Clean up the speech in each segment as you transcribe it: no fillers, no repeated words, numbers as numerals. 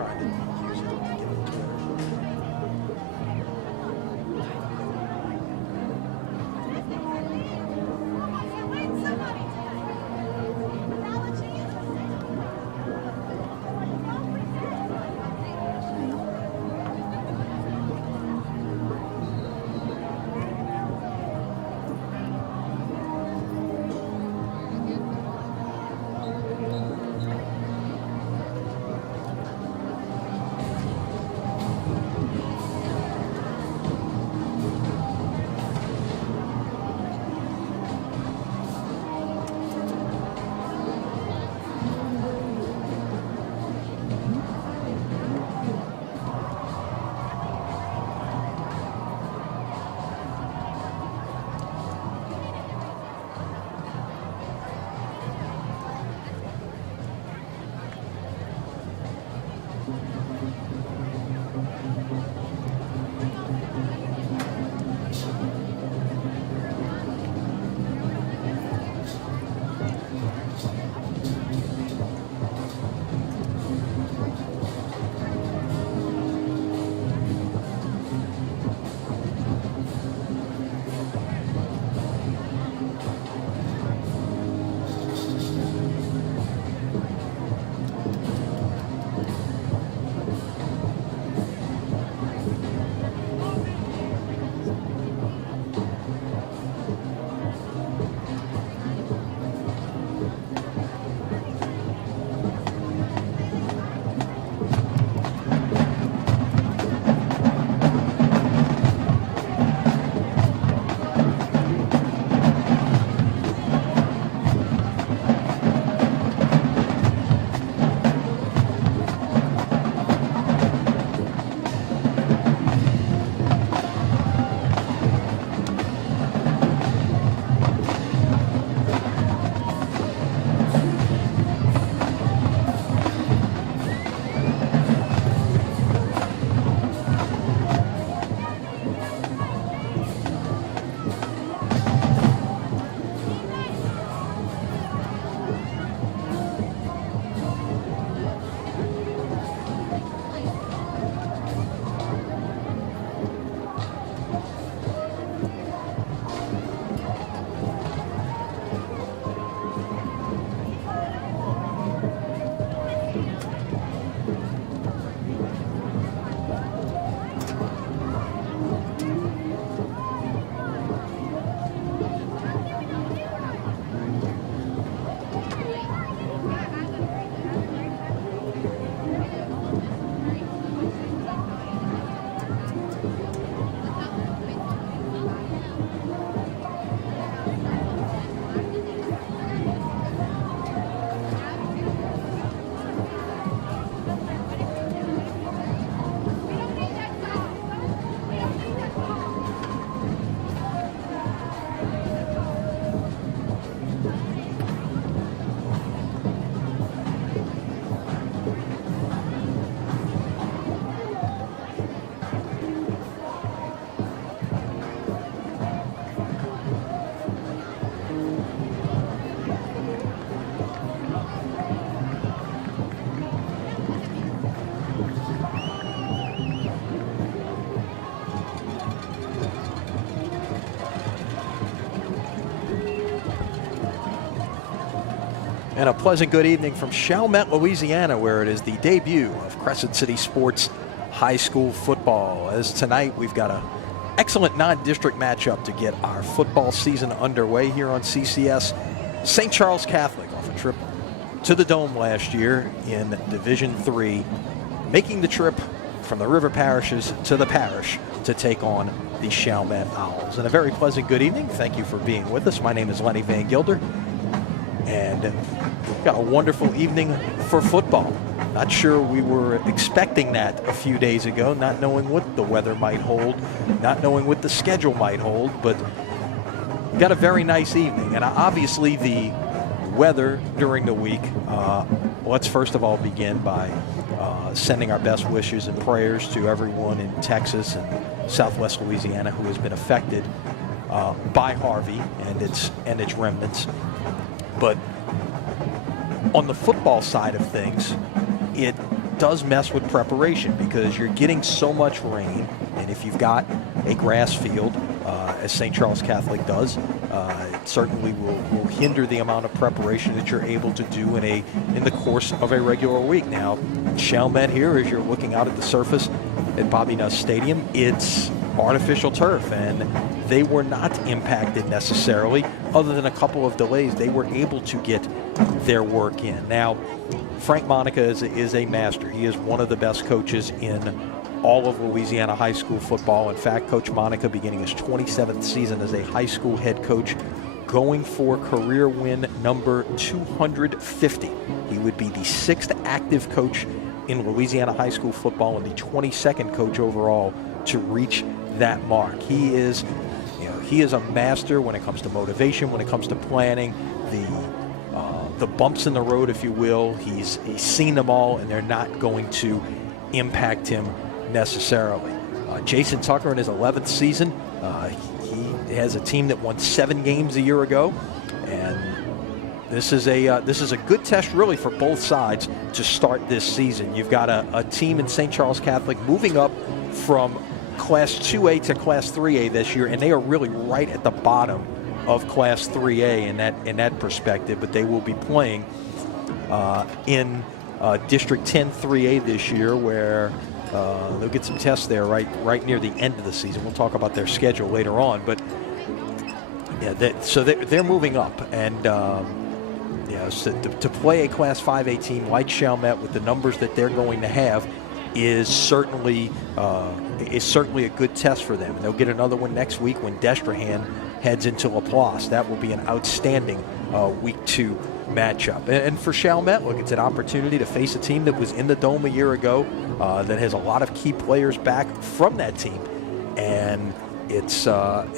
trying to use it to get on Twitter. And a pleasant good evening from Chalmette, Louisiana, where it is the debut of Crescent City Sports High School football. As tonight we've got an excellent non-district matchup to get our football season underway here on CCS. St. Charles Catholic off a trip to the Dome last year in Division III, making the trip from the river parishes to the parish to take on the Chalmette Owls. And a very pleasant good evening. Thank you for being with us. My name is Lenny Van Gilder, and we've got a wonderful evening for football. Not sure we were expecting that a few days ago, not knowing what the weather might hold, not knowing what the schedule might hold, but we've got a very nice evening. And obviously the weather during the week, let's first of all begin by sending our best wishes and prayers to everyone in Texas and Southwest Louisiana who has been affected by Harvey and its remnants. But on the football side of things, it does mess with preparation because you're getting so much rain, and if you've got a grass field, as St. Charles Catholic does, it certainly will hinder the amount of preparation that you're able to do in the course of a regular week. Now, Chalmette here, as you're looking out at the surface at Bobby Nuss Stadium, it's artificial turf, and they were not impacted necessarily. Other than a couple of delays, they were able to get their work in. Now, Frank Monica is a master. He is one of the best coaches in all of Louisiana high school football. In fact, Coach Monica beginning his 27th season as a high school head coach, going for career win number 250. He would be the 6th active coach in Louisiana high school football and the 22nd coach overall to reach that mark. He is a master when it comes to motivation, when it comes to planning, the bumps in the road, if you will. He's seen them all, and they're not going to impact him necessarily. Jason Tucker in his 11th season, he has a team that won 7 games a year ago, and this is a good test really for both sides to start this season. You've got a team in St. Charles Catholic moving up from Class 2A to Class 3A this year, and they are really right at the bottom of Class 3A in that perspective, but they will be playing in District 10 3A this year, where they'll get some tests there right near the end of the season. We'll talk about their schedule later on, but yeah, so they're moving up, and so to play a Class 5A team like Chalmette with the numbers that they're going to have is certainly a good test for them. And they'll get another one next week when Destrehan heads into Laplace. That will be an outstanding Week 2 matchup. And for Chalmette, look, it's an opportunity to face a team that was in the Dome a year ago, that has a lot of key players back from that team, and it's so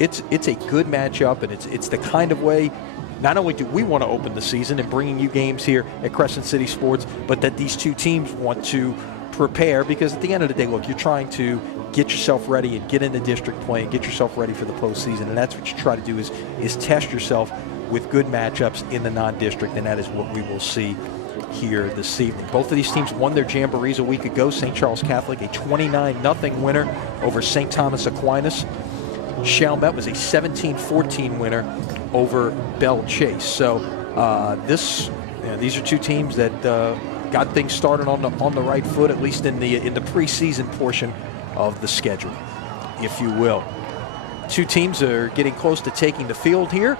it's a good matchup, and it's the kind of way. Not only do we want to open the season and bringing you games here at Crescent City Sports, but that these two teams want to prepare, because at the end of the day, look, you're trying to get yourself ready and get into district play and get yourself ready for the postseason, and that's what you try to do is test yourself with good matchups in the non-district, and that is what we will see here this evening. Both of these teams won their jamborees a week ago. St. Charles Catholic, a 29-0 winner over St. Thomas Aquinas. Chalmette was a 17-14 winner over Belle Chase. So these are two teams that got things started on the right foot, at least in the preseason portion of the schedule, if you will. Two teams are getting close to taking the field here.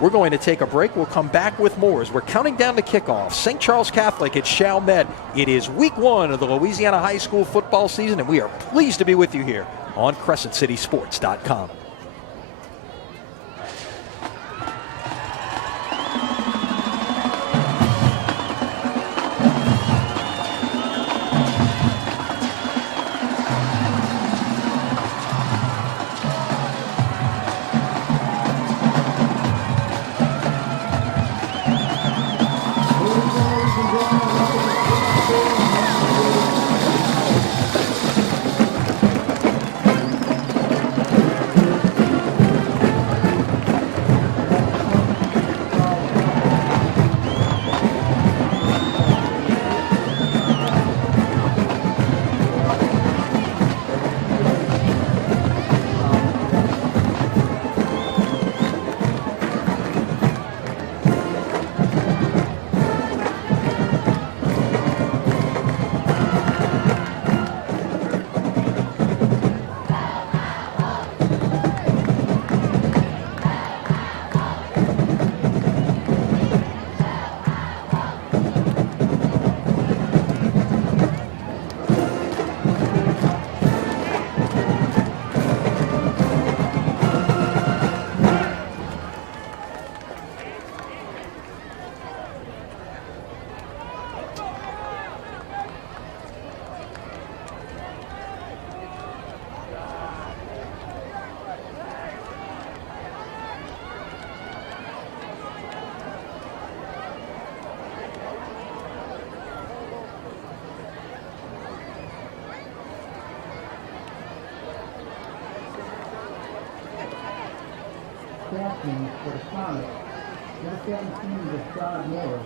We're going to take a break. We'll come back with more as we're counting down the kickoff. St. Charles Catholic at Chalmette. It is Week 1 of the Louisiana high school football season, and we are pleased to be with you here on CrescentCitySports.com. Captain for the Sonics, number 17 is John Moore,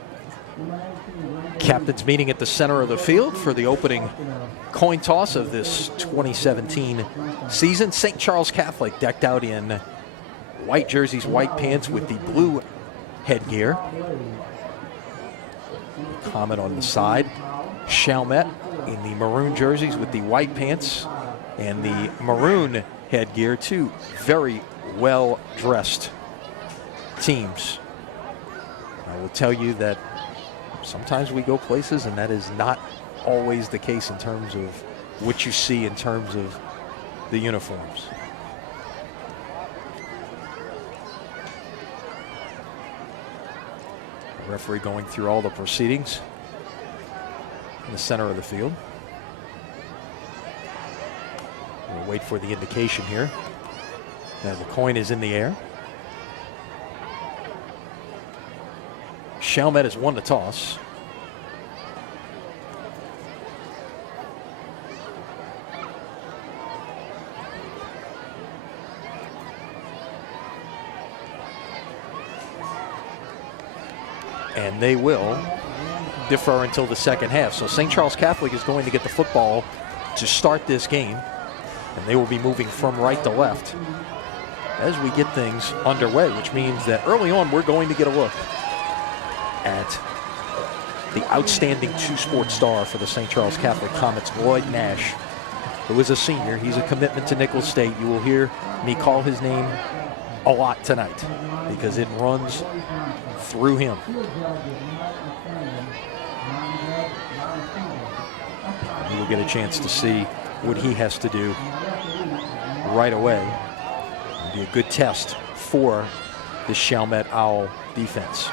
Captains meeting at the center of the field for the opening coin toss of this 2017 season. St. Charles Catholic decked out in white jerseys, white pants with the blue headgear. Comment on the side. Chalmette in the maroon jerseys with the white pants and the maroon headgear. Two very well-dressed teams. I will tell you that sometimes we go places and that is not always the case in terms of what you see in terms of the uniforms. The referee going through all the proceedings in the center of the field. We'll wait for the indication here as the coin is in the air. Chalmette has won the toss. And they will defer until the second half. So St. Charles Catholic is going to get the football to start this game, and they will be moving from right to left as we get things underway, which means that early on we're going to get a look at the outstanding two-sport star for the St. Charles Catholic Comets, Lloyd Nash, who is a senior. He's a commitment to Nicholls State. You will hear me call his name a lot tonight because it runs through him. You will get a chance to see what he has to do right away. It'll be a good test for the Chalmette Owl defense.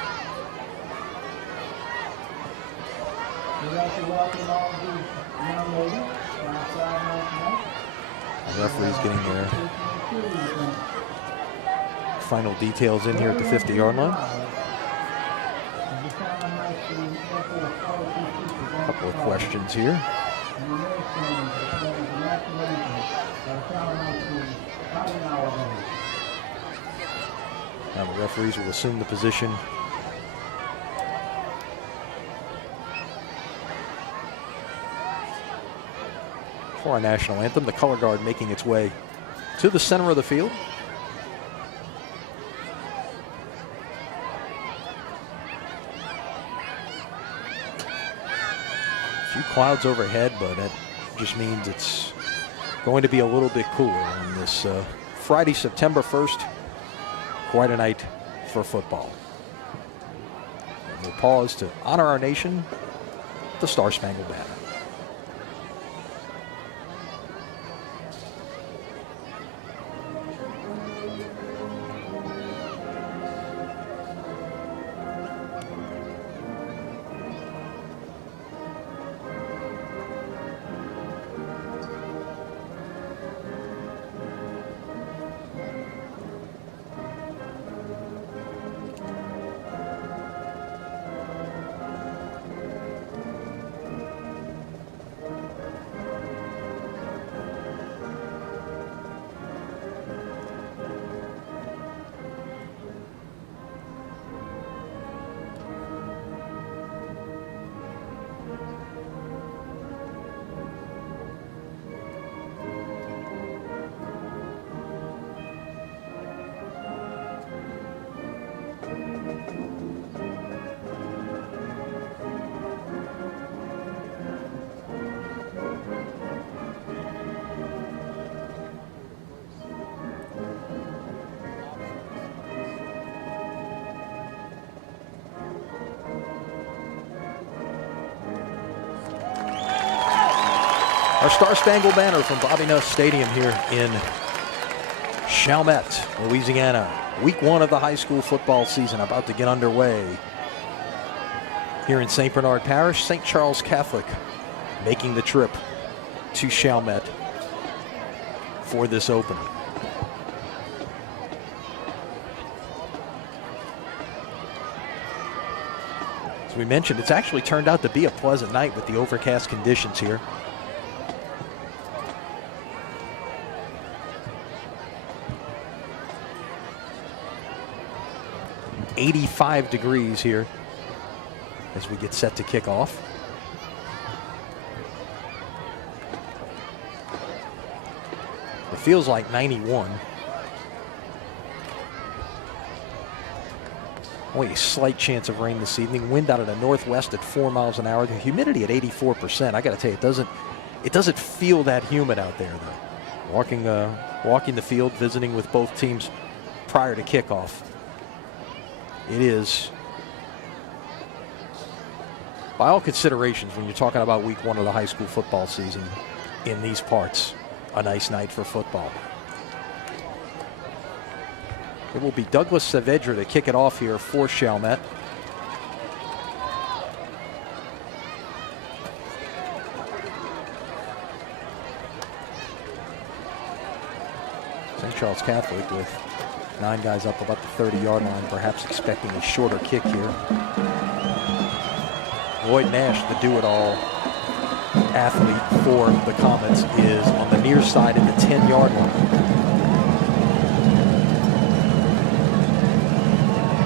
The referee's getting their final details in here at the 50-yard line. A couple of questions here. Now the referees will assume the position for our national anthem. The color guard making its way to the center of the field. A few clouds overhead, but that just means it's going to be a little bit cooler on this Friday, September 1st. Quite a night for football. And we'll pause to honor our nation, the Star-Spangled Banner. Our Star-Spangled Banner from Bobby Nuss Stadium here in Chalmette, Louisiana. Week 1 of the high school football season about to get underway. Here in St. Bernard Parish, St. Charles Catholic making the trip to Chalmette for this opening. As we mentioned, it's actually turned out to be a pleasant night with the overcast conditions here. 85 degrees here as we get set to kick off. It feels like 91. Only a slight chance of rain this evening. Wind out of the northwest at 4 miles an hour. The humidity at 84%. I got to tell you, it doesn't feel that humid out there though. Walking the field, visiting with both teams prior to kickoff. It is, by all considerations, when you're talking about week 1 of the high school football season in these parts, a nice night for football. It will be Douglas Saavedra to kick it off here for Chalmette. St. Charles Catholic with 9 guys up about the 30-yard line, perhaps expecting a shorter kick here. Lloyd Nash, the do-it-all athlete for the Comets, is on the near side at the 10-yard line.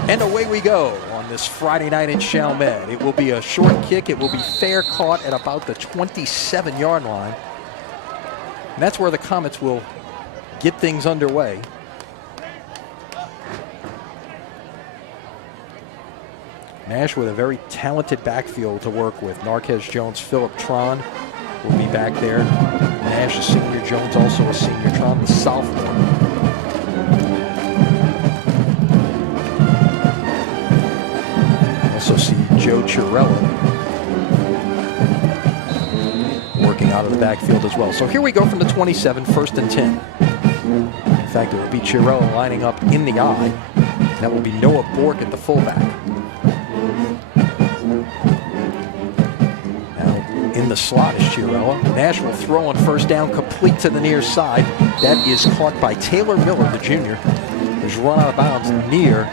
And away we go on this Friday night in Chalmette. It will be a short kick. It will be fair caught at about the 27-yard line. And that's where the Comets will get things underway. Nash with a very talented backfield to work with. Narquez Jones, Philip Tron will be back there. Nash a senior, Jones also a senior, Tron the sophomore. Also see Joe Chirella working out of the backfield as well. So here we go from the 27, 1st and 10. In fact, it will be Chirella lining up in the I. That will be Noah Bork at the fullback. Now in the slot is Chirella. Nash will throw on 1st down, complete to the near side. That is caught by Taylor Miller, the junior, who's run out of bounds near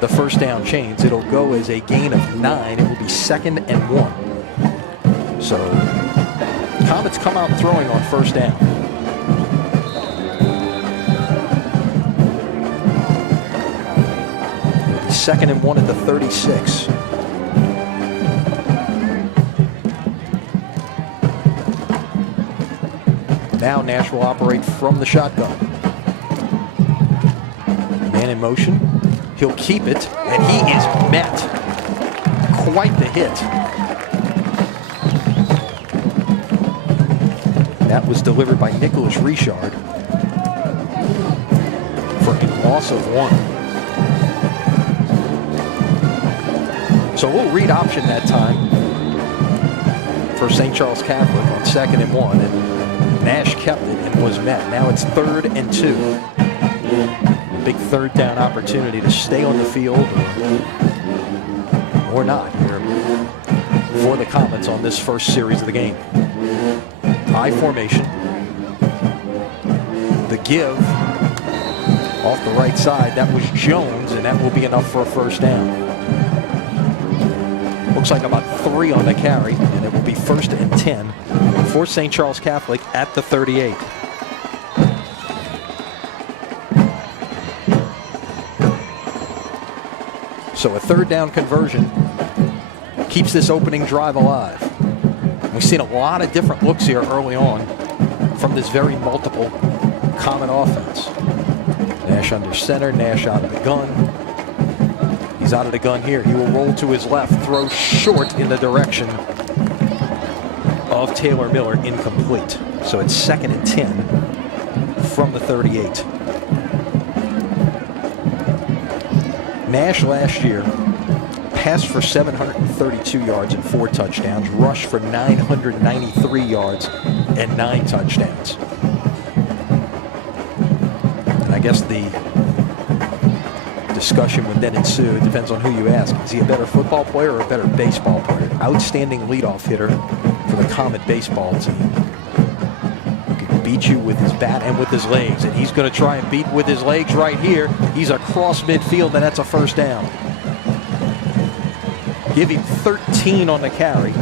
the 1st down chains. It'll go as a gain of 9. It will be 2nd and 1. So Comets come out throwing on 1st down. It'll be 2nd and 1 at the 36. Now Nash will operate from the shotgun. Man in motion. He'll keep it, and he is met. Quite the hit. That was delivered by Nicholas Richard for a loss of 1. So we'll read option that time for St. Charles Catholic on 2nd and 1, and Nash kept it and was met. Now it's 3rd and 2. Big 3rd down opportunity to stay on the field or not here for the Comets on this first series of the game. High formation. The give off the right side, that was Jones, and that will be enough for a 1st down. Looks like about 3 on the carry, and it will be 1st and 10 for St. Charles Catholic at the 38. So a 3rd down conversion keeps this opening drive alive. We've seen a lot of different looks here early on from this very multiple Comet offense. Nash under center, Nash out of the gun. He's out of the gun here. He will roll to his left, throw short in the direction of Taylor Miller, incomplete. So it's 2nd and 10 from the 38. Nash last year passed for 732 yards and 4 touchdowns, rushed for 993 yards and 9 touchdowns. And I guess the discussion would then ensue. It depends on who you ask. Is he a better football player or a better baseball player? Outstanding leadoff hitter for the Comet baseball team. Beat you with his bat and with his legs, and he's going to try and beat with his legs right here. He's across midfield, and that's a 1st down. Give him 13 on the carry.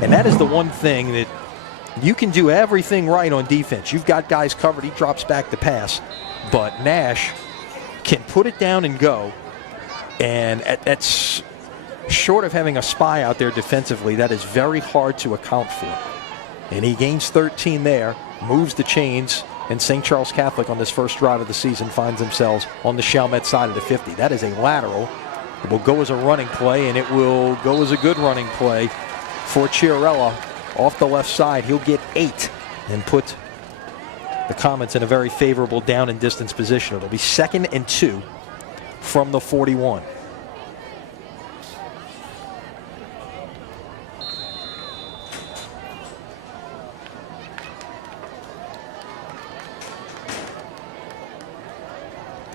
And that is the one thing that you can do everything right on defense. You've got guys covered. He drops back to pass. But Nash can put it down and go. And that's short of having a spy out there defensively, that is very hard to account for. And he gains 13 there, moves the chains, and St. Charles Catholic on this first drive of the season finds themselves on the Chalmette side of the 50. That is a lateral. It will go as a running play, and it will go as a good running play for Chiarella off the left side. He'll get 8 and put the Comets in a very favorable down and distance position. It'll be 2nd and 2 from the 41.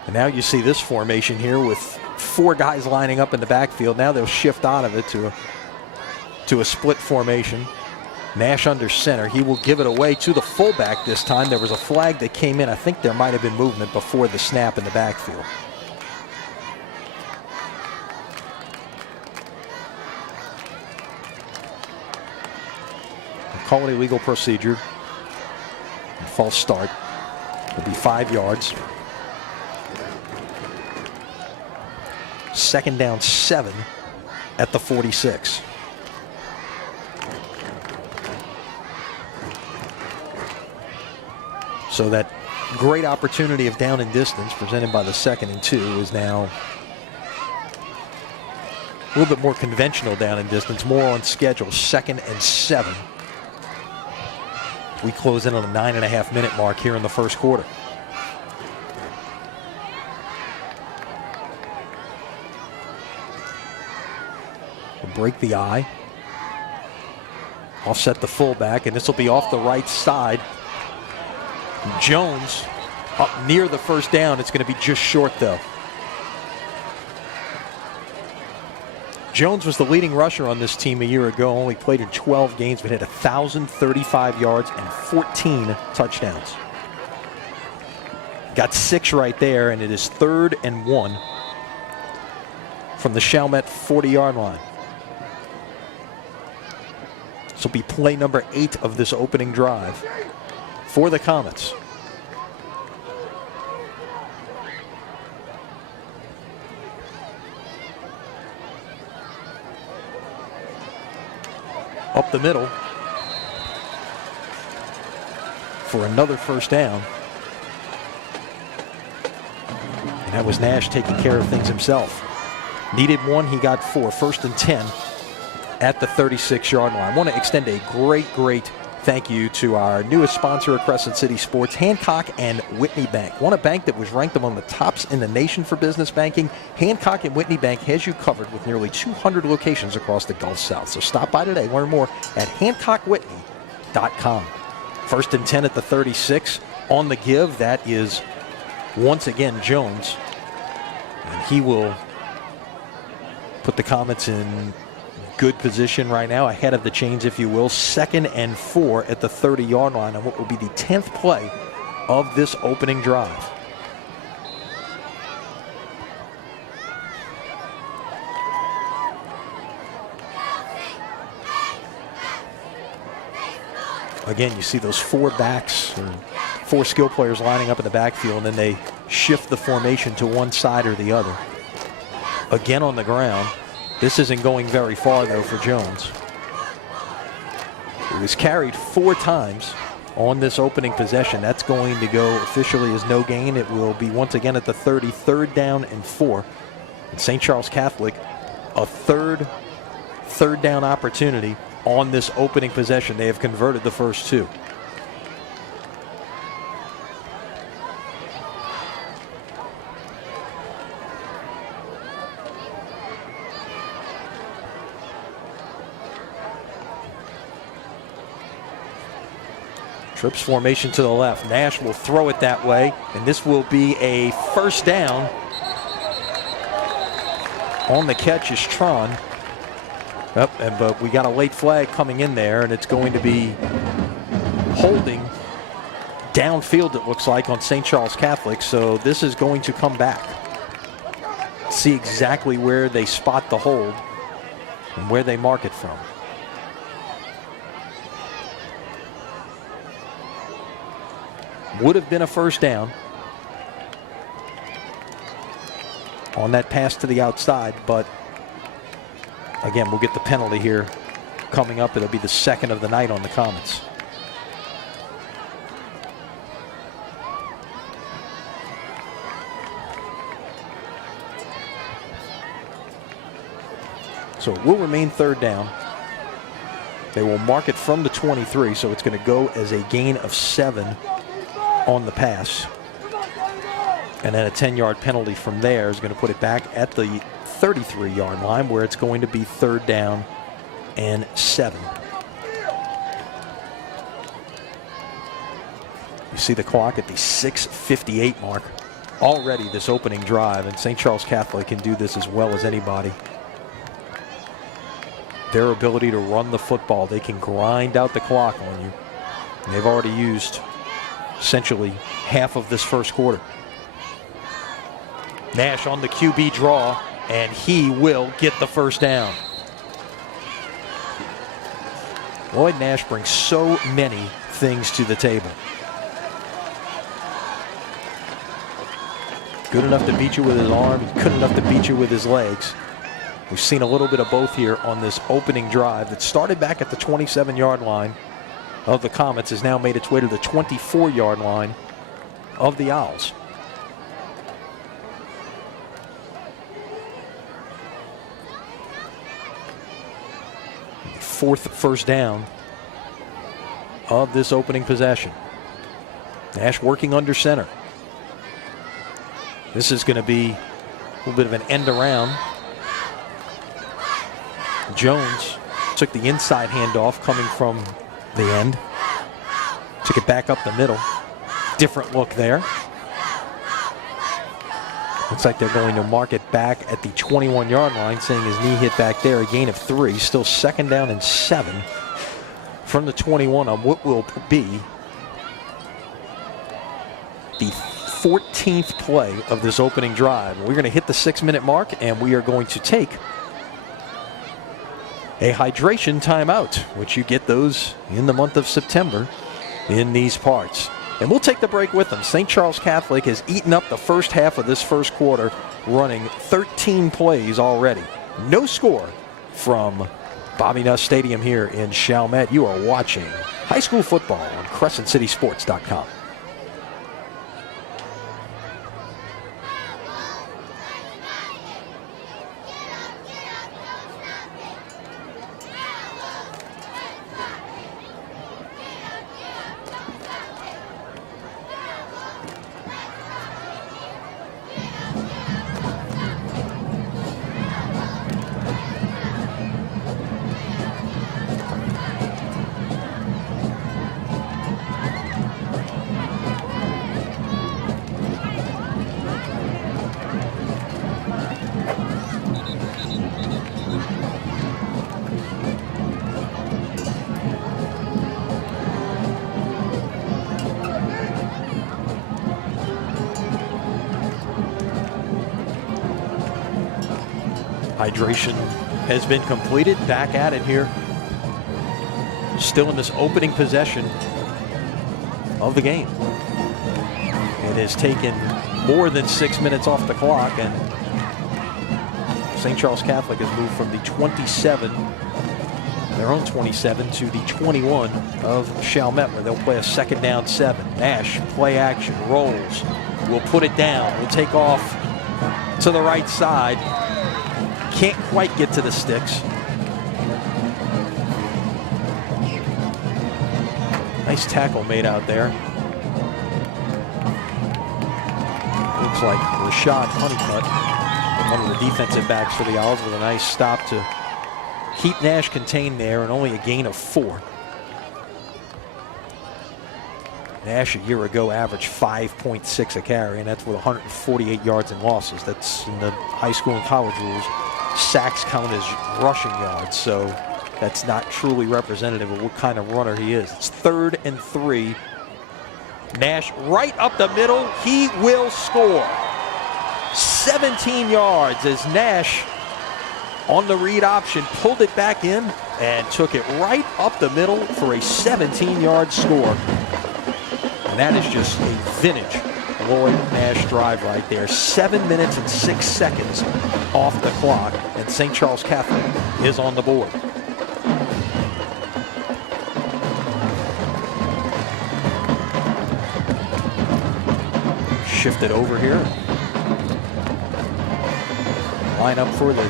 And now you see this formation here with 4 guys lining up in the backfield. Now they'll shift out of it to a split formation. Nash under center. He will give it away to the fullback this time. There was a flag that came in. I think there might have been movement before the snap in the backfield. Call it a legal procedure. False start. It'll be 5 yards. 2nd down 7 at the 46. So that great opportunity of down and distance presented by the 2nd and 2 is now a little bit more conventional down and distance, more on schedule. 2nd and 7. We close in on a 9.5-minute mark here in the first quarter. Break the eye, offset the fullback, and this will be off the right side. Jones up near the first down. It's going to be just short, though. Jones was the leading rusher on this team a year ago, only played in 12 games, but had 1,035 yards and 14 touchdowns. Got 6 right there, and it is 3rd and 1 from the Chalmette 40-yard line. This will be play number 8 of this opening drive for the Comets. Up the middle for another first down. And that was Nash taking care of things himself. Needed 1, he got 4. 1st and 10 at the 36-yard line. I want to extend a great thank you to our newest sponsor of Crescent City Sports, Hancock and Whitney Bank. Want a bank that was ranked among the tops in the nation for business banking? Hancock and Whitney Bank has you covered with nearly 200 locations across the Gulf South. So stop by today, learn more at HancockWhitney.com. 1st and 10 at the 36. On the give, that is once again Jones. And he will put the Comets in good position right now, ahead of the chains, if you will. 2nd and 4 at the 30-yard line on what will be the 10th play of this opening drive. Again, you see those 4 backs, or 4 skill players lining up in the backfield, and then they shift the formation to one side or the other. Again on the ground. This isn't going very far, though, for Jones. It was carried 4 times on this opening possession. That's going to go officially as no gain. It will be once again at the 30, 3rd down and 4. And St. Charles Catholic, a third down opportunity on this opening possession. They have converted the first 2. Trips formation to the left. Nash will throw it that way, and this will be a first down. On the catch is Tron. But we got a late flag coming in there, and it's going to be holding downfield, it looks like, on St. Charles Catholic. So this is going to come back. See exactly where they spot the hold and where they mark it from. Would have been a first down on that pass to the outside, but Again, we'll get the penalty here coming up. It'll be the second of the night on the Comets. So it will remain third down. They will mark it from the 23, so it's going to go as a gain of 7 on the pass. And then a 10-yard penalty from there is going to put it back at the 33-yard line, where it's going to be third down and 7. You see the clock at the 6:58 mark. Already this opening drive, and St. Charles Catholic can do this as well as anybody. Their ability to run the football, they can grind out the clock on you. And they've already used essentially half of this first quarter. Nash on the QB draw, and he will get the first down. Lloyd Nash brings so many things to the table. Good enough to beat you with his arm, good enough to beat you with his legs. We've seen a little bit of both here on this opening drive that started back at the 27-yard line of the Comets, has now made its way to the 24-yard line of the Owls. Fourth first down of this opening possession. Nash working under center. This is going to be a little bit of an end around. Jones took the inside handoff coming from the end. Took it back up the middle. Different look there. Looks like they're going to mark it back at the 21-yard line, saying his knee hit back there. A gain of 3. Still second down and 7 from the 21 on what will be the 14th play of this opening drive. We're going to hit the 6-minute mark, and we are going to take a hydration timeout, which you get those in the month of September in these parts. And we'll take the break with them. St. Charles Catholic has eaten up the first half of this first quarter, running 13 plays already. No score from Bobby Nuss Stadium here in Chalmette. You are watching high school football on CrescentCitySports.com. Hydration has been completed. Back at it here. Still in this opening possession of the game. It has taken more than 6 minutes off the clock, and St. Charles Catholic has moved from the 27, their own 27, to the 21 of Chalmette, where they'll play a second down 7. Nash, play action, rolls. Will put it down. Will take off to the right side. Can't quite get to the sticks. Nice tackle made out there. Looks like Rashad Honeycutt, one of the defensive backs for the Owls, with a nice stop to keep Nash contained there, and only a gain of 4. Nash a year ago averaged 5.6 a carry, and that's with 148 yards and losses. That's in the high school and college rules. Sacks count as rushing yards, so that's not truly representative of what kind of runner he is. It's 3rd and 3. Nash right up the middle. He will score. 17 yards as Nash on the read option pulled it back in and took it right up the middle for a 17-yard score. And that is just a vintage Lloyd Nash drive right there. 7 minutes and 6 seconds off the clock, and St. Charles Catholic is on the board. Shifted over here. Line up for the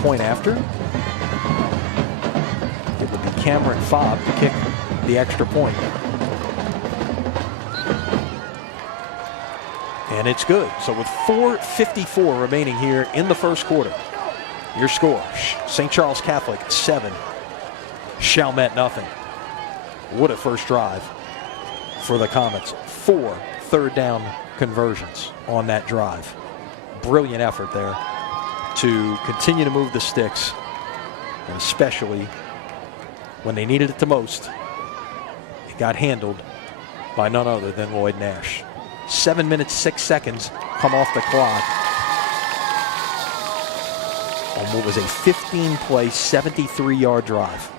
point after. It will be Cameron Fobb to kick the extra point. And it's good. So with 4:54 remaining here in the first quarter, your score, St. Charles Catholic 7, Chalmette nothing. What a first drive for the Comets. 4 third down conversions on that drive. Brilliant effort there to continue to move the sticks, and especially when they needed it the most, it got handled by none other than Lloyd Nash. 7 minutes, 6 seconds come off the clock on what was a 15-play, 73-yard drive.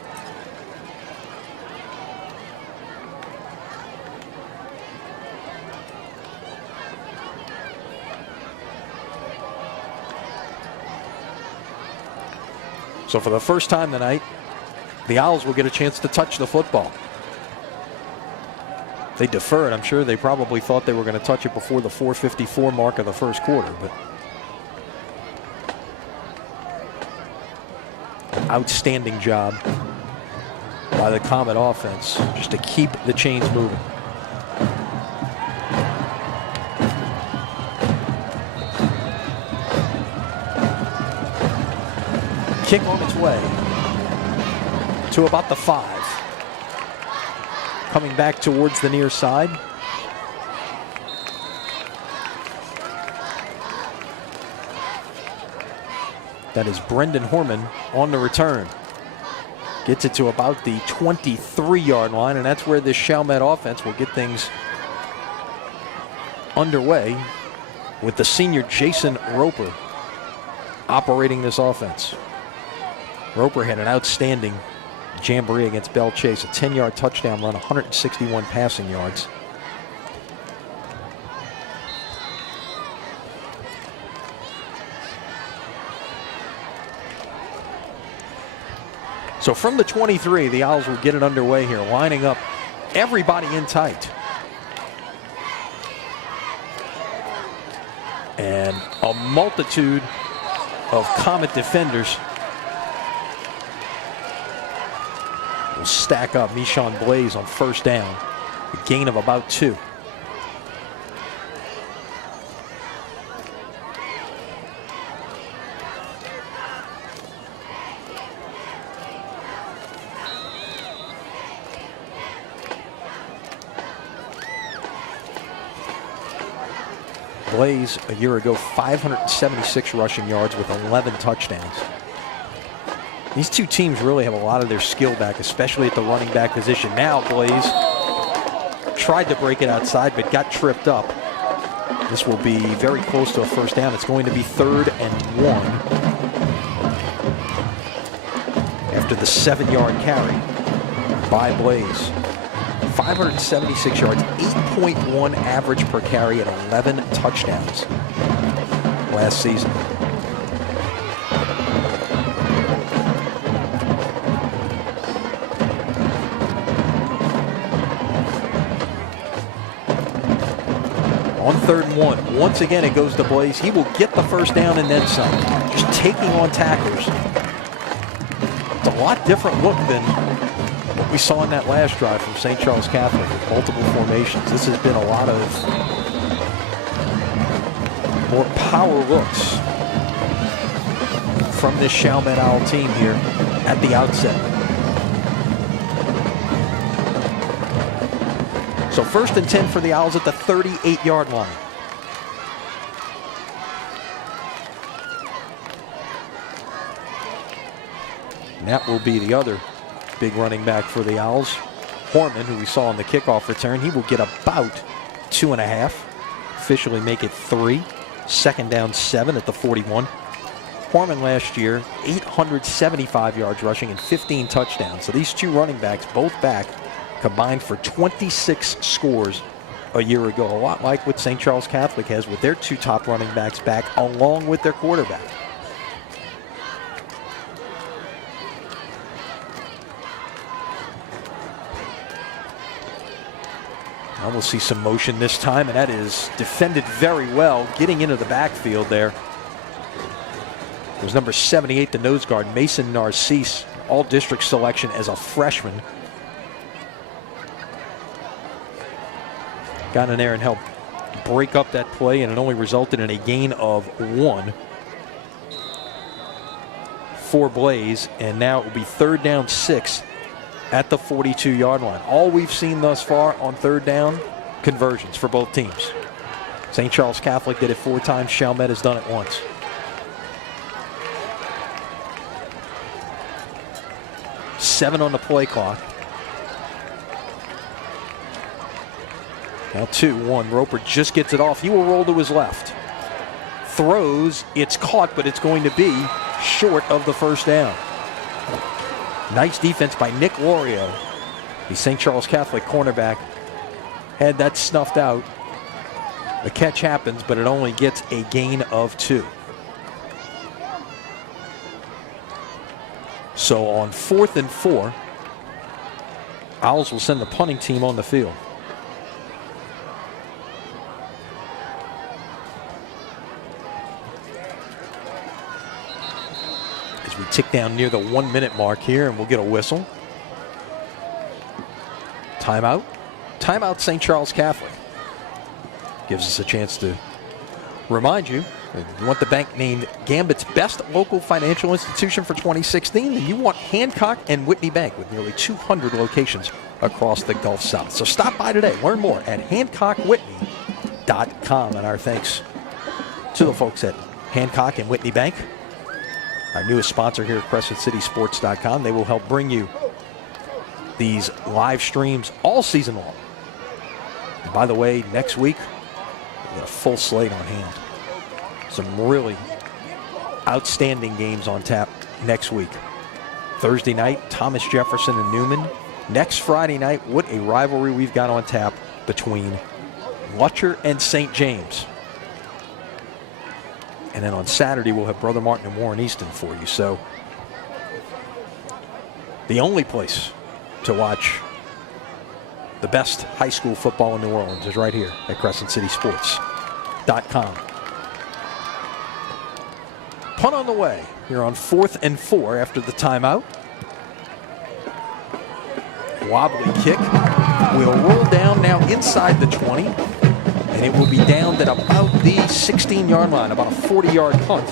So for the first time tonight, the Owls will get a chance to touch the football. They deferred. I'm sure they probably thought they were going to touch it before the 4:54 mark of the first quarter. But an outstanding job by the Comet offense just to keep the chains moving. Kick on its way to about the 5. Coming back towards the near side. That is Brendan Horman on the return. Gets it to about the 23-yard line, and that's where this Chalmette offense will get things underway with the senior Jason Roper operating this offense. Roper had an outstanding jamboree against Belle Chase, a 10-yard touchdown run, 161 passing yards. So from the 23, the Owls will get it underway here, lining up everybody in tight. And a multitude of Comet defenders will stack up Michon Blaze on first down. A gain of about 2. Blaze a year ago, 576 rushing yards with 11 touchdowns. These two teams really have a lot of their skill back, especially at the running back position. Now Blaze tried to break it outside, but got tripped up. This will be very close to a first down. It's going to be 3rd and 1 after the 7-yard carry by Blaze. 576 yards, 8.1 average per carry, and 11 touchdowns last season. On 3rd and 1, once again it goes to Blaze. He will get the first down and then some. Just taking on tacklers. It's a lot different look than what we saw in that last drive from St. Charles Catholic with multiple formations. This has been a lot of more power looks from this Chalmette Owl team here at the outset. So 1st and 10 for the Owls at the 38-yard line. And that will be the other big running back for the Owls. Horman, who we saw on the kickoff return, he will get about 2.5. Officially make it 3. 2nd down 7 at the 41. Horman last year, 875 yards rushing and 15 touchdowns. So these two running backs, both back, combined for 26 scores a year ago, a lot like what St. Charles Catholic has with their 2 top running backs back along with their quarterback. Now we'll see some motion this time, and that is defended very well, getting into the backfield there. It was number 78, the nose guard, Mason Narcisse, all-district selection as a freshman. Got in there and helped break up that play, and it only resulted in a gain of 1 for Blaze, and now it will be 3rd down 6 at the 42-yard line. All we've seen thus far on 3rd down, conversions for both teams. St. Charles Catholic did it 4 times. Chalmette has done it once. Seven on the play clock. Now 2-1. Roper just gets it off. He will roll to his left. Throws. It's caught, but it's going to be short of the 1st down. Nice defense by Nick Lorio. The St. Charles Catholic cornerback had that snuffed out. The catch happens, but it only gets a gain of 2. So on 4th and 4, Owls will send the punting team on the field. As we tick down near the 1-minute mark here, and we'll get a whistle. Timeout. Timeout, St. Charles Catholic. Gives us a chance to remind you, if you want the bank named Gambit's best local financial institution for 2016, then you want Hancock and Whitney Bank with nearly 200 locations across the Gulf South. So stop by today. Learn more at HancockWhitney.com. And our thanks to the folks at Hancock and Whitney Bank, our newest sponsor here at CrescentCitySports.com. They will help bring you these live streams all season long. And by the way, next week, we've got a full slate on hand. Some really outstanding games on tap next week. Thursday night, Thomas Jefferson and Newman. Next Friday night, what a rivalry we've got on tap between Lutcher and St. James. And then on Saturday, we'll have Brother Martin and Warren Easton for you. So the only place to watch the best high school football in New Orleans is right here at CrescentCitySports.com. Punt on the way here on 4th and 4 after the timeout. Wobbly kick will roll down now inside the 20, and it will be downed at about the 16-yard line, about a 40-yard punt.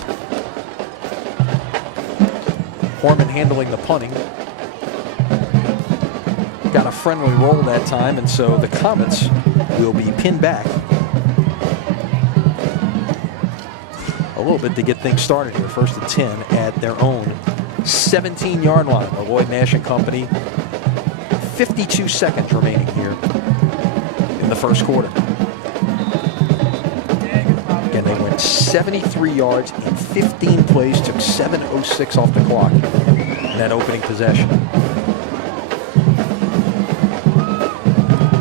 Horman handling the punting. Got a friendly roll that time, and so the Comets will be pinned back a little bit to get things started here. 1st and 10 at their own 17-yard line. Lloyd Nash and Company. 52 seconds remaining here in the 1st quarter. Again, they went 73 yards in 15 plays, took 7:06 off the clock in that opening possession.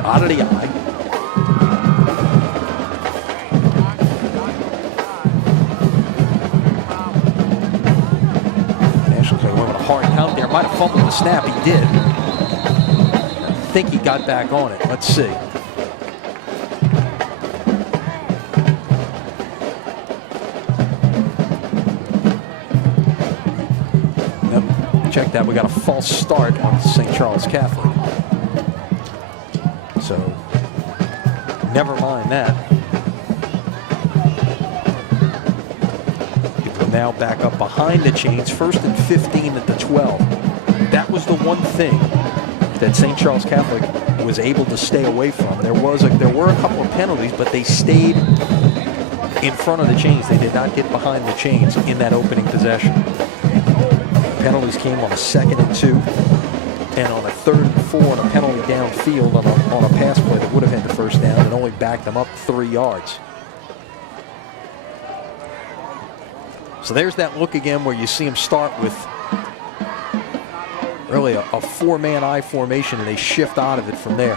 Out of the eye. Nationals went with a hard count there. Might have fumbled the snap. He did. I think he got back on it. Let's see. Yep. Check that. We got a false start on St. Charles Catholic. So, never mind that. People now back up behind the chains. 1st and 15 at the 12. That was the one thing that St. Charles Catholic was able to stay away from. There were a couple of penalties, but they stayed in front of the chains. They did not get behind the chains in that opening possession. Penalties came on a 2nd and 2. And on a 3rd and 4 on a penalty downfield on a pass play that would have had the 1st down and only backed them up 3 yards. So there's that look again where you see him start with really a 4-man eye formation, and they shift out of it from there.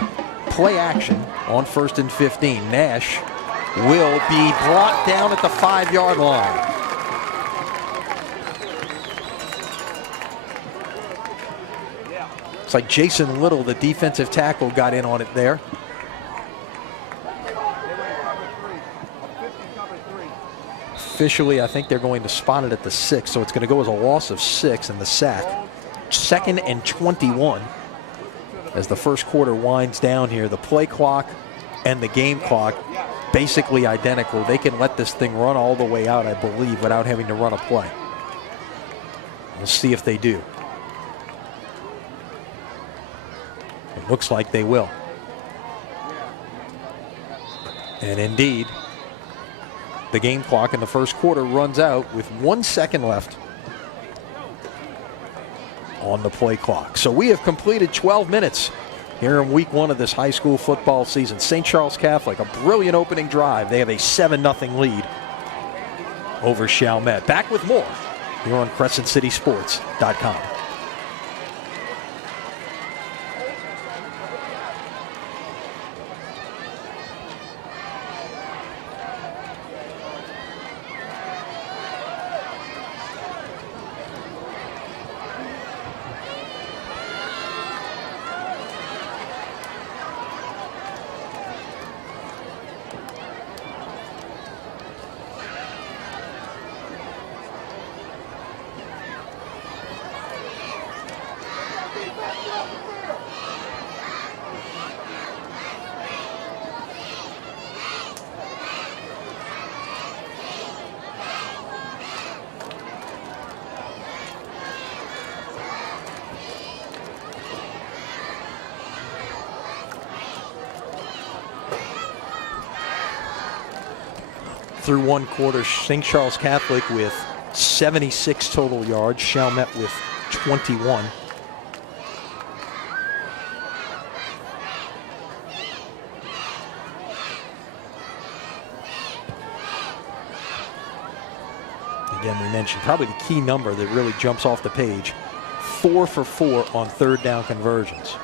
play action on 1st and 15. Nash will be brought down at the 5-yard line. It's like Jason Little, the defensive tackle, got in on it there. Officially, I think they're going to spot it at the 6, so it's going to go as a loss of 6 in the sack. 2nd and 21 as the first quarter winds down here. The play clock and the game clock basically identical. They can let this thing run all the way out, I believe, without having to run a play. We'll see if they do. It looks like they will. And indeed, the game clock in the first quarter runs out with 1 second left on the play clock. So we have completed 12 minutes here in week 1 of this high school football season. St. Charles Catholic, a brilliant opening drive. They have a 7-0 lead over Chalmette. Back with more here on CrescentCitySports.com. Through 1 quarter, St. Charles Catholic with 76 total yards, Chalmette with 21. Again, we mentioned probably the key number that really jumps off the page, 4 for 4 on 3rd down conversions.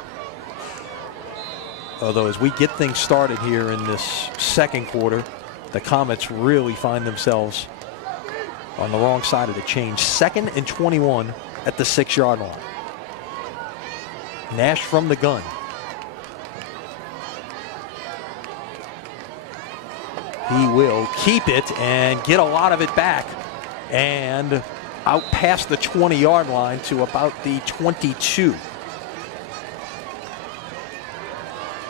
Although as we get things started here in this second quarter, the Comets really find themselves on the wrong side of the change. 2nd and 21 at the 6-yard line. Nash from the gun. He will keep it and get a lot of it back and out past the 20-yard line to about the 22.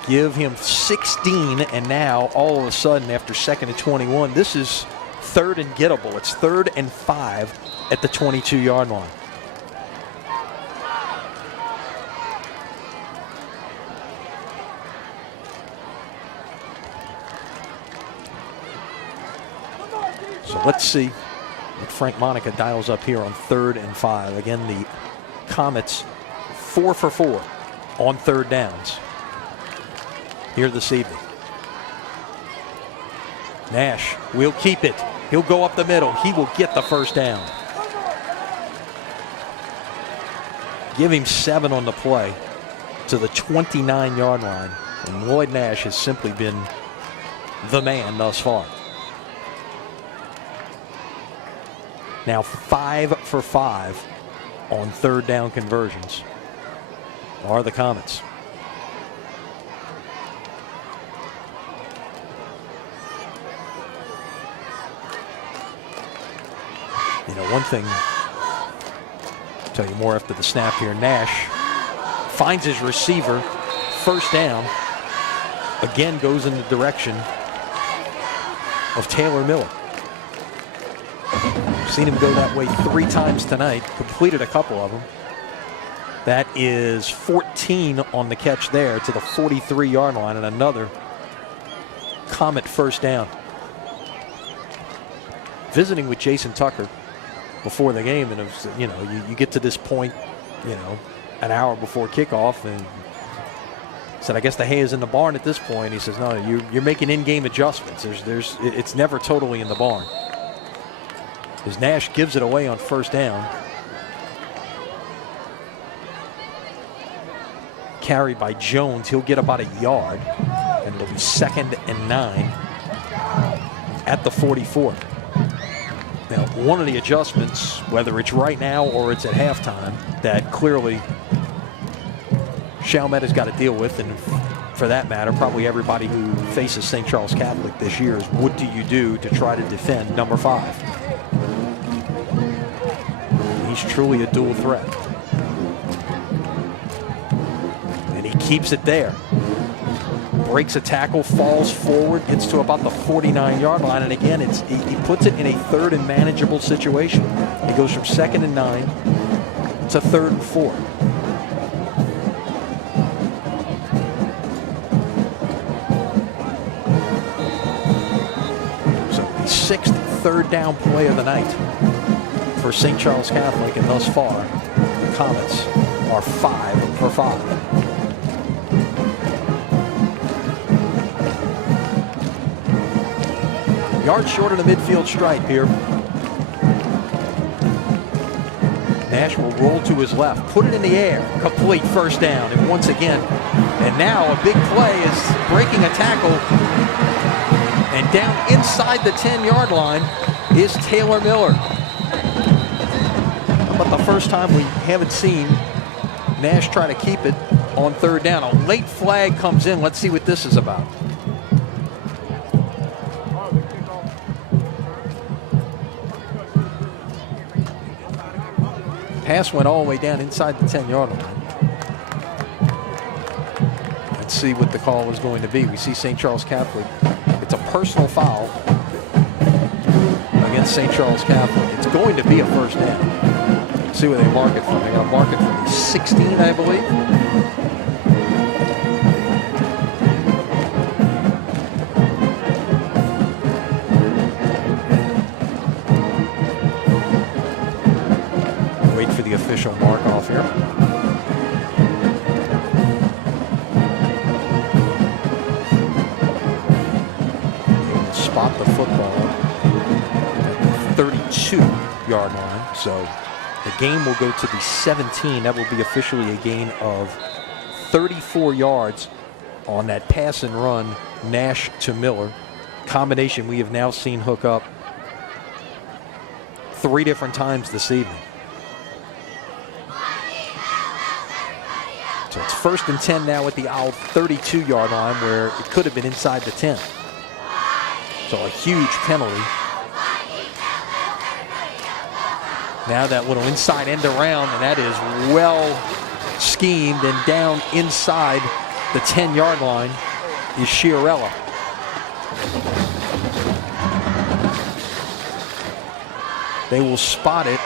Give him 16, and now all of a sudden after 2nd and 21, this is 3rd and gettable. It's 3rd and 5 at the 22-yard line. So let's see what Frank Monica dials up here on 3rd and 5. Again, the Comets 4 for 4 on 3rd downs here this evening. Nash will keep it. He'll go up the middle. He will get the 1st down. Give him 7 on the play to the 29-yard line. And Lloyd Nash has simply been the man thus far. Now 5 for 5 on 3rd down conversions are the Comets. You know, one thing, I'll tell you more after the snap here. Nash finds his receiver, 1st down, again goes in the direction of Taylor Miller. Seen him go that way 3 times tonight, completed a couple of them. That is 14 on the catch there to the 43-yard line, and another Comet 1st down. Visiting with Jason Tucker before the game, and it was, you know, you get to this point, you know, an hour before kickoff, and said, I guess the hay is in the barn at this point. He says, no, you're making in-game adjustments. It's never totally in the barn. As Nash gives it away on 1st down. carry by Jones. He'll get about a yard, and it'll be 2nd and 9 at the 44. Now, one of the adjustments, whether it's right now or it's at halftime, that clearly Chalmette has got to deal with, and for that matter, probably everybody who faces St. Charles Catholic this year, is what do you do to try to defend number 5? He's truly a dual threat. And he keeps it there. Breaks a tackle, falls forward, gets to about the 49-yard line, and again, he puts it in a 3rd and manageable situation. He goes from 2nd and 9 to 3rd and 4. So the 6th third down play of the night for St. Charles Catholic, and thus far, the Comets are 5 for 5. Yard short of the midfield stripe here. Nash will roll to his left, put it in the air, complete, first down, and once again, and now a big play is breaking a tackle, and down inside the 10-yard line is Taylor Miller. But the first time we haven't seen Nash try to keep it on 3rd down. A late flag comes in. Let's see what this is about. Pass went all the way down inside the 10-yard line. Let's see what the call is going to be. We see St. Charles Catholic. It's a personal foul against St. Charles Catholic. It's going to be a first down. Let's see where they mark it from. They're going to mark it from the 16, I believe. The official mark off here. Spot the football at the 32-yard line. So the game will go to the 17. That will be officially a gain of 34 yards on that pass and run, Nash to Miller. Combination we have now seen hook up 3 different times this evening. So it's 1st and 10 now at the Owl 32-yard line, where it could have been inside the 10. So a huge penalty. Now that little inside end around, and that is well schemed, and down inside the 10-yard line is Chiarella. They will spot it.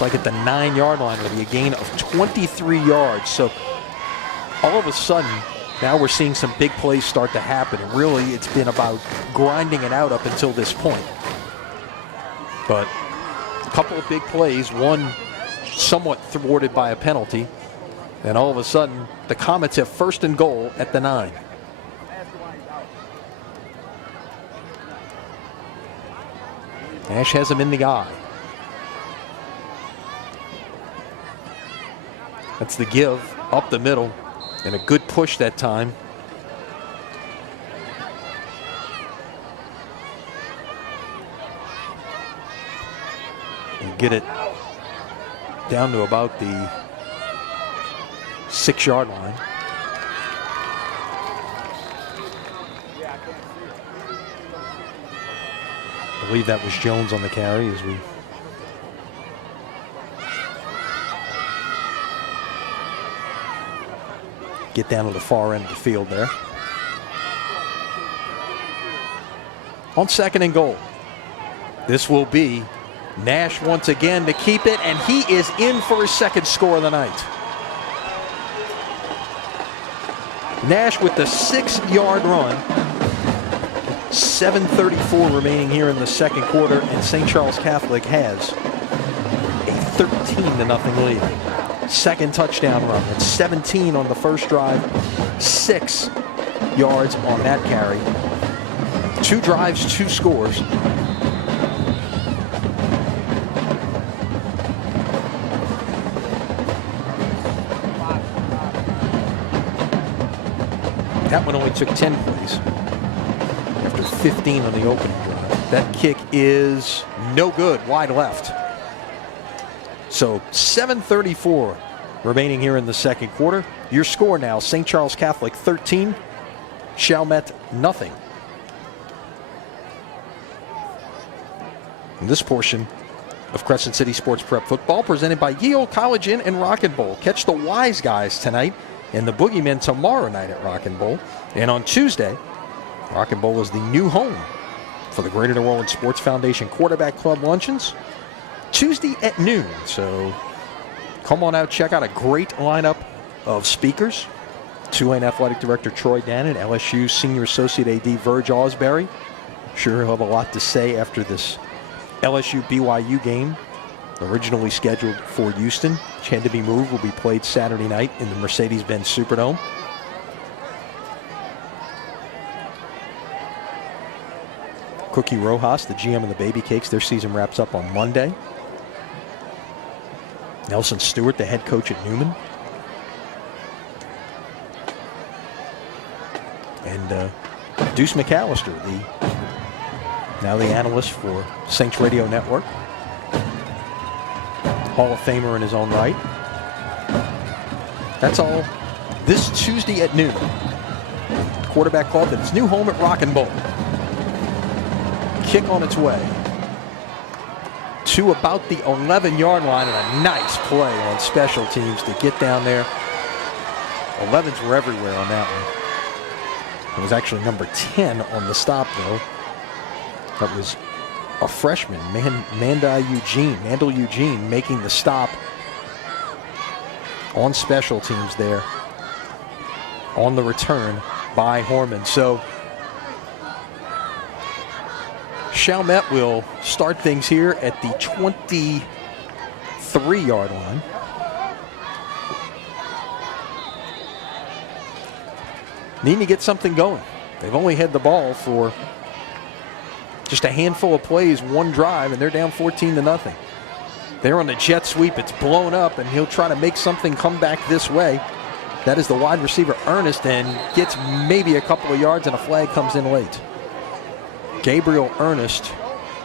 Like at the 9-yard line, it'll be a gain of 23 yards. So all of a sudden, now we're seeing some big plays start to happen. And really, it's been about grinding it out up until this point. But a couple of big plays, one somewhat thwarted by a penalty. And all of a sudden, the Comets have 1st and goal at the 9. Nash has him in the eye. That's the give up the middle, and a good push that time. And get it down to about the 6-yard line. I believe that was Jones on the carry as we get down to the far end of the field there. On 2nd and goal, this will be Nash once again to keep it, and he is in for his 2nd score of the night. Nash with the 6-yard run. 7:34 remaining here in the 2nd quarter, and St. Charles Catholic has a 13-0 lead. 2nd touchdown run. It's 17 on the first drive, 6 yards on that carry. 2 drives, 2 scores. That one only took 10 plays after 15 on the opening drive. That kick is no good, wide left. So 7:34 remaining here in the second quarter. Your score now, St. Charles Catholic 13, Chalmette nothing. In this portion of Crescent City Sports Prep Football, presented by Ye Olde College Inn and Rockin' Bowl. Catch the Wise Guys tonight and the Boogeymen tomorrow night at Rockin' Bowl. And on Tuesday, Rockin' Bowl is the new home for the Greater New Orleans Sports Foundation Quarterback Club luncheons, Tuesday at noon. So come on out, check out a great lineup of speakers. Tulane Athletic Director Troy Dannon, LSU Senior Associate AD Verge Osbury. Sure he'll have a lot to say after this LSU-BYU game, originally scheduled for Houston, which had to be moved, will be played Saturday night in the Mercedes-Benz Superdome. Cookie Rojas, the GM of the Baby Cakes, their season wraps up on Monday. Nelson Stewart, the head coach at Newman. And Deuce McAllister, now the analyst for Saints Radio Network. Hall of Famer in his own right. That's all this Tuesday at noon. Quarterback Club at its new home at Rockin' Bowl. Kick on its way to about the 11-yard line, and a nice play on special teams to get down there. 11s were everywhere on that one. It was actually number 10 on the stop, though. That was a freshman, Mandel Eugene, making the stop on special teams there on the return by Horman. So Chalmette will start things here at the 23-yard line. Needing to get something going. They've only had the ball for just a handful of plays, one drive, and they're down 14-0. They're on the jet sweep. It's blown up, and he'll try to make something come back this way. That is the wide receiver, Ernest, and gets maybe a couple of yards, and a flag comes in late. Gabriel Ernest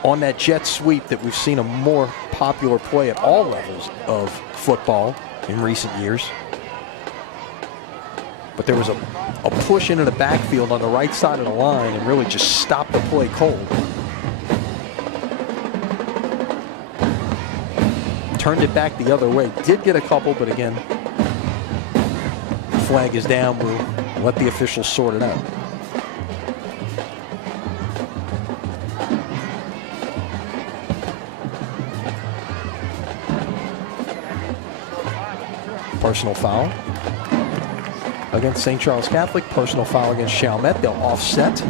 on that jet sweep that we've seen a more popular play at all levels of football in recent years. But there was a push into the backfield on the right side of the line and really just stopped the play cold. Turned it back the other way. Did get a couple, but again, flag is down. We'll let the officials sort it out. Personal foul against St. Charles Catholic. Personal foul against Chalmette. They'll offset.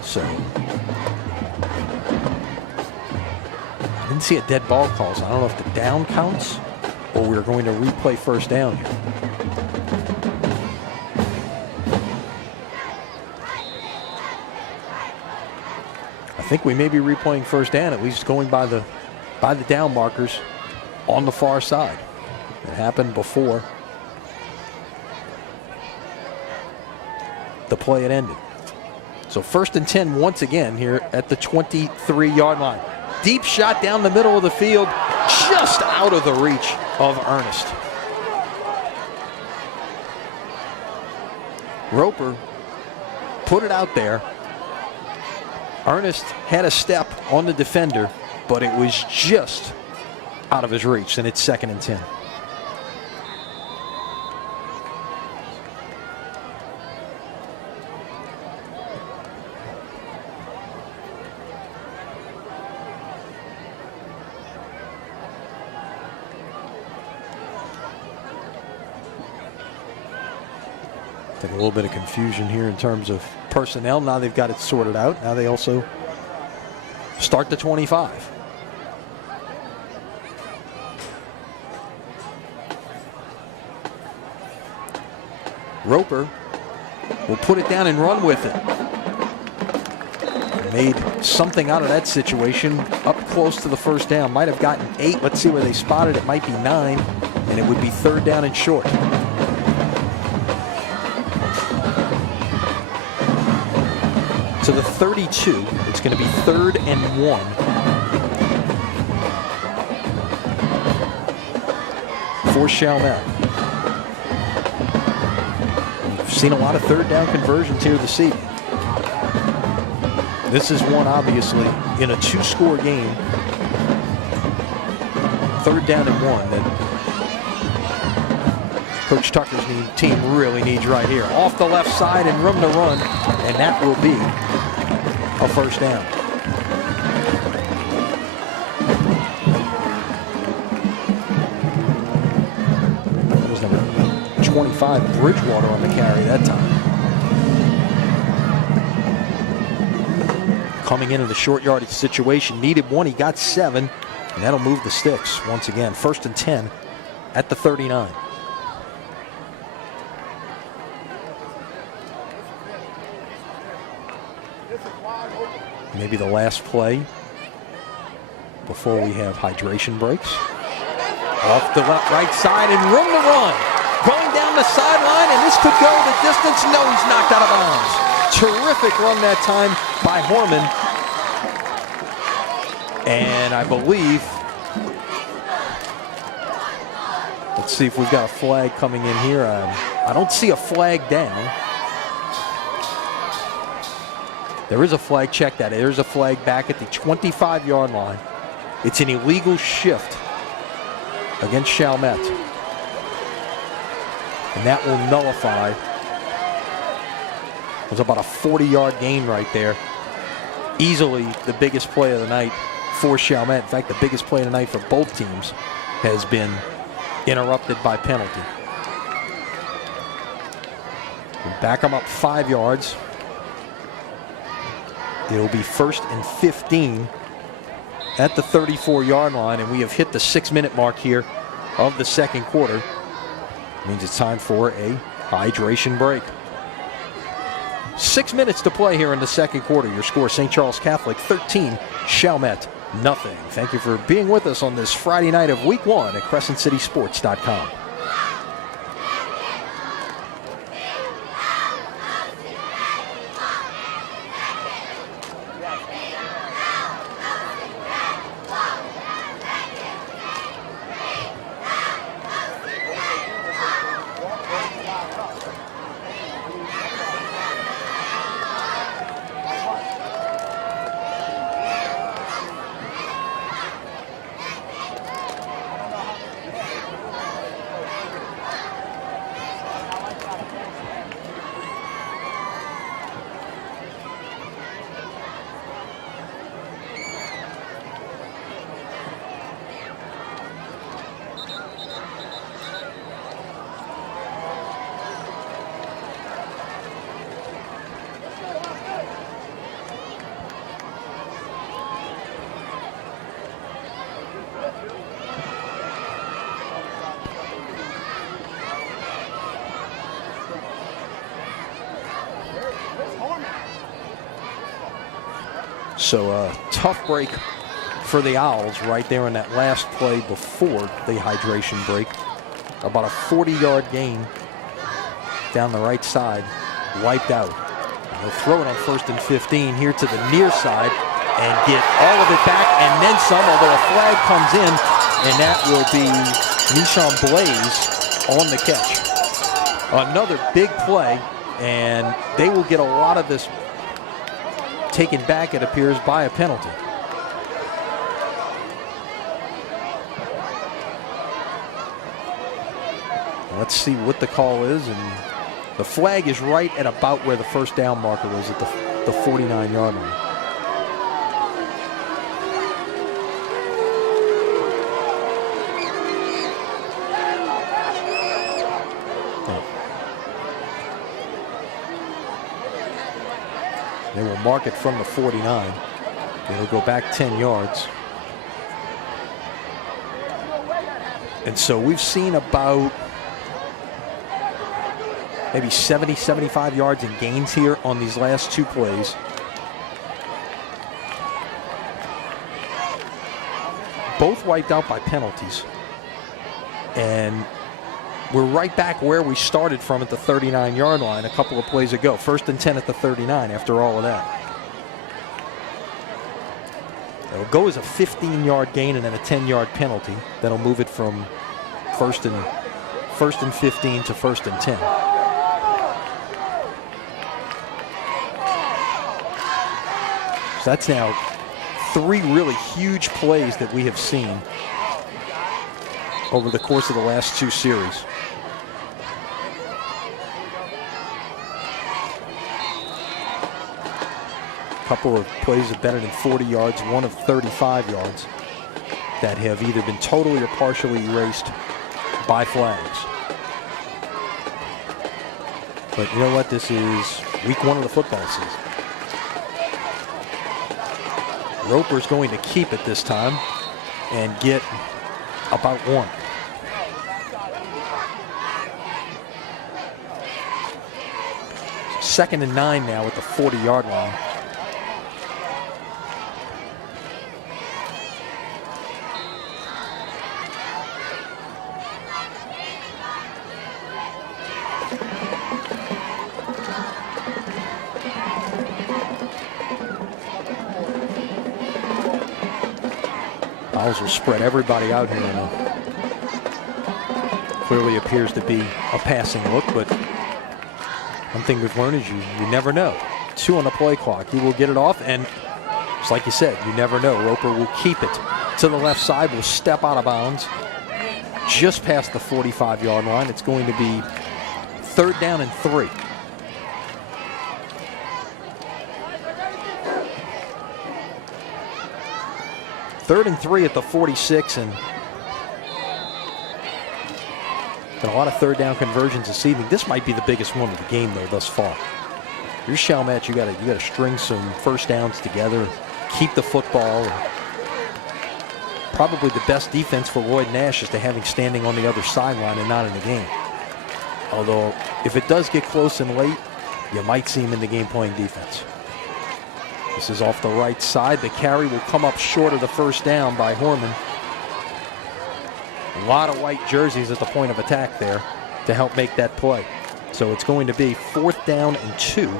So I didn't see a dead ball call, so I don't know if the down counts or we're going to replay first down here. I think we may be replaying first down, at least going by the down markers on the far side. It happened before the play had ended. So 1st and 10 once again here at the 23-yard line. Deep shot down the middle of the field, just out of the reach of Ernest. Roper put it out there. Ernest had a step on the defender, but it was just out of his reach, and it's 2nd and 10. I think a little bit of confusion here in terms of personnel. Now they've got it sorted out. Now they also start the 25. Roper will put it down and run with it. Made something out of that situation. Up close to the first down. Might have gotten 8. Let's see where they spotted it. Might be 9. And it would be 3rd down and short. To the 32. It's going to be 3rd and 1. For Chalmette. We've seen a lot of 3rd down conversions here this evening. This is one, obviously, in a 2-score game. 3rd down and 1 that Coach Tucker's team really needs right here. Off the left side and room to run, and that will be a 1st down. That was number 25, Bridgewater, on the carry that time. Coming into the short yardage situation, needed 1, he got 7, and that'll move the sticks once again. 1st and 10 at the 39. Maybe the last play before we have hydration breaks. Off the right side and room to run. Going down the sideline, and this could go the distance. No, he's knocked out of bounds. Terrific run that time by Horman. And I believe, let's see if we've got a flag coming in here. I don't see a flag down. There is a flag, check that. There's a flag back at the 25-yard line. It's an illegal shift against Chalmette. And that will nullify. It was about a 40-yard gain right there. Easily the biggest play of the night for Chalmette. In fact, the biggest play of the night for both teams has been interrupted by penalty. We back them up 5 yards. It'll be 1st and 15 at the 34-yard line, and we have hit the 6-minute mark here of the second quarter. It means it's time for a hydration break. 6 minutes to play here in the second quarter. Your score, St. Charles Catholic 13, Chalmette nothing. Thank you for being with us on this Friday night of Week 1 at CrescentCitySports.com. So a tough break for the Owls right there in that last play before the hydration break. About a 40-yard gain down the right side, wiped out. They'll throw it on 1st and 15 here to the near side and get all of it back and then some, although a flag comes in, and that will be Nishan Blaze on the catch. Another big play, and they will get a lot of this taken back, it appears, by a penalty. Let's see what the call is, and the flag is right at about where the 1st down marker is at the 49-yard line. They will mark it from the 49. It'll go back 10 yards. And so we've seen about maybe 70, 75 yards in gains here on these last 2 plays. both wiped out by penalties. And we're right back where we started from at the 39-yard line a couple of plays ago. 1st and 10 at the 39 after all of that. It'll go as a 15-yard gain and then a 10-yard penalty. That'll move it from first and 15 to 1st and 10. So that's now 3 really huge plays that we have seen over the course of the last 2 series. A couple of plays of better than 40 yards, one of 35 yards that have either been totally or partially erased by flags. But you know what? This is week 1 of the football season. Roper's going to keep it this time and get about 1. Second and 9 now at the 40-yard line. Owls will spread everybody out here. Clearly appears to be a passing look, but one thing we've learned is you never know. 2 on the play clock. He will get it off, and just like you said, you never know. Roper will keep it to the left side, will step out of bounds just past the 45-yard line. It's going to be 3rd down and 3. Third and 3 at the 46, and got a lot of 3rd down conversions this evening. This might be the biggest one of the game, though, thus far. You're Chalmette. You got to string some 1st downs together, keep the football. Probably the best defense for Lloyd Nash is to have him standing on the other sideline and not in the game. Although, if it does get close and late, you might see him in the game playing defense. This is off the right side. The carry will come up short of the 1st down by Horman. A lot of white jerseys at the point of attack there to help make that play. So it's going to be 4th down and 2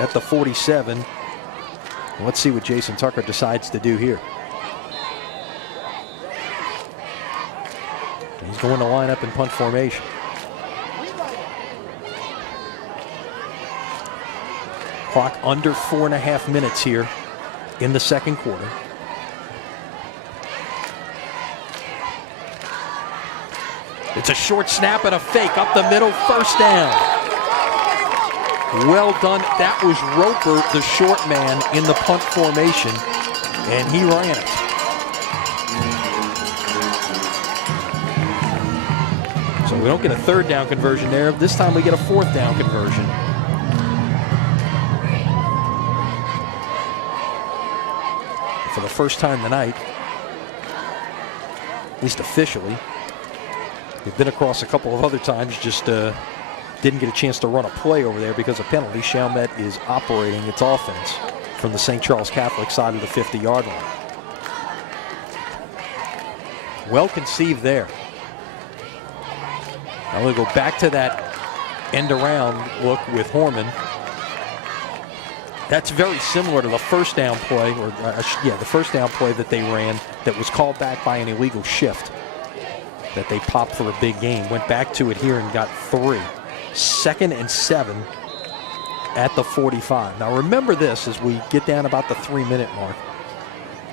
at the 47. And let's see what Jason Tucker decides to do here. He's going to line up in punt formation. Clock under 4.5 minutes here in the 2nd quarter. It's a short snap and a fake up the middle, 1st down. Well done. That was Roper, the short man, in the punt formation, and he ran it. So we don't get a 3rd down conversion there. This time we get a 4th down conversion. For the first time tonight, at least officially. They've been across a couple of other times, just didn't get a chance to run a play over there because of penalty. Chalmette is operating its offense from the St. Charles Catholic side of the 50-yard line. Well conceived there. Now we'll go back to that end around look with Horman. That's very similar to the 1st down play, or the 1st down play that they ran that was called back by an illegal shift that they popped for a big gain. Went back to it here and got 3. 2nd and 7 at the 45. Now remember this as we get down about the 3-minute mark.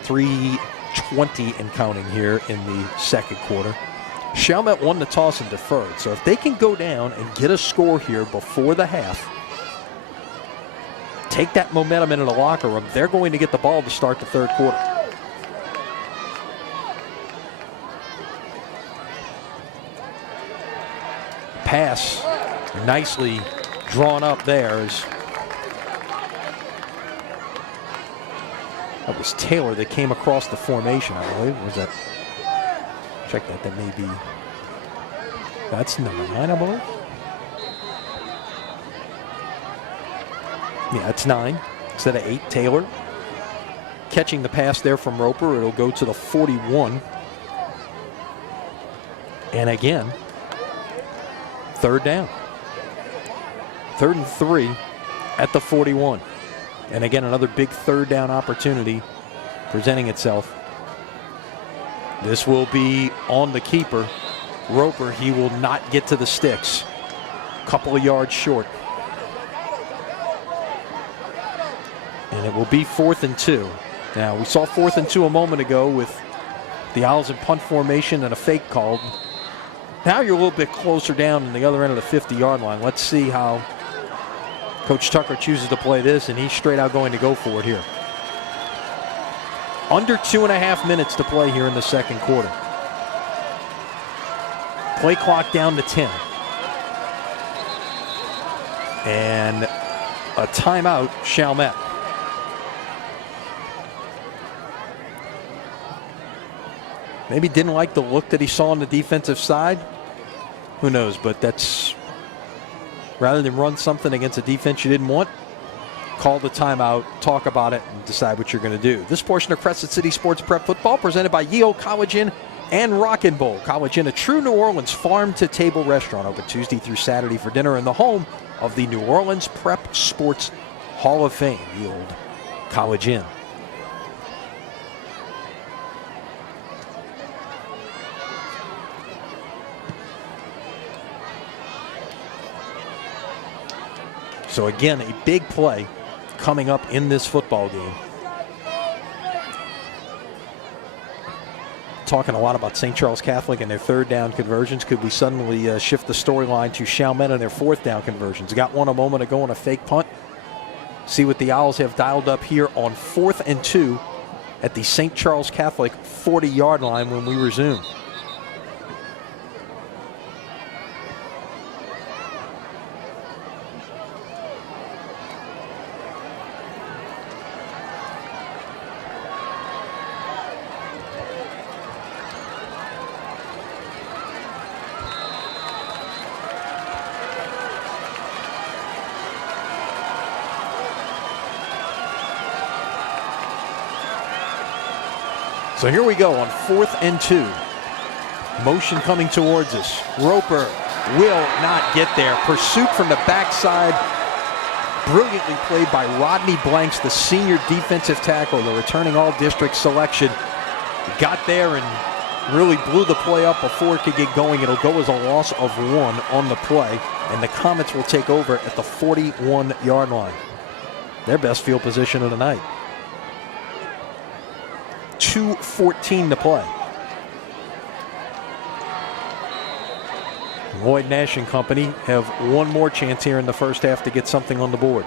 3:20 and counting here in the 2nd quarter. Chalmette won the toss and deferred. So if they can go down and get a score here before the half, take that momentum into the locker room, they're going to get the ball to start the 3rd quarter. Pass nicely drawn up there. That was Taylor that came across the formation, I believe. Was that? Check that. That may be. That's number 9, I believe. Yeah, it's 9 instead of 8. Taylor. catching the pass there from Roper. It'll go to the 41. And again, third down. 3rd and 3 at the 41. And again, another big third down opportunity presenting itself. This will be on the keeper, Roper. He will not get to the sticks. Couple of yards short. And it will be 4th and 2. Now, we saw 4th and 2 a moment ago with the Owls in punt formation and a fake called. Now you're a little bit closer down on the other end of the 50-yard line. Let's see how Coach Tucker chooses to play this, and he's straight out going to go for it here. Under 2.5 minutes to play here in the second quarter. Play clock down to 10. And a timeout, Chalmette. Maybe didn't like the look that he saw on the defensive side. Who knows, but that's, rather than run something against a defense you didn't want, call the timeout, talk about it, and decide what you're going to do. This portion of Crescent City Sports Prep Football presented by Yale College Inn and Rockin' Bowl. College Inn, a true New Orleans farm-to-table restaurant, open Tuesday through Saturday for dinner, in the home of the New Orleans Prep Sports Hall of Fame, the old College Inn. So again, a big play coming up in this football game. Talking a lot about St. Charles Catholic and their third down conversions. Could we suddenly shift the storyline to Chalmette and their fourth down conversions? Got one a moment ago on a fake punt. See what the Owls have dialed up here on 4th and 2 at the St. Charles Catholic 40-yard line when we resume. So here we go on 4th and 2. Motion coming towards us. Roper will not get there. Pursuit from the backside. Brilliantly played by Rodney Blanks, the senior defensive tackle, the returning all-district selection. Got there and really blew the play up before it could get going. It'll go as a loss of 1 on the play, and the Comets will take over at the 41-yard line. Their best field position of the night. 2:14 to play. Lloyd Nash and company have one more chance here in the first half to get something on the board.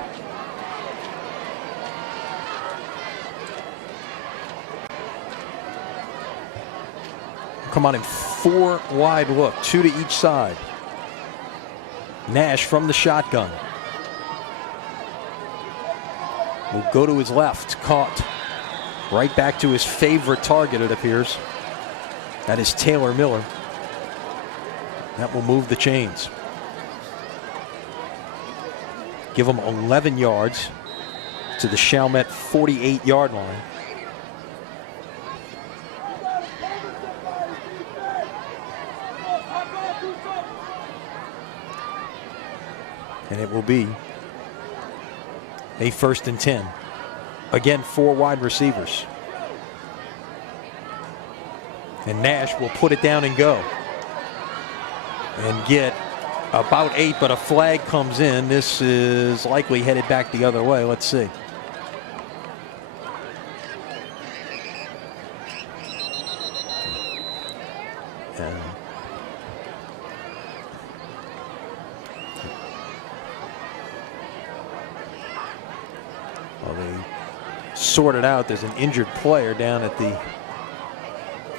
Come on in 4 wide look, 2 to each side. Nash from the shotgun. Will go to his left, caught. Right back to his favorite target, it appears. That is Taylor Miller. That will move the chains. Give him 11 yards to the Chalmette 48-yard line. And it will be a 1st and 10. Again, 4 wide receivers. And Nash will put it down and go. And get about 8, but a flag comes in. This is likely headed back the other way. Let's see. Well, they sorted out. There's an injured player down at the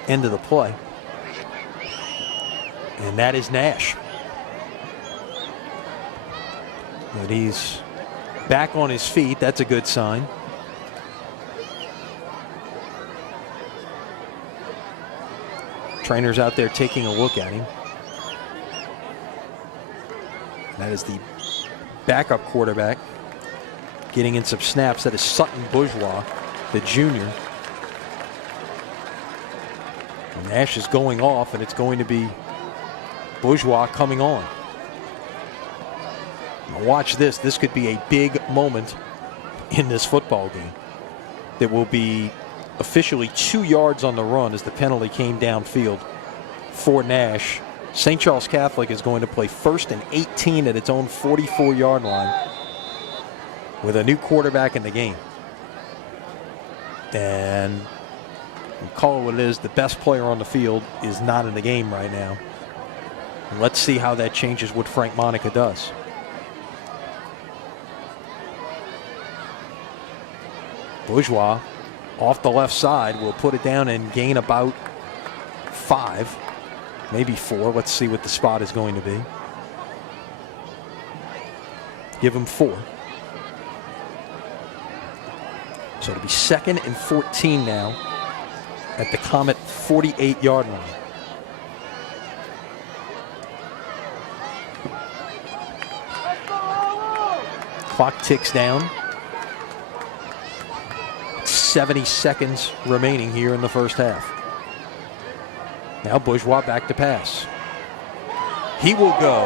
end of the play. And that is Nash. But he's back on his feet. That's a good sign. Trainer's out there taking a look at him. That is the backup quarterback getting in some snaps. That is Sutton Bourgeois. the junior. Nash is going off, and it's going to be Bourgeois coming on. Now watch this. This could be a big moment in this football game. There will be officially 2 yards on the run as the penalty came downfield for Nash. St. Charles Catholic is going to play 1st and 18 at its own 44-yard line with a new quarterback in the game. And call it what it is, the best player on the field is not in the game right now. And let's see how that changes what Frank Monica does. Bourgeois off the left side will put it down and gain about 5, maybe 4. Let's see what the spot is going to be. Give him 4. So it'll be 2nd and 14 now at the Comet 48-yard line. Clock ticks down. 70 seconds remaining here in the first half. Now Bourgeois back to pass. He will go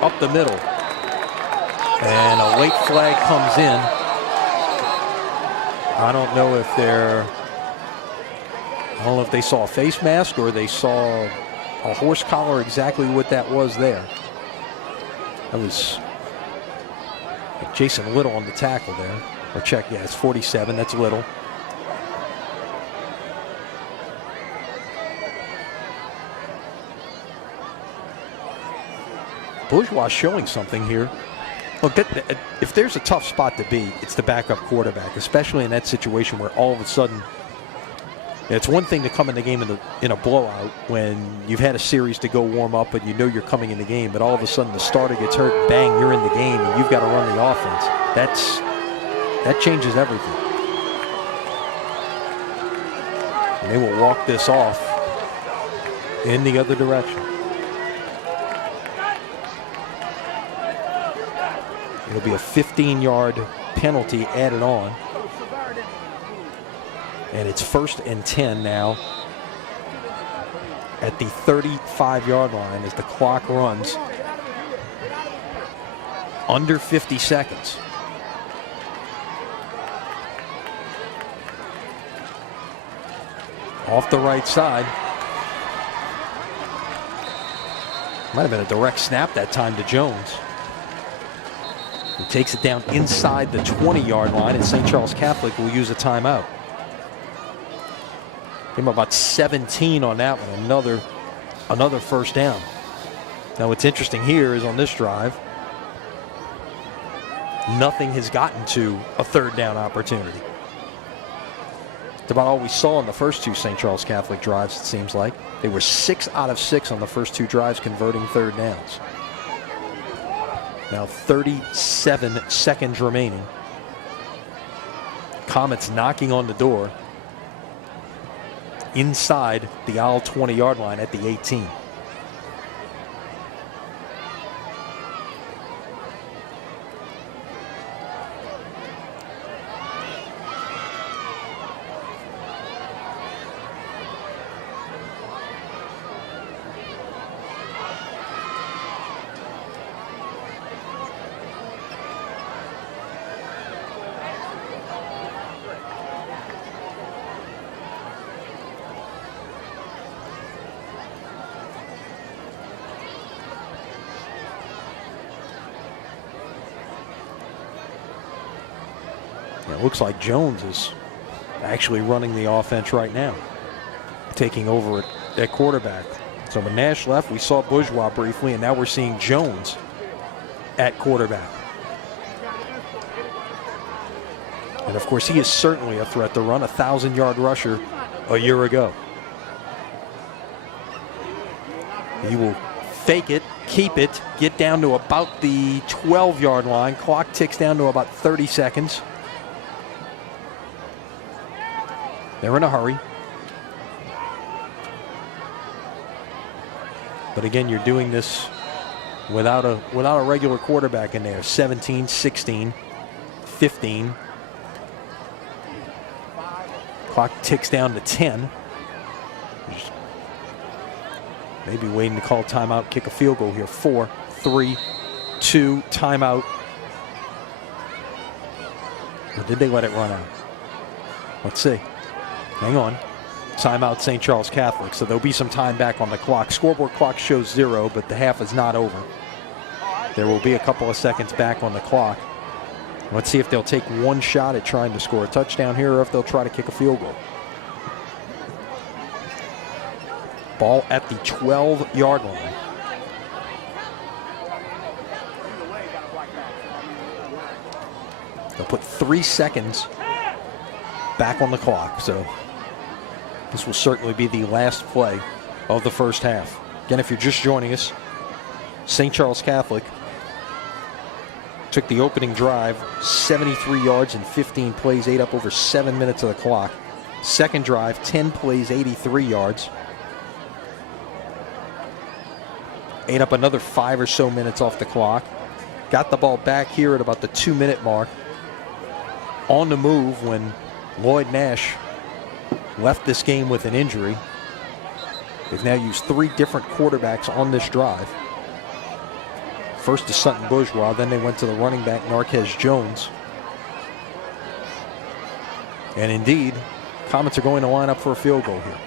up the middle. And a late flag comes in. I don't know if they saw a face mask or they saw a horse collar, exactly what that was there. That was like Jason Little on the tackle there. Or check, yeah, it's 47, that's Little. Bourgeois showing something here. Look, if there's a tough spot to be, it's the backup quarterback, especially in that situation where all of a sudden, it's one thing to come in the game in a blowout when you've had a series to go warm up and you know you're coming in the game, but all of a sudden the starter gets hurt, bang, you're in the game, and you've got to run the offense. That changes everything. And they will walk this off in the other direction. It'll be a 15-yard penalty added on. And it's 1st and 10 now at the 35-yard line as the clock runs under 50 seconds. Off the right side. Might have been a direct snap that time to Jones. He takes it down inside the 20-yard line, and St. Charles Catholic will use a timeout. Give him about 17 on that one, another first down. Now what's interesting here is on this drive, nothing has gotten to a 3rd down opportunity. It's about all we saw in the first 2 St. Charles Catholic drives, it seems like. They were 6 out of 6 on the first 2 drives converting 3rd downs. Now 37 seconds remaining. Comets knocking on the door inside the Owl 20-yard line at the 18. It looks like Jones is actually running the offense right now, taking over at quarterback. So when Nash left, we saw Bourgeois briefly, and now we're seeing Jones at quarterback. And of course, he is certainly a threat to run, a 1,000-yard rusher a year ago. He will fake it, keep it, get down to about the 12-yard line. Clock ticks down to about 30 seconds. They're in a hurry. But again, you're doing this without a regular quarterback in there. 17, 16, 15. Clock ticks down to 10. Maybe waiting to call timeout, kick a field goal here. 4, 3, 2, timeout. Or did they let it run out? Let's see. Hang on. Timeout, St. Charles Catholic. So there'll be some time back on the clock. Scoreboard clock shows 0, but the half is not over. There will be a couple of seconds back on the clock. Let's see if they'll take one shot at trying to score a touchdown here or if they'll try to kick a field goal. Ball at the 12-yard line. They'll put 3 seconds back on the clock. So this will certainly be the last play of the first half. Again, if you're just joining us, St. Charles Catholic took the opening drive, 73 yards and 15 plays, ate up over 7 minutes of the clock. Second drive, 10 plays, 83 yards. Ate up another 5 or so minutes off the clock. Got the ball back here at about the 2-minute mark. On the move when Lloyd Nash left this game with an injury. They've now used 3 different quarterbacks on this drive. First to Sutton Bourgeois, then they went to the running back Narquez Jones. And indeed, Comets are going to line up for a field goal here.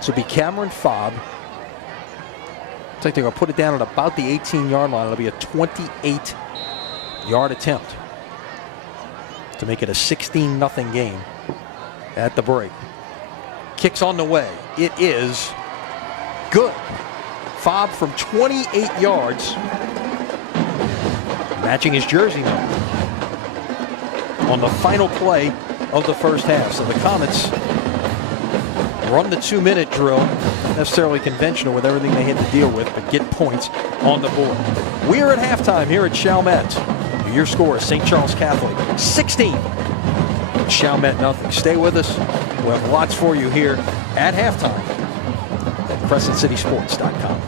So it'll be Cameron Fobb. Looks like they're going to put it down at about the 18-yard line. It'll be a 28-yard attempt to make it a 16-0 game at the break. Kicks on the way. It is good. Fobb from 28 yards, matching his jersey number on the final play of the first half. So the Comets run the 2-minute drill, not necessarily conventional with everything they had to deal with, but get points on the board. We are at halftime here at Chalmette. Your score is St. Charles Catholic 16, Chalmette nothing. Stay with us. We'll have lots for you here at halftime at CrescentCitySports.com.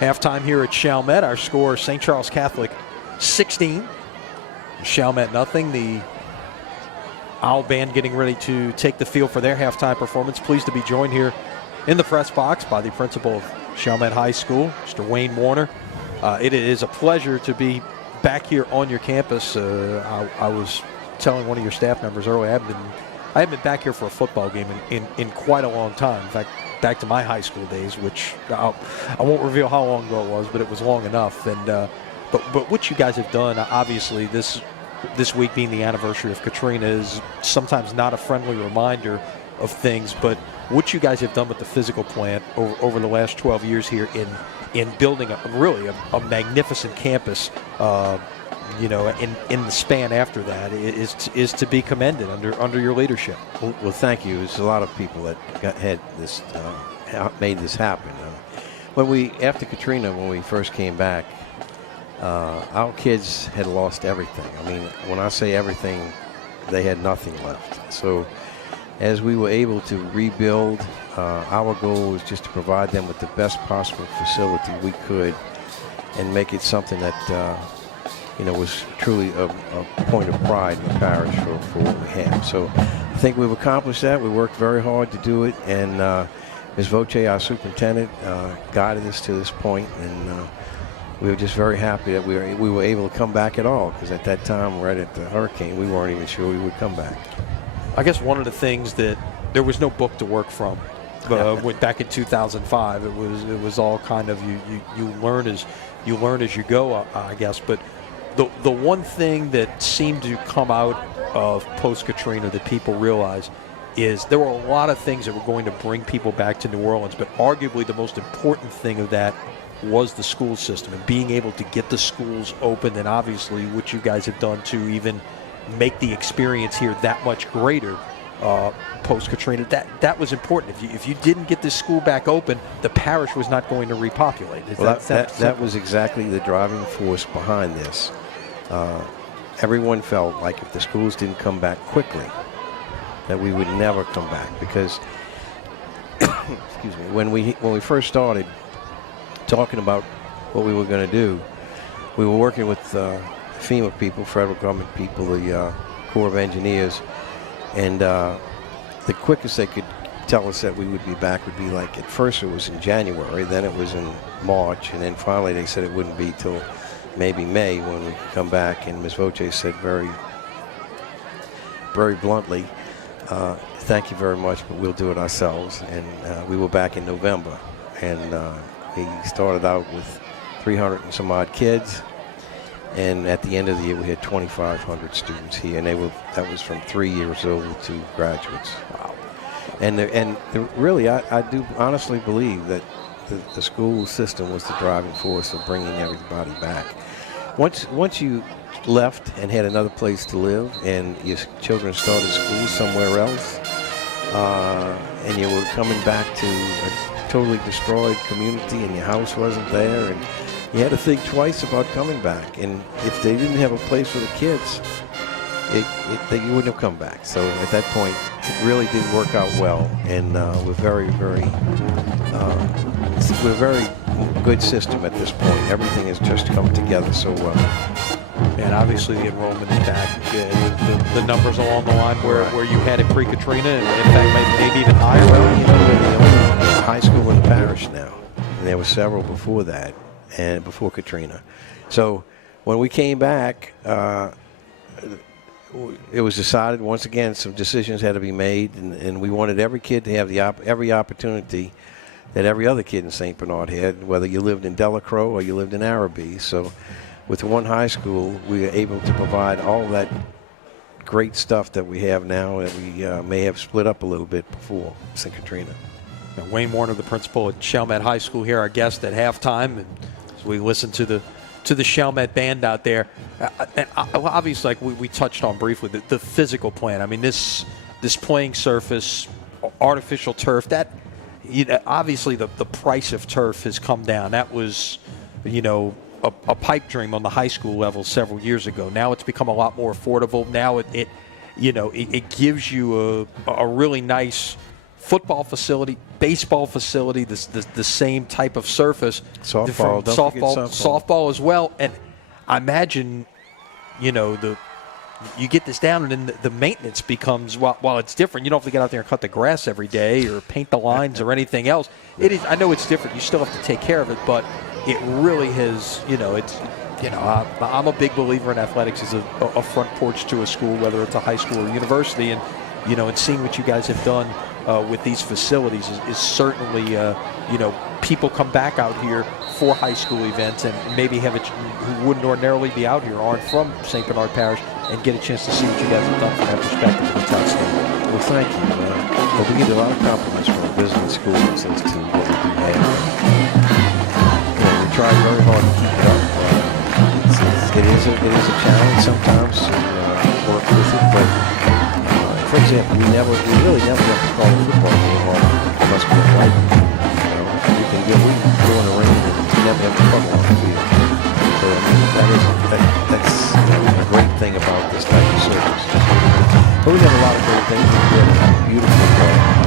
Halftime here at Chalmette. Our score, St. Charles Catholic 16, Chalmette nothing. The Owl Band getting ready to take the field for their halftime performance. Pleased to be joined here in the press box by the principal of Chalmette High School, Mr. Wayne Warner. It is a pleasure to be back here on your campus. I was telling one of your staff members earlier, I haven't been back here for a football game in quite a long time. In fact, back to my high school days, which I won't reveal how long ago it was, but it was long enough. And but what you guys have done, obviously, this week being the anniversary of Katrina is sometimes not a friendly reminder of things, but what you guys have done with the physical plant over the last 12 years here in building a magnificent campus, in the span after that is to be commended under your leadership. Well, thank you. There's a lot of people that made this happen. After Katrina, when we first came back, our kids had lost everything. I mean, when I say everything, they had nothing left. So as we were able to rebuild, our goal was just to provide them with the best possible facility we could and make it something that was truly a point of pride in the parish for what we have. So I think we've accomplished that. We worked very hard to do it, and Ms. Voce, our superintendent, guided us to this point, and we were just very happy that we were able to come back at all, because at that time, right at the hurricane, we weren't even sure we would come back. I guess one of the things that there was no book to work from went back in 2005. It was all kind of you learn as you go, I guess. But the one thing that seemed to come out of post-Katrina that people realize is there were a lot of things that were going to bring people back to New Orleans, but arguably the most important thing of that was the school system and being able to get the schools open, and obviously what you guys have done to even make the experience here that much greater post-Katrina. That was important. If you didn't get this school back open, the parish was not going to repopulate. That was exactly the driving force behind this. Everyone felt like if the schools didn't come back quickly, that we would never come back, because excuse me, when we first started talking about what we were going to do, we were working with FEMA people, federal government people, the Corps of Engineers, and the quickest they could tell us that we would be back would be, like, at first it was in January, then it was in March, and then finally they said it wouldn't be till maybe May when we could come back. And Ms. Voce said very, very bluntly, thank you very much, but we'll do it ourselves. And we were back in November, and we started out with 300 and some odd kids, and at the end of the year we had 2,500 students here, and that was from 3 years old to graduates. Wow. And really, I do honestly believe that the school system was the driving force of bringing everybody back. Once you left and had another place to live, and your children started school somewhere else, and you were coming back to a totally destroyed community, and your house wasn't there, and you had to think twice about coming back. And if they didn't have a place for the kids, you wouldn't have come back. So at that point, it really did work out well, and we're very good system at this point. Everything has just come together so well. And obviously the enrollment is back. The numbers along the line where you had it pre-Katrina, and in fact maybe even higher. Well, you know, the only high school in the parish now, and there were several before that, and before Katrina. So when we came back, it was decided once again some decisions had to be made, and we wanted every kid to have every opportunity that every other kid in St. Bernard had, whether you lived in Delacroix or you lived in Araby. So with one high school, we were able to provide all that great stuff that we have now that we may have split up a little bit before St. Katrina. Now, Wayne Warner, the principal at Chalmette High School, here, our guest at halftime, and as we listen to the Chalmette band out there, and obviously, like we touched on briefly, the physical plan. I mean, this playing surface, artificial turf, that, you know, obviously the price of turf has come down. That was, you know, a pipe dream on the high school level several years ago. Now it's become a lot more affordable. Now it gives you a really nice football facility, baseball facility, the same type of surface. Softball as well. And I imagine, you know, you get this down, and then the maintenance becomes, while it's different, you don't have to get out there and cut the grass every day or paint the lines or anything else. It is. I know it's different. You still have to take care of it, but it really has, you know, it's, you know, I'm a big believer in athletics as a front porch to a school, whether it's a high school or university, and, you know, and seeing what you guys have done with these facilities is certainly, you know, people come back out here for high school events and maybe who wouldn't ordinarily be out here, aren't from St. Bernard Parish, and get a chance to see what you guys have done from that perspective. It's outstanding. Well, thank you. Well, we get a lot of compliments from visiting schools as to what we do have. We try very hard to keep it up. It is a challenge sometimes to work with it, but for example, we really never have to call a football game on unless we're right. We can go in the ring and we never have trouble on the field. So I mean, that's a great thing about this type of service. But we have a lot of great things. We have a beautiful,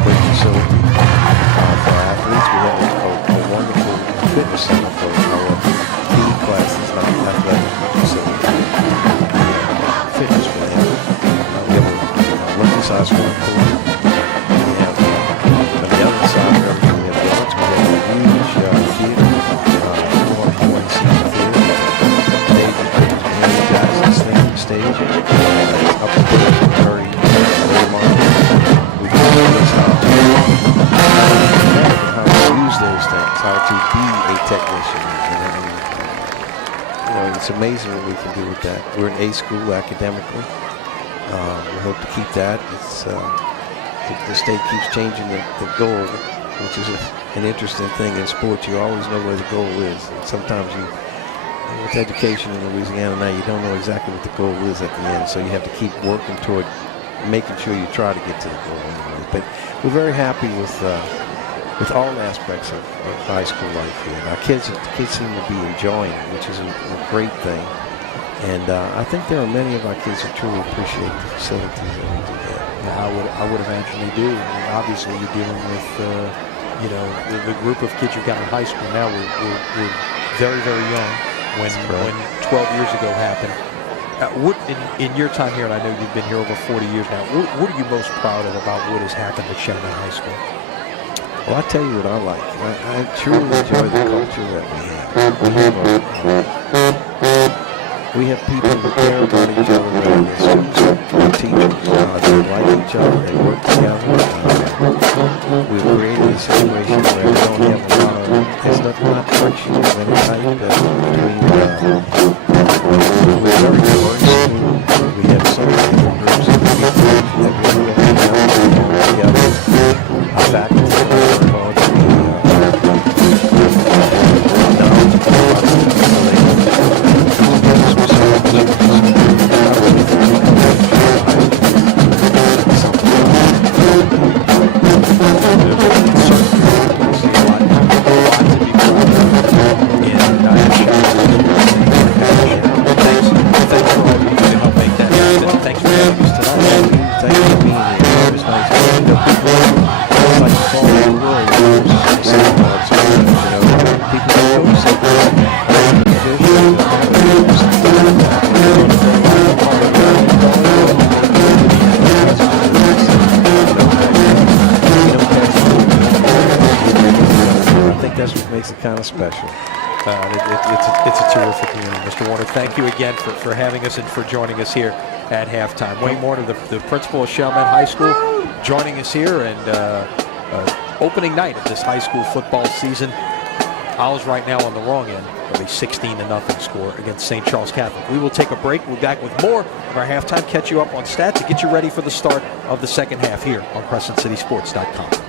great facility for our athletes. We have a wonderful fitness center for our PE classes, not athletic facility. Fitness for them. We have a size for our pool. We have on the other side of everything, we have dance. We have a huge theater, 440-seat theater. Jackson's stage. It's up to very, very modern. it's amazing what we can do with that. We're an A school academically. We hope to keep that. It's the state keeps changing the goal, which is an interesting thing in sports. You always know where the goal is. And sometimes with education in Louisiana now, you don't know exactly what the goal is at the end. So you have to keep working toward making sure you try to get to the goal anyway. But we're very happy with all aspects of high school life here. Our kids seem to be enjoying it, which is a great thing. And I think there are many of our kids who truly appreciate the facilities that we do have. Yeah, I would imagine they do. I mean, obviously, you're dealing with, the group of kids you've got in high school now were very, very young when 12 years ago happened. What in your time here, and I know you've been here over 40 years now, what are you most proud of about what has happened at Chalmette High School? Well, I'll tell you what I like. I truly enjoy the culture that we have. We have people who care about each other, whether they're students or teachers. They like each other. They work together. We've created a situation where we don't have a lot of, there's not friction of any type between, we're very diverse. We have so many different groups of people that we work together. Our faculty are hard to be kind of special. It's a terrific union. Mr. Warner, thank you again for having us and for joining us here at halftime. Wayne Warner, the principal of Chalmette High School, joining us here and opening night of this high school football season. Owls right now on the wrong end of a 16-0 score against St. Charles Catholic. We will take a break. We'll be back with more of our halftime, catch you up on stats to get you ready for the start of the second half here on CrescentCitySports.com.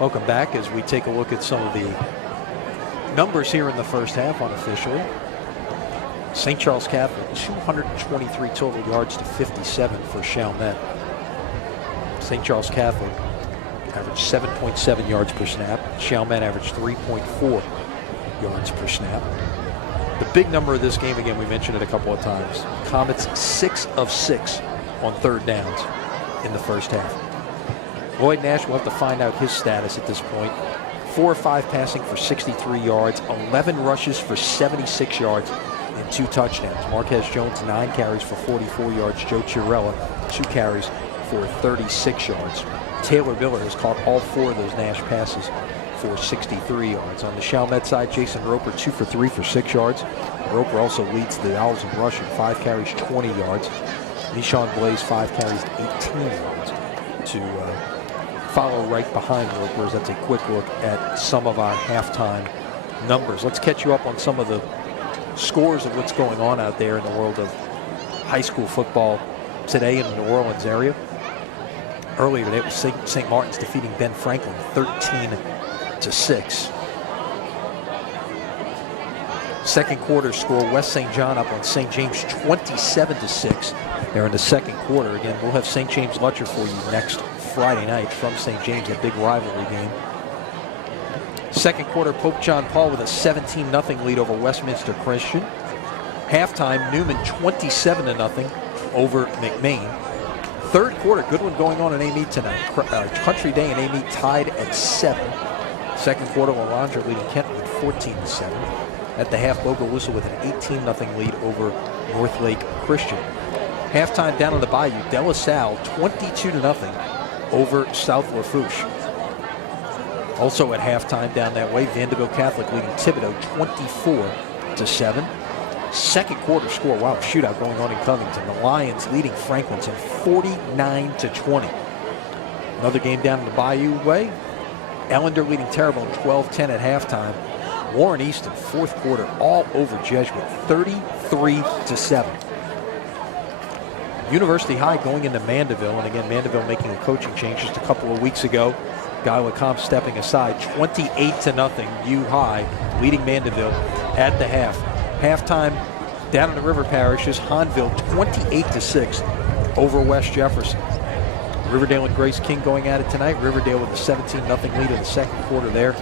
Welcome back as we take a look at some of the numbers here in the first half unofficially. St. Charles Catholic, 223 total yards to 57 for Chalmette. St. Charles Catholic averaged 7.7 yards per snap. Chalmette averaged 3.4 yards per snap. The big number of this game, again, we mentioned it a couple of times. Comets 6 of 6 on third downs in the first half. Lloyd Nash will have to find out his status at this point. 4 of 5 passing for 63 yards, 11 rushes for 76 yards, and 2 touchdowns. Marquez Jones, 9 carries for 44 yards. Joe Chiarella, 2 carries for 36 yards. Taylor Miller has caught all 4 of those Nash passes for 63 yards. On the Chalmette side, Jason Roper, 2 for 3 for 6 yards. Roper also leads the Owls in rushing, 5 carries, 20 yards. Nishan Blaze, 5 carries, 18 yards. To follow right behind Roper, as that's a quick look at some of our halftime numbers. Let's catch you up on some of the scores of what's going on out there in the world of high school football today in the New Orleans area. Earlier today, it was St. Martin's defeating Ben Franklin 13-6. Second quarter score, West St. John up on St. James 27-6. There in the second quarter. Again, we'll have St. James Lutcher for you next Friday night from St. James, a big rivalry game. Second quarter, Pope John Paul with a 17-0 lead over Westminster Christian. Halftime, Newman 27-0 over McMain. Third quarter, good one going on in Amite tonight. Country Day and Amite tied at 7. Second quarter, Laurandra leading Kentwood 14-7. At the half, Bogo Whistle with an 18-0 lead over North Lake Christian. Halftime down on the Bayou, De La Salle 22-0 over South Lafourche. Also at halftime down that way, Vanderbilt Catholic leading Thibodeau 24-7. Second quarter score, wow, shootout going on in Covington. The Lions leading Franklinton 49-20. Another game down in the Bayou way. Ellender leading Terrebonne 12-10 at halftime. Warren Easton, fourth quarter, all over Jesuit, 33-7. University High going into Mandeville, and again, Mandeville making a coaching change just a couple of weeks ago. Guy Lecomte stepping aside, 28-0, U High leading Mandeville at the half. Halftime down in the River Parishes, Hahnville 28-6 over West Jefferson. Riverdale and Grace King going at it tonight. Riverdale with a 17-0 lead in the second quarter there.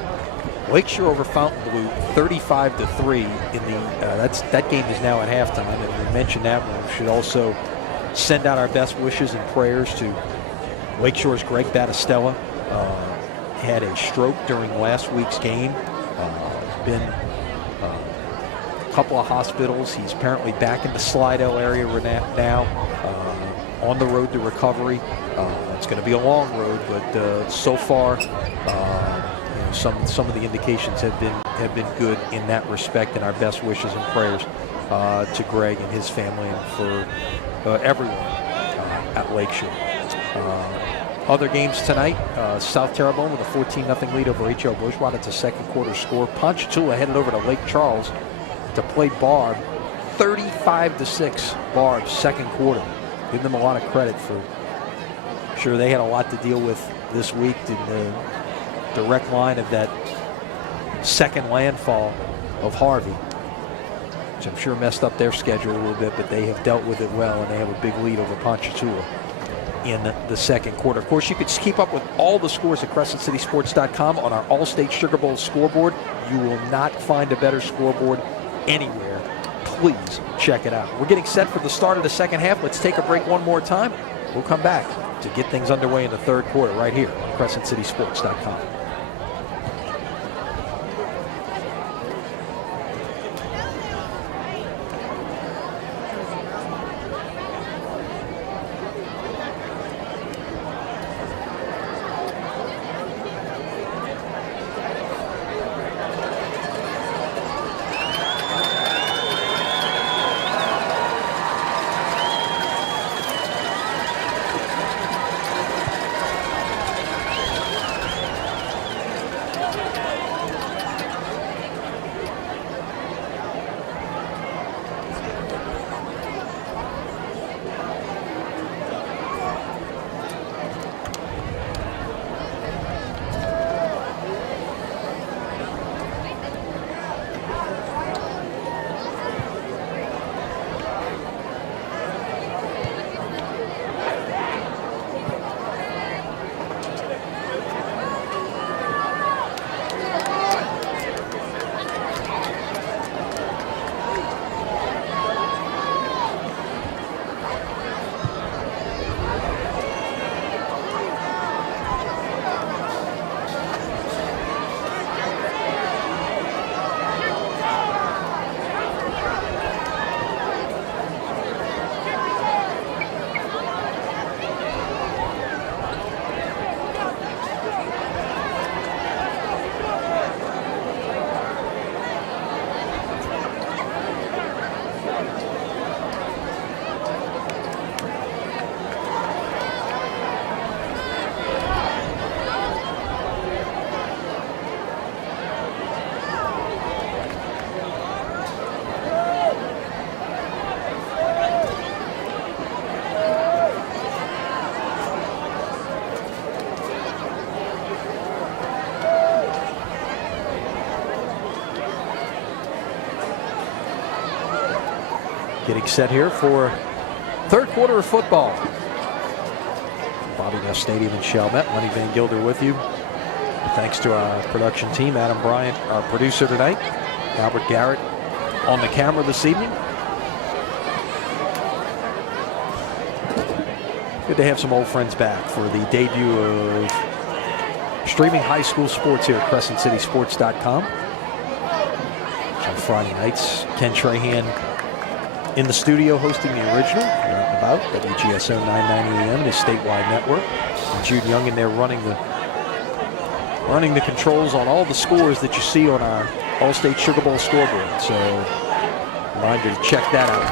Lakeshore over Fontainebleau 35-3 in the that game is now at halftime, and we mentioned that one. We should also send out our best wishes and prayers to Lakeshore's Greg Battistella. Had a stroke during last week's game. He's been a couple of hospitals. He's apparently back in the Slidell area now, on the road to recovery. It's going to be a long road, but so far, some of the indications have been good in that respect. And our best wishes and prayers to Greg and his family, and for everyone at Lakeshore. Other games tonight, South Terrebonne with a 14-0 lead over H.L. Bourgeois. That's a second quarter score. Ponchatoula headed over to Lake Charles to play Barb, 35-6 Barb, second quarter. Give them a lot of credit for, sure they had a lot to deal with this week in the direct line of that second landfall of Harvey, which I'm sure messed up their schedule a little bit, but they have dealt with it well, and they have a big lead over Ponchatoula in the second quarter. Of course, you can keep up with all the scores at CrescentCitySports.com on our All-State Sugar Bowl scoreboard. You will not find a better scoreboard anywhere. Please check it out. We're getting set for the start of the second half. Let's take a break one more time. We'll come back to get things underway in the third quarter right here on CrescentCitySports.com. Getting set here for third quarter of football. Bobby Neff Stadium in Chalmette. Lenny Van Gilder with you. Thanks to our production team, Adam Bryant, our producer tonight, Albert Garrett on the camera this evening. Good to have some old friends back for the debut of streaming high school sports here at CrescentCitySports.com. On Friday nights, Ken Trahan in the studio hosting the original, about WGSO 990 AM, his statewide network. And Jude Young in there running the controls on all the scores that you see on our All-State Sugar Bowl scoreboard. So, reminder to check that out.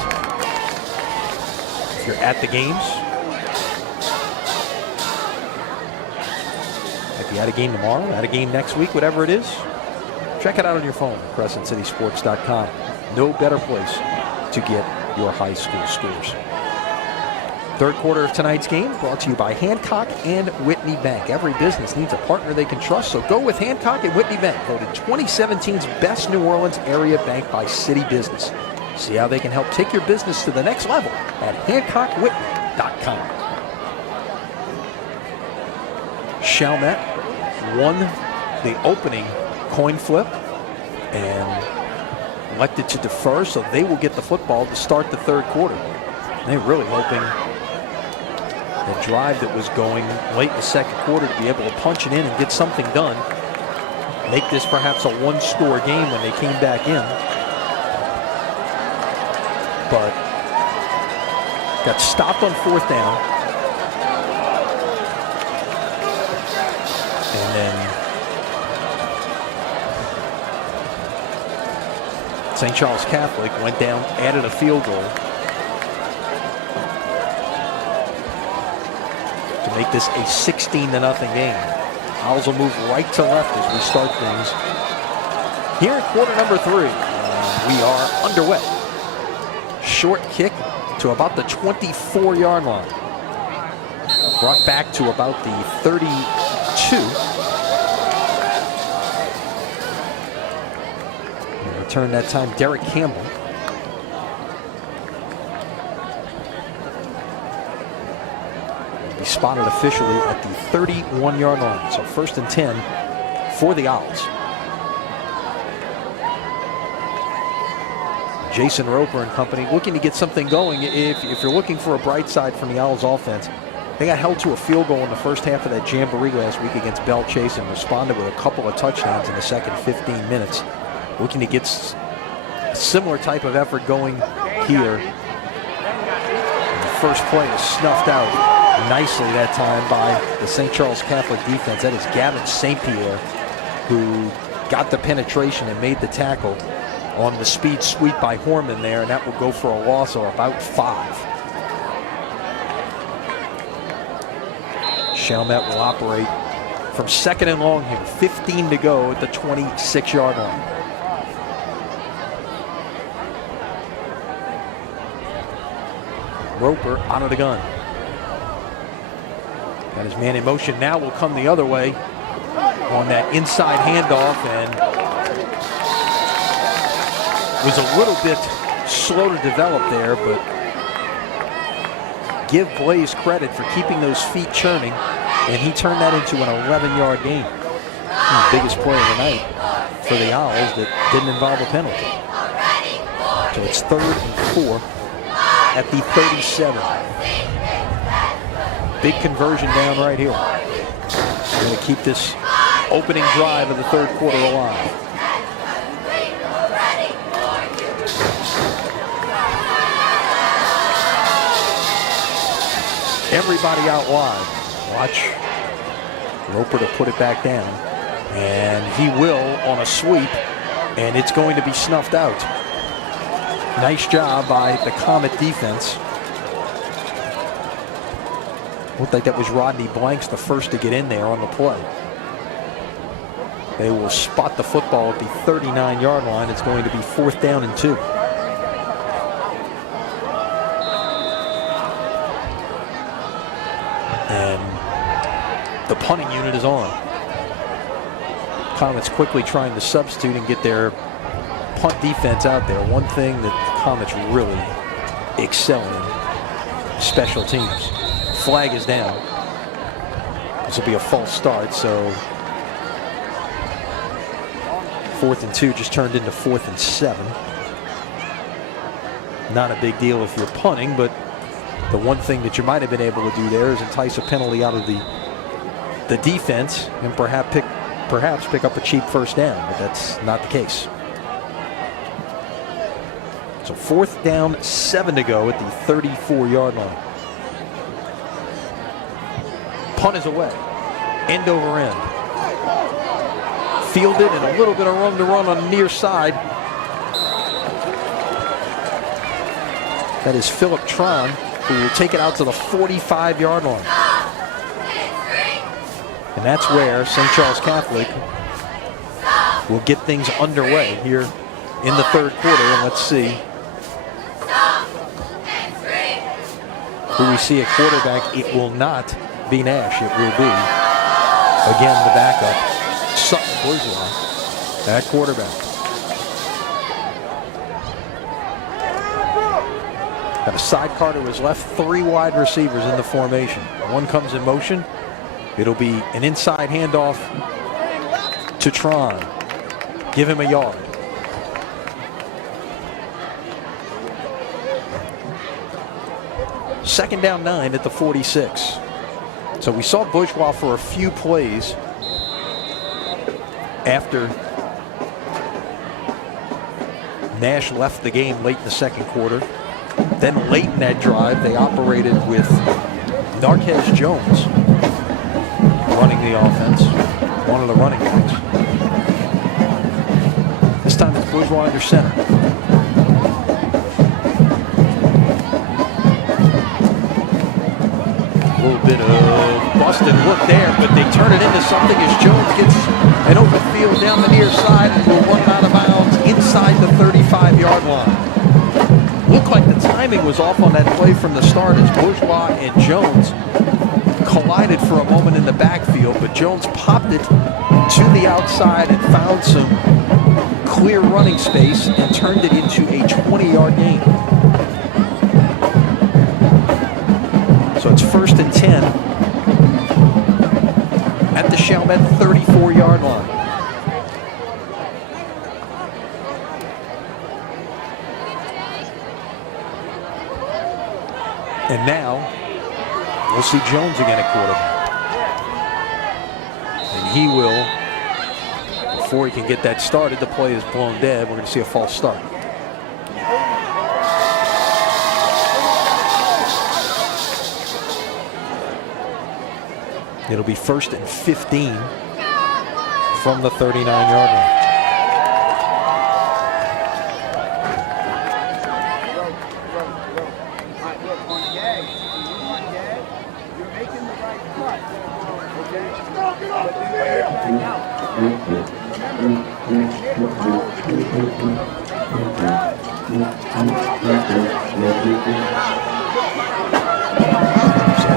If you're at the games, if you had a game tomorrow, had a game next week, whatever it is, check it out on your phone, CrescentCitySports.com. No better place to get your high school scores. Third quarter of tonight's game brought to you by Hancock and Whitney Bank. Every business needs a partner they can trust, so go with Hancock and Whitney Bank, voted 2017's best New Orleans area bank by City Business. See how they can help take your business to the next level at HancockWhitney.com. Chalmette won the opening coin flip and elected to defer, so they will get the football to start the third quarter. They're really hoping the drive that was going late in the second quarter to be able to punch it in and get something done. Make this perhaps a one-score game when they came back in. But got stopped on fourth down. And then St. Charles Catholic went down, added a field goal to make this a 16-0 game. Owls will move right to left as we start things here in quarter number 3. We are underway. Short kick to about the 24-yard line. Brought back to about the 32. Return that time, Derek Campbell. He spotted officially at the 31-yard line. So 1st and 10 for the Owls. Jason Roper and company looking to get something going. If you're looking for a bright side from the Owls offense, they got held to a field goal in the first half of that jamboree last week against Bell Chase and responded with a couple of touchdowns in the second 15 minutes. Looking to get a similar type of effort going here. And the first play is snuffed out nicely that time by the St. Charles Catholic defense. That is Gavin St. Pierre, who got the penetration and made the tackle on the speed sweep by Horman there, and that will go for a loss of about 5. Chalmette will operate from 2nd and long here. 15 to go at the 26-yard line. Roper out of the gun. Got his man in motion. Now will come the other way on that inside handoff, and was a little bit slow to develop there, but give Blaze credit for keeping those feet churning, and he turned that into an 11-yard gain. The biggest play of the night for the Owls that didn't involve a penalty. So it's 3rd and 4 at the 37. Big conversion down right here. We're going to keep this opening drive of the third quarter alive. Everybody out wide. Watch Roper to put it back down. And he will on a sweep, and it's going to be snuffed out. Nice job by the Comet defense. Looked like that was Rodney Blanks, the first to get in there on the play. They will spot the football at the 39-yard line. It's going to be 4th down and 2. And the punting unit is on. Comets quickly trying to substitute and get their punt defense out there. One thing that the Comets really excelling special teams. Flag is down. This will be a false start, so 4th and 2 just turned into 4th and 7. Not a big deal if you're punting, but the one thing that you might have been able to do there is entice a penalty out of the defense and perhaps pick up a cheap first down, but that's not the case. So 4th down, 7 to go at the 34-yard line. Punt is away. End over end. Fielded and a little bit of room to run on the near side. That is Philip Tron, who will take it out to the 45-yard line. And that's where St. Charles Catholic will get things underway here in the 3rd quarter. And let's see who we see at quarterback. It will not be Nash. It will be, again, the backup, Sutton Bourgeois, at quarterback. Got a sidecar to his left, 3 wide receivers in the formation. One comes in motion. It'll be an inside handoff to Tron. Give him a yard. Second down 9 at the 46. So we saw Bourgeois for a few plays after Nash left the game late in the 2nd quarter. Then late in that drive, they operated with Narquez Jones running the offense, one of the running backs. This time it's Bourgeois under center. A little bit of busted look there, but they turn it into something as Jones gets an open field down the near side and will run out of bounds inside the 35-yard line. Looked like the timing was off on that play from the start as Bourgeois and Jones collided for a moment in the backfield, but Jones popped it to the outside and found some clear running space and turned it into a 20-yard gain. So it's 1st and 10 at the Chalmette 34-yard line. And now we'll see Jones again at quarterback. And he will, before he can get that started, the play is blown dead. We're going to see a false start. It'll be 1st and 15 from the 39-yard line.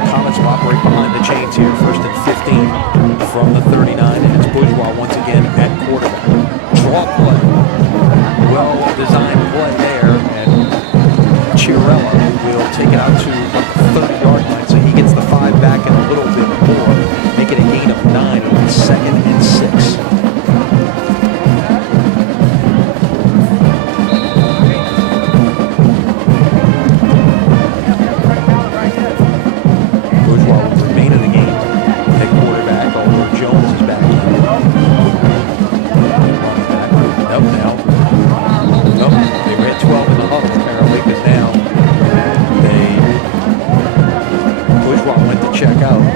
Comets will operate behind the chains here. 1st and 15 from the 39, and it's Bourgeois once again at quarterback. Draw play. Well-designed play there, and Chiarella will take it out to the 30-yard line, so he gets the 5 back and a little bit more, make it a gain of 9 on 2nd and 6.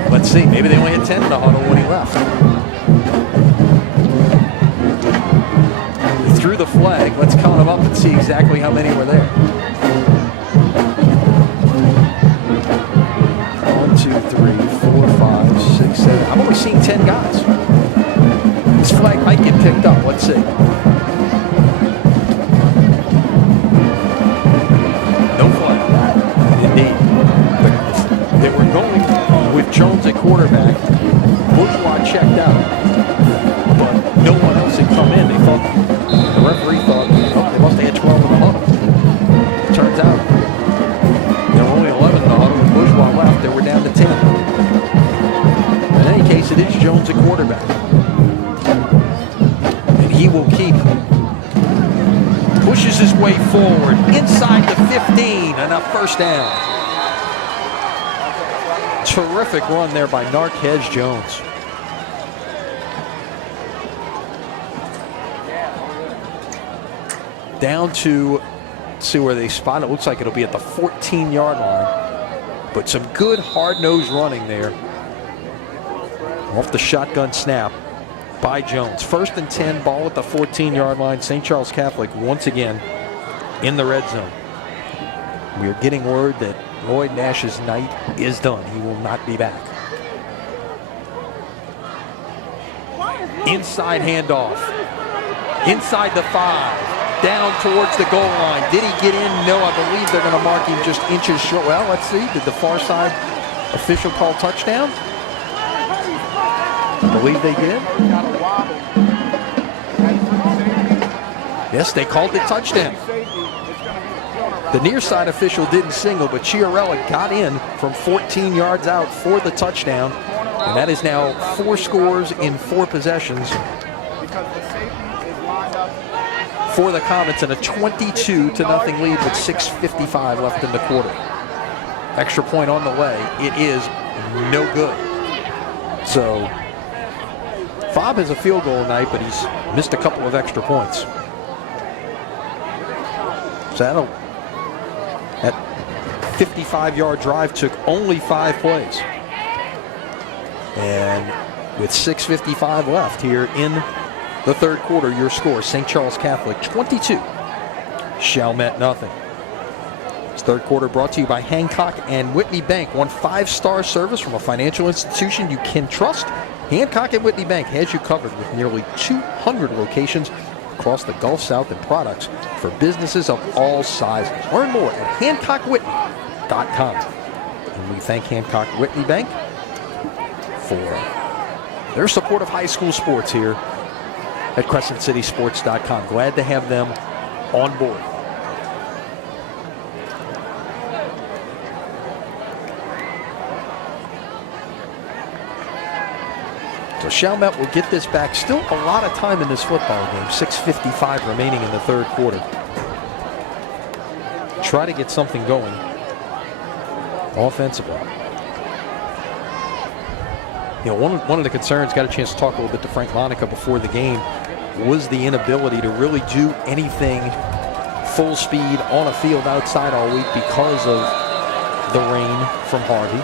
Let's see, maybe they only had 10 in the huddle when he left. He threw the flag. Let's count them up and see exactly how many were there. 1, 2, 3, 4, 5, 6, 7. I'm only seeing 10 guys. This flag might get picked up. Let's see. No flag. Indeed. They were going with Jones at quarterback. Bourgeois checked out, but no one else had come in. They thought, the referee thought, oh, they must have had 12 in the huddle. Turns out his way forward, inside the 15, and a first down. Terrific run there by Narquez Jones. Down to, see where they spot it. Looks like it'll be at the 14-yard line. But some good hard-nosed running there. Off the shotgun snap by Jones. 1st and 10, ball at the 14-yard line. St. Charles Catholic once again in the red zone. We are getting word that Lloyd Nash's night is done. He will not be back. Inside handoff. Inside the 5. Down towards the goal line. Did he get in? No, I believe they're going to mark him just inches short. Well, let's see. Did the far side official call touchdown? I believe they did. Yes, they called it touchdown. The near side official didn't signal, but Chiarella got in from 14 yards out for the touchdown. And that is now 4 scores in 4 possessions for the Comets, and a 22-0 lead with 6:55 left in the quarter. Extra point on the way. It is no good. So Fobb has a field goal tonight, but he's missed a couple of extra points. So that 55-yard drive took only 5 plays. And with 6:55 left here in the third quarter, your score, St. Charles Catholic 22, Chalmette nothing. This third quarter brought to you by Hancock and Whitney Bank. 1 5-star service from a financial institution you can trust. Hancock and Whitney Bank has you covered with nearly 200 locations across the Gulf South and products for businesses of all sizes. Learn more at HancockWhitney.com. And we thank Hancock Whitney Bank for their support of high school sports here at CrescentCitySports.com. Glad to have them on board. So Chalmette will get this back. Still a lot of time in this football game. 6:55 remaining in the third quarter. Try to get something going offensively. You know, one of the concerns, got a chance to talk a little bit to Frank Monica before the game, was the inability to really do anything full speed on a field outside all week because of the rain from Harvey.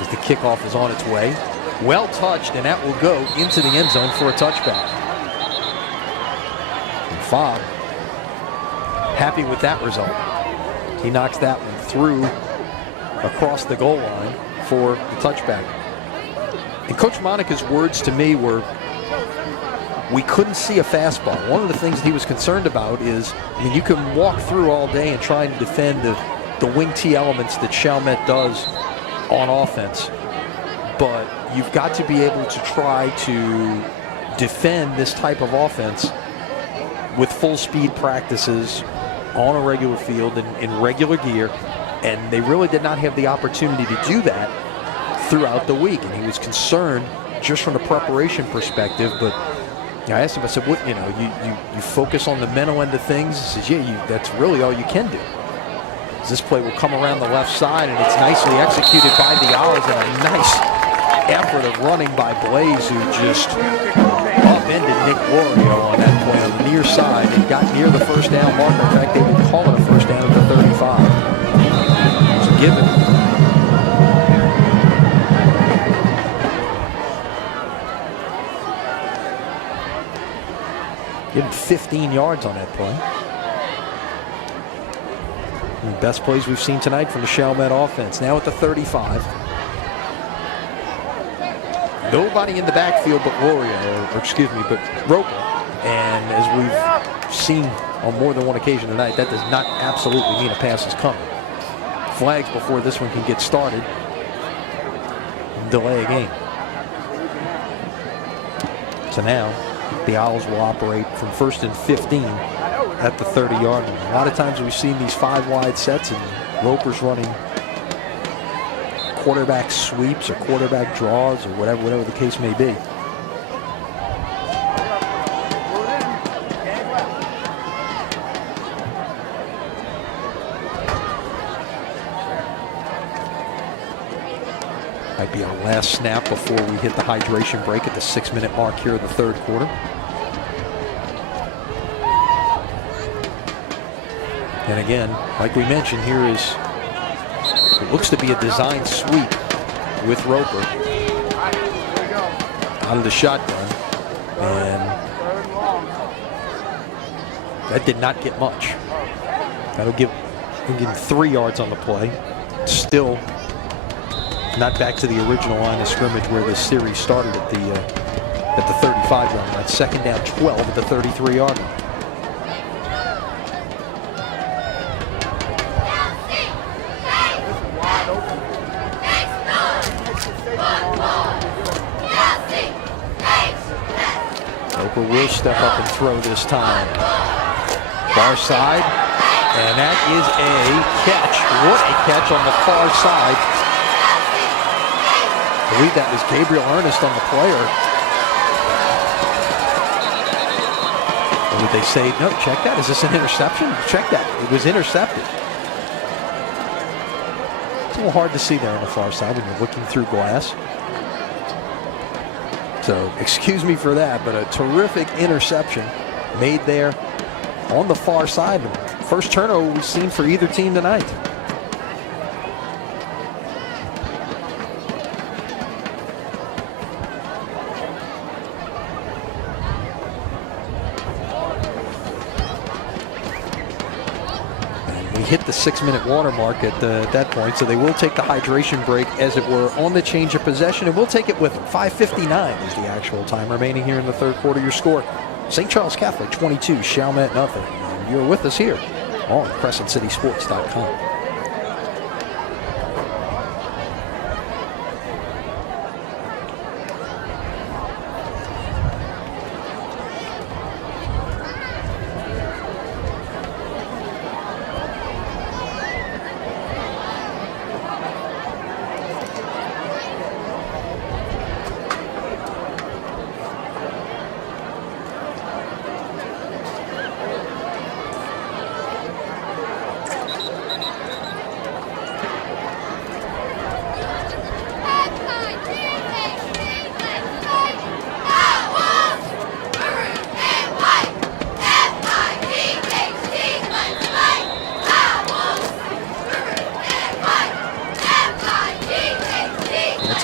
As the kickoff is on its way. Well touched, and that will go into the end zone for a touchback. And Fobb happy with that result. He knocks that one through across the goal line for the touchback. And Coach Monica's words to me were, we couldn't see a fastball. One of the things that he was concerned about is, I mean, you can walk through all day and try to defend the wing T elements that Chalmette does on offense, but you've got to be able to try to defend this type of offense with full speed practices on a regular field and in regular gear, and they really did not have the opportunity to do that throughout the week, and he was concerned just from the preparation perspective. But I asked him, I said, what, you focus on the mental end of things? He says, yeah, that's really all you can do. This play will come around the left side, and it's nicely executed by the Owls, and a nice effort of running by Blaze, who just upended Nick Lorio on that play on the near side and got near the first down marker. In fact, they will call it a first down at the 35. So give it. Give him 15 yards on that play. The best plays we've seen tonight from the Chalmette offense. Now at the 35. Nobody in the backfield but but Roper. And as we've seen on more than one occasion tonight, that does not absolutely mean a pass is coming. Flags before this one can get started. Delay a game. So now the Owls will operate from 1st and 15 at the 30-yard line. A lot of times we've seen these 5-wide sets, and Roper's running quarterback sweeps or quarterback draws or whatever the case may be. Might be our last snap before we hit the hydration break at the 6-minute mark here in the third quarter. And again, like we mentioned, here is it looks to be a design sweep with Roper out of the shotgun, and that did not get much. That'll give him 3 yards on the play. Still not back to the original line of scrimmage where this series started at the 35-yard line. Second down 12 at the 33-yard line. Roper will step up and throw this time. Far side, and that is a catch. What a catch on the far side. I believe that was Gabriel Ernest on the player. Or would they say, no, check that? Is this an interception? Check that. It was intercepted. It's a little hard to see there on the far side when you're looking through glass. So excuse me for that, but a terrific interception made there on the far side. First turnover we've seen for either team tonight. And we hit the 6-minute watermark at that point, so they will take the hydration break, as it were, on the change of possession, and we'll take it with 5:59 is the actual time remaining here in the third quarter. Your score: St. Charles Catholic 22, Chalmette nothing. And you're with us here on CrescentCitySports.com.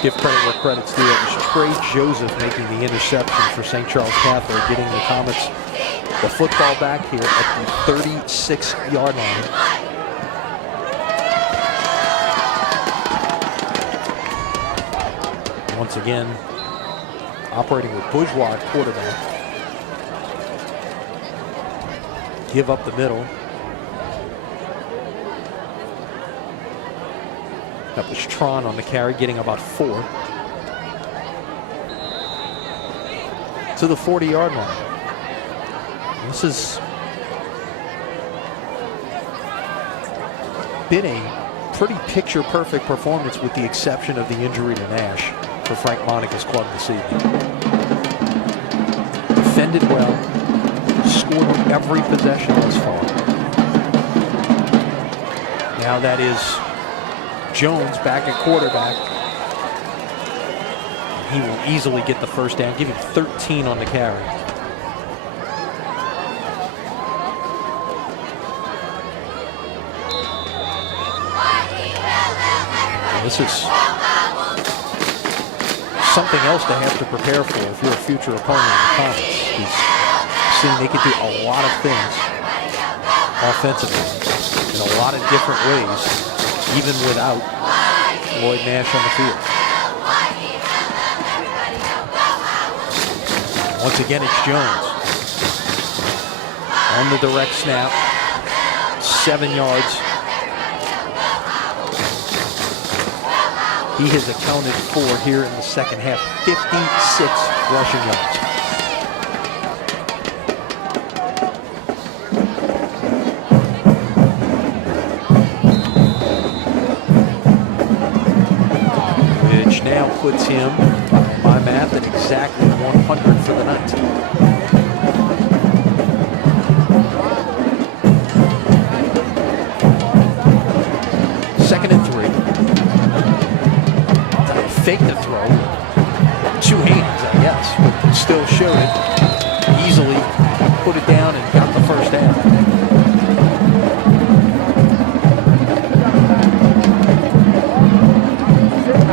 Give credit where credit's due. It was Trey Joseph making the interception for St. Charles Catholic, getting the Comets the football back here at the 36-yard line. Once again, operating with Bourgeois at quarterback. Give up the middle. That was Tron on the carry, getting about 4. To the 40-yard line. This has been a pretty picture-perfect performance, with the exception of the injury to Nash for Frank Monica's club this evening. Defended well, scored on every possession thus far. Now that is Jones back at quarterback. He will easily get the first down, give him 13 on the carry. This is something else to have to prepare for if you're a future opponent in the Comets. He's seen they can do a lot of things offensively in a lot of different ways, even without Lloyd Nash on the field. Once again, it's Jones on the direct snap, 7 yards. He has accounted for here in the second half 56 rushing yards. Which now puts him, by my math, at exactly 100 for the night. Second and 3. Fake showed it. Easily put it down and got the first down.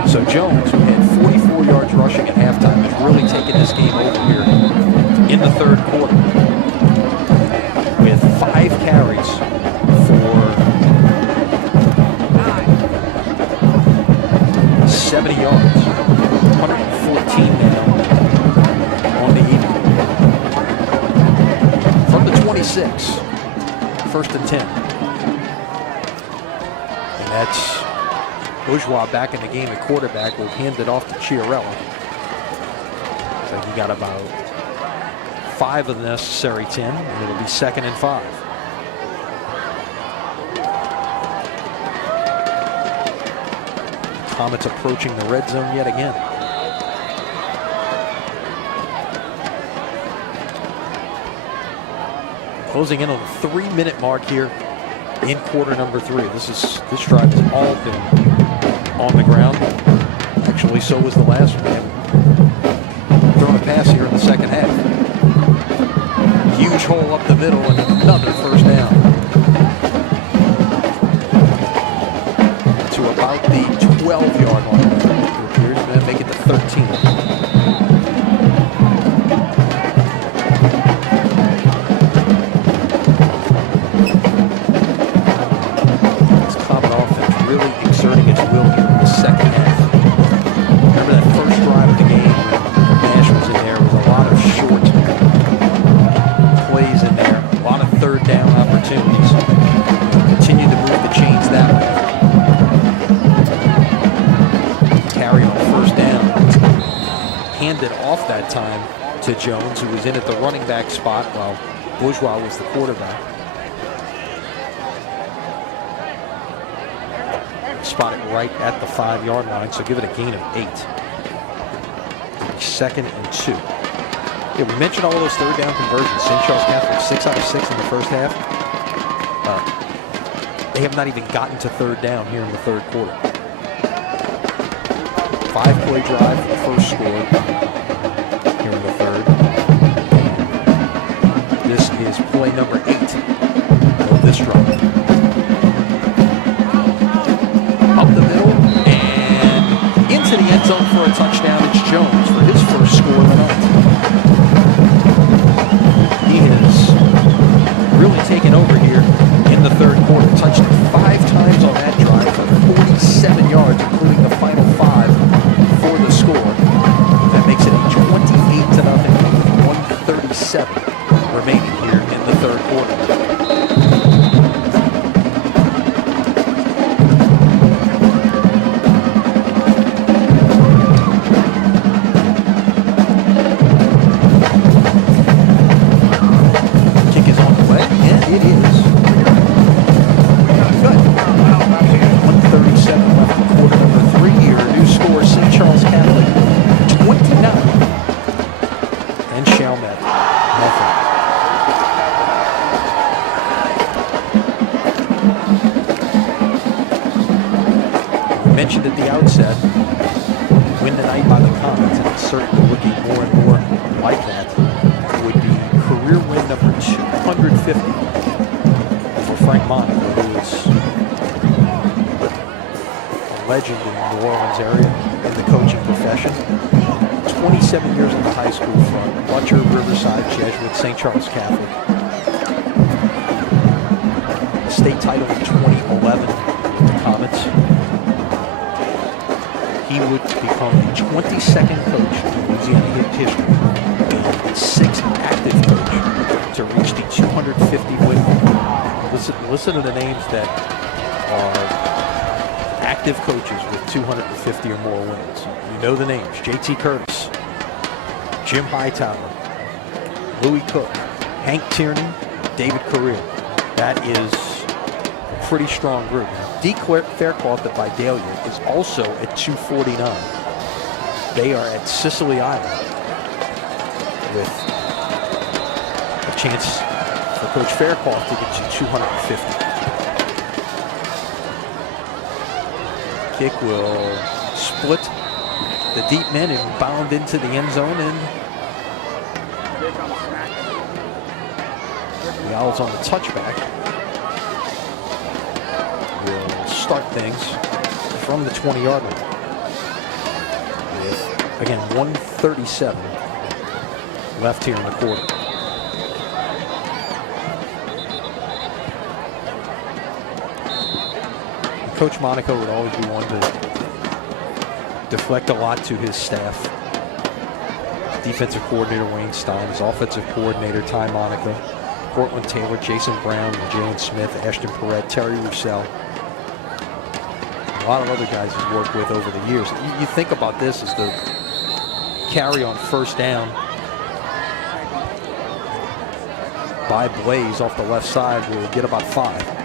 So Jones, who had 44 yards rushing at halftime, has really taken this game over here in the third quarter with 5 carries for 70 yards, 114 now on the evening. From the 26, 1st and 10. And that's Bourgeois back in the game at quarterback. Will hand it off to Chiarella. So he got about 5 of the necessary 10, and it'll be 2nd and 5. Comets approaching the red zone yet again. Closing in on the 3-minute mark here in quarter number 3. This drive has all been on the ground. Actually, so was the last one. Throwing a pass here in the second half. Huge hole up the middle and another first down. To about the 12-yard line. It appears going to make it to 13. This Comet offense really exerting its will here in the second half. Remember that first drive of the game when Nash was in there with a lot of short plays in there, a lot of third down opportunities. Continue to move the chains that way. Carry on first down. Handed off that time to Jones, who was in at the running back spot while Bourgeois was the quarterback. Spotted right at the 5-yard line, so give it a gain of 8. 2nd and 2. Yeah, we mentioned all of those third down conversions. St. Charles Catholic, 6 out of 6 in the first half. They have not even gotten to third down here in the third quarter. 5-play drive for the first score here in the third. This is play number 8 of this drive. Up the middle and into the end zone for a touchdown. It's Jones for his first score of the night. He has really taken over here in the third quarter. Touched 5 times on that drive for 47 yards, including the final 5 for the score. That makes it a 28-0, 137 remaining here in the third quarter. It is. Good. 137 left in quarter number 3 here. New score, St. Charles Catholic 29. And Chalmette, nothing. We mentioned at the outset, win tonight by the Comets, and it's certainly looking more and more like that. Would be career win number 250. Frank Mott, who is a legend in the New Orleans area in the coaching profession. 27 years in the high school front, Butcher, Riverside, Jesuit, St. Charles Catholic. State title in 2011 with the Comets. He would become the 22nd coach in Louisiana history and 6th active coach to reach the 250 win mark. Listen to the names that are active coaches with 250 or more wins. You know the names: J.T. Curtis, Jim Hightower, Louis Cook, Hank Tierney, David Correa. That is a pretty strong group. Deke Faircloth at Vidalia is also at 249. They are at Sicily Island with a chance for Coach Faircloth to get to 250. Kick will split the deep men and bound into the end zone, and Owls on the touchback will start things from the 20-yard line. With, again, 1:37 left here in the quarter. Coach Monaco would always be one to deflect a lot to his staff. Defensive coordinator Wayne Stein, his offensive coordinator Ty Monaco, Cortland Taylor, Jason Brown, Jalen Smith, Ashton Perret, Terry Roussel. A lot of other guys he's worked with over the years. You think about this as the carry on first down by Blaze off the left side will get about 5.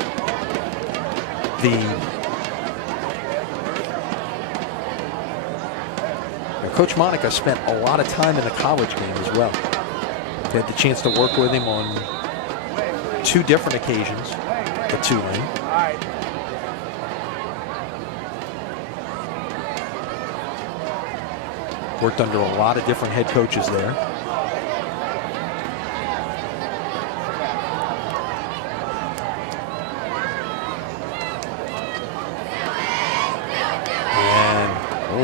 Coach Monaco spent a lot of time in the college game as well. They had the chance to work with him on 2 different occasions at Tulane. Worked under a lot of different head coaches there.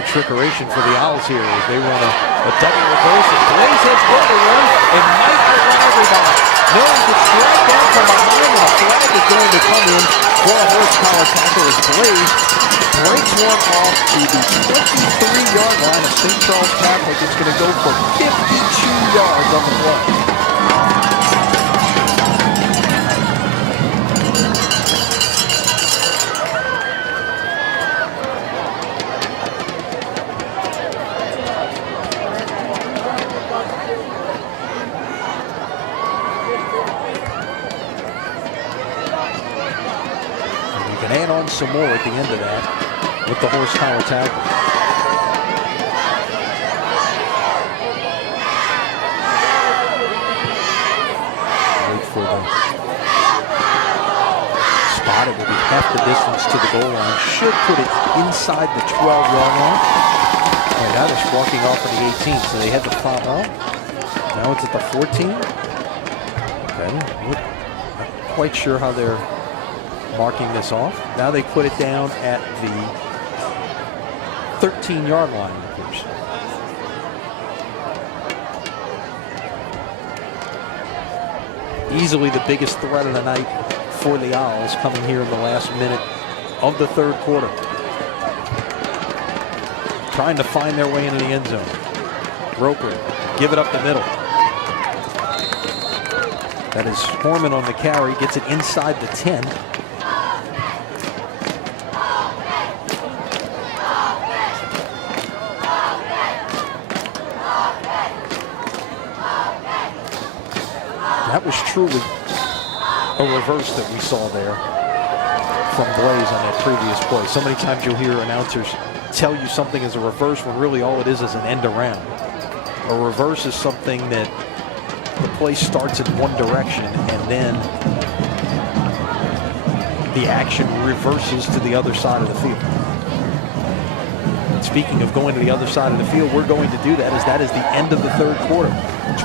Trickeration for the Owls here as they run a double reverse. And Blaze has one and might outrun everybody. No, he gets dragged down from behind, and a flag is going to come in for a horsepower tackle as Blaze breaks one off to the 23-yard line of St. Charles Catholic. It's going to go for 52 yards on the play. Add on some more at the end of that with the horsepower tackle. Wait for the spot. It will be half the distance to the goal line. Should put it inside the 12-yard line. And that is walking off at the 18. So they had the 5 out. Now it's at the 14. Okay. Not quite sure how they're marking this off. Now they put it down at the 13-yard line, of course. Easily the biggest threat of the night for the Owls coming here in the last minute of the third quarter. Trying to find their way into the end zone. Roper, give it up the middle. That is Horman on the carry, gets it inside the 10. That was truly a reverse that we saw there from Blaze on that previous play. So many times you'll hear announcers tell you something is a reverse when really all it is an end around. A reverse is something that the play starts in one direction and then the action reverses to the other side of the field. Speaking of going to the other side of the field, we're going to do that as that is the end of the third quarter.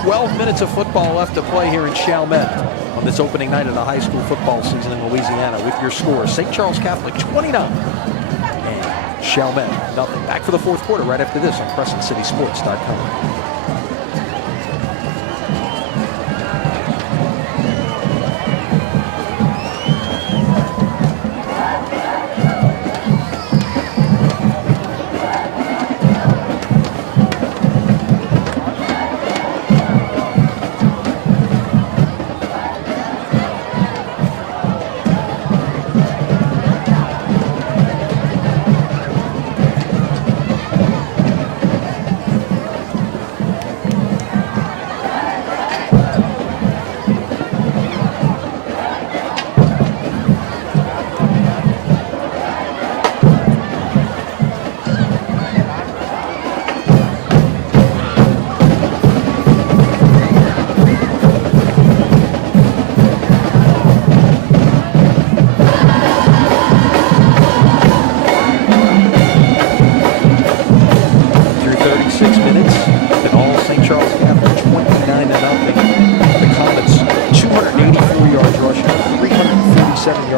12 minutes of football left to play here in Chalmette on this opening night of the high school football season in Louisiana with your score, St. Charles Catholic 29 and Chalmette nothing. Back for the fourth quarter right after this on CrescentCitySports.com.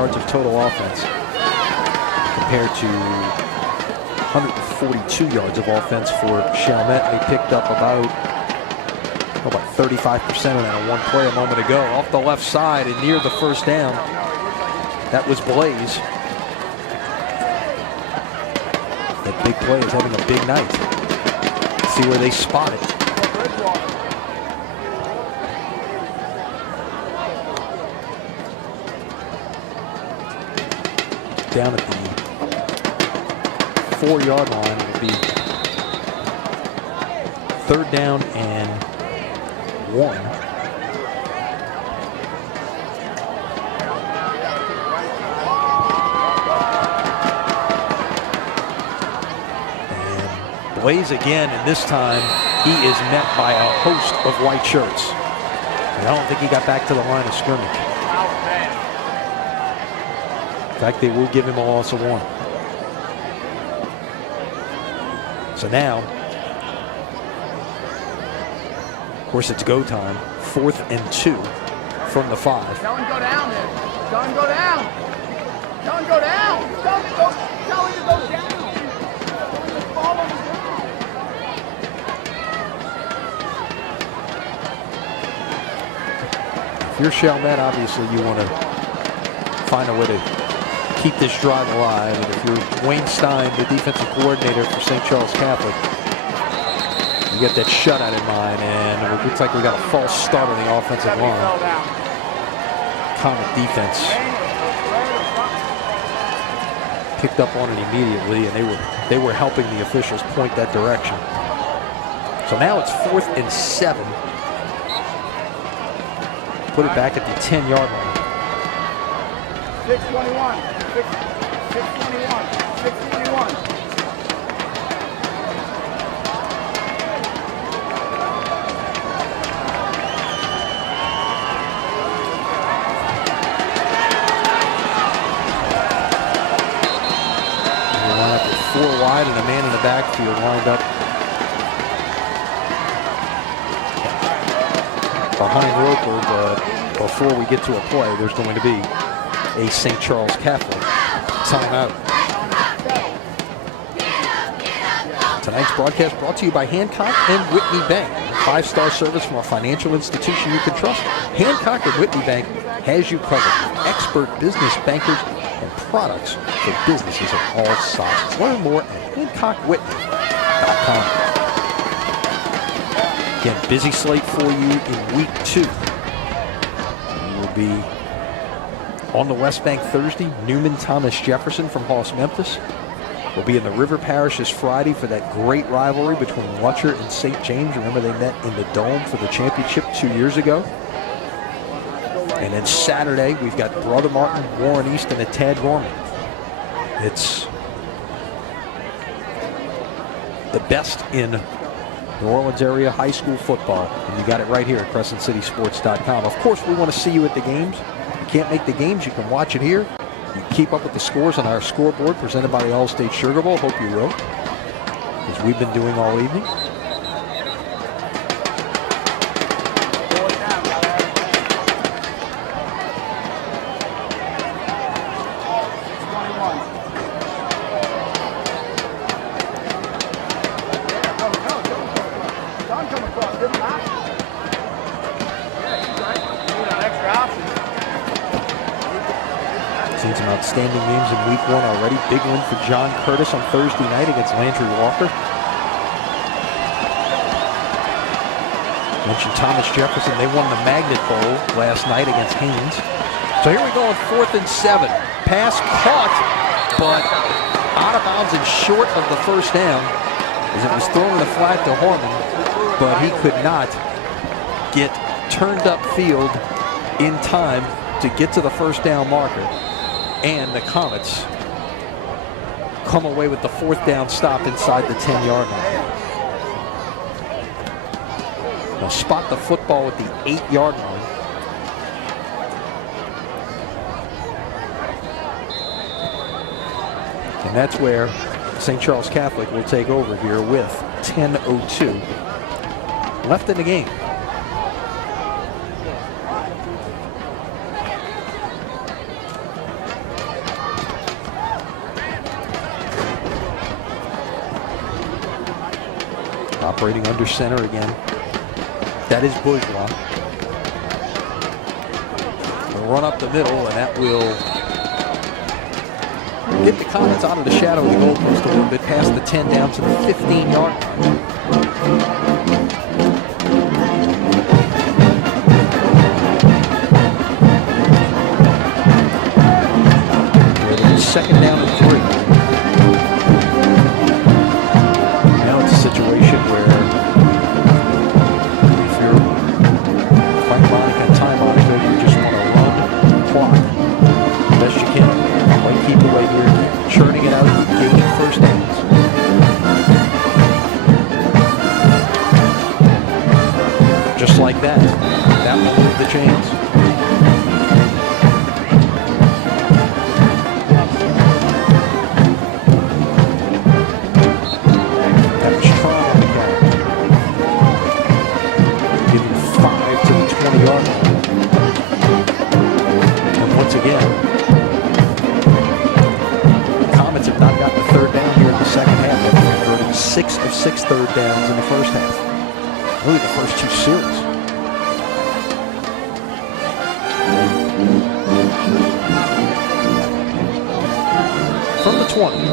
yards of total offense compared to 142 yards of offense for Chalmette. They picked up about 35% of that on one play a moment ago. Off the left side and near the first down. That was Blaze. That big play is having a big night. See where they spot it. Down at the 4-yard line, it'll be 3rd down and 1. And Blaze again, and this time he is met by a host of white shirts. And I don't think he got back to the line of scrimmage. In fact, they will give him a loss of 1. So now, of course, it's go time. 4th and 2 from the 5. Tell him go down there. Tell him go down. Tell him go down. Tell him to go down. Tell him to fall on the ground. If you're Chalmette, obviously you want to find a way to keep this drive alive. And if you're Wayne Stein, the defensive coordinator for St. Charles Catholic, you get that shutout in mind, and it looks like we got a false start on the offensive line. Comet defense picked up on it immediately, and they were helping the officials point that direction. So now it's 4th and 7. Put it back at the 10-yard line. 621. 621. 621. Wide and a man in the backfield lined up behind Roper, but before we get to a play, there's going to be a St. Charles Catholic timeout. Tonight's broadcast brought to you by Hancock and Whitney Bank. 5-star service from a financial institution you can trust. Hancock and Whitney Bank has you covered with expert business bankers and products for businesses of all sizes. Learn more at HancockWhitney.com. Again, busy slate for you in week 2. We'll be on the West Bank Thursday. Newman Thomas Jefferson from Hoss Memphis. We'll be in the River Parish this Friday for that great rivalry between Lutcher and St. James. Remember, they met in the Dome for the championship 2 years ago. And then Saturday, we've got Brother Martin, Warren Easton, and Tad Gorman. It's the best in New Orleans area high school football. And you got it right here at CrescentCitySports.com. Of course, we want to see you at the games. If you can't make the games, you can watch it here. You can keep up with the scores on our scoreboard presented by the All-State Sugar Bowl. Hope you will, as we've been doing all evening. Outstanding games in week 1 already. Big win for John Curtis on Thursday night against Landry Walker. Mentioned Thomas Jefferson. They won the Magnet Bowl last night against Haynes. So here we go on 4th and 7. Pass caught, but out of bounds and short of the first down as it was thrown in the flat to Horman, but he could not get turned upfield in time to get to the first down marker. And the Comets come away with the 4th down stop inside the 10-yard line. They'll spot the football at the 8-yard line. And that's where St. Charles Catholic will take over here with 10:02 left in the game. Operating under center again. That is Bourgeois. They'll run up the middle, and that will get the Comets out of the shadow of the goalpost a little bit, past the 10 down to the 15-yard line. Second down and 3. Now it's a situation where if you're Frank Monica and Ty Monica, you just want to run the clock best you can. Might keep away here, churning it out, gaining first downs. Just like that. That will move the chains. Six of 6 third downs in the first half. Really the first 2 series. From the 20.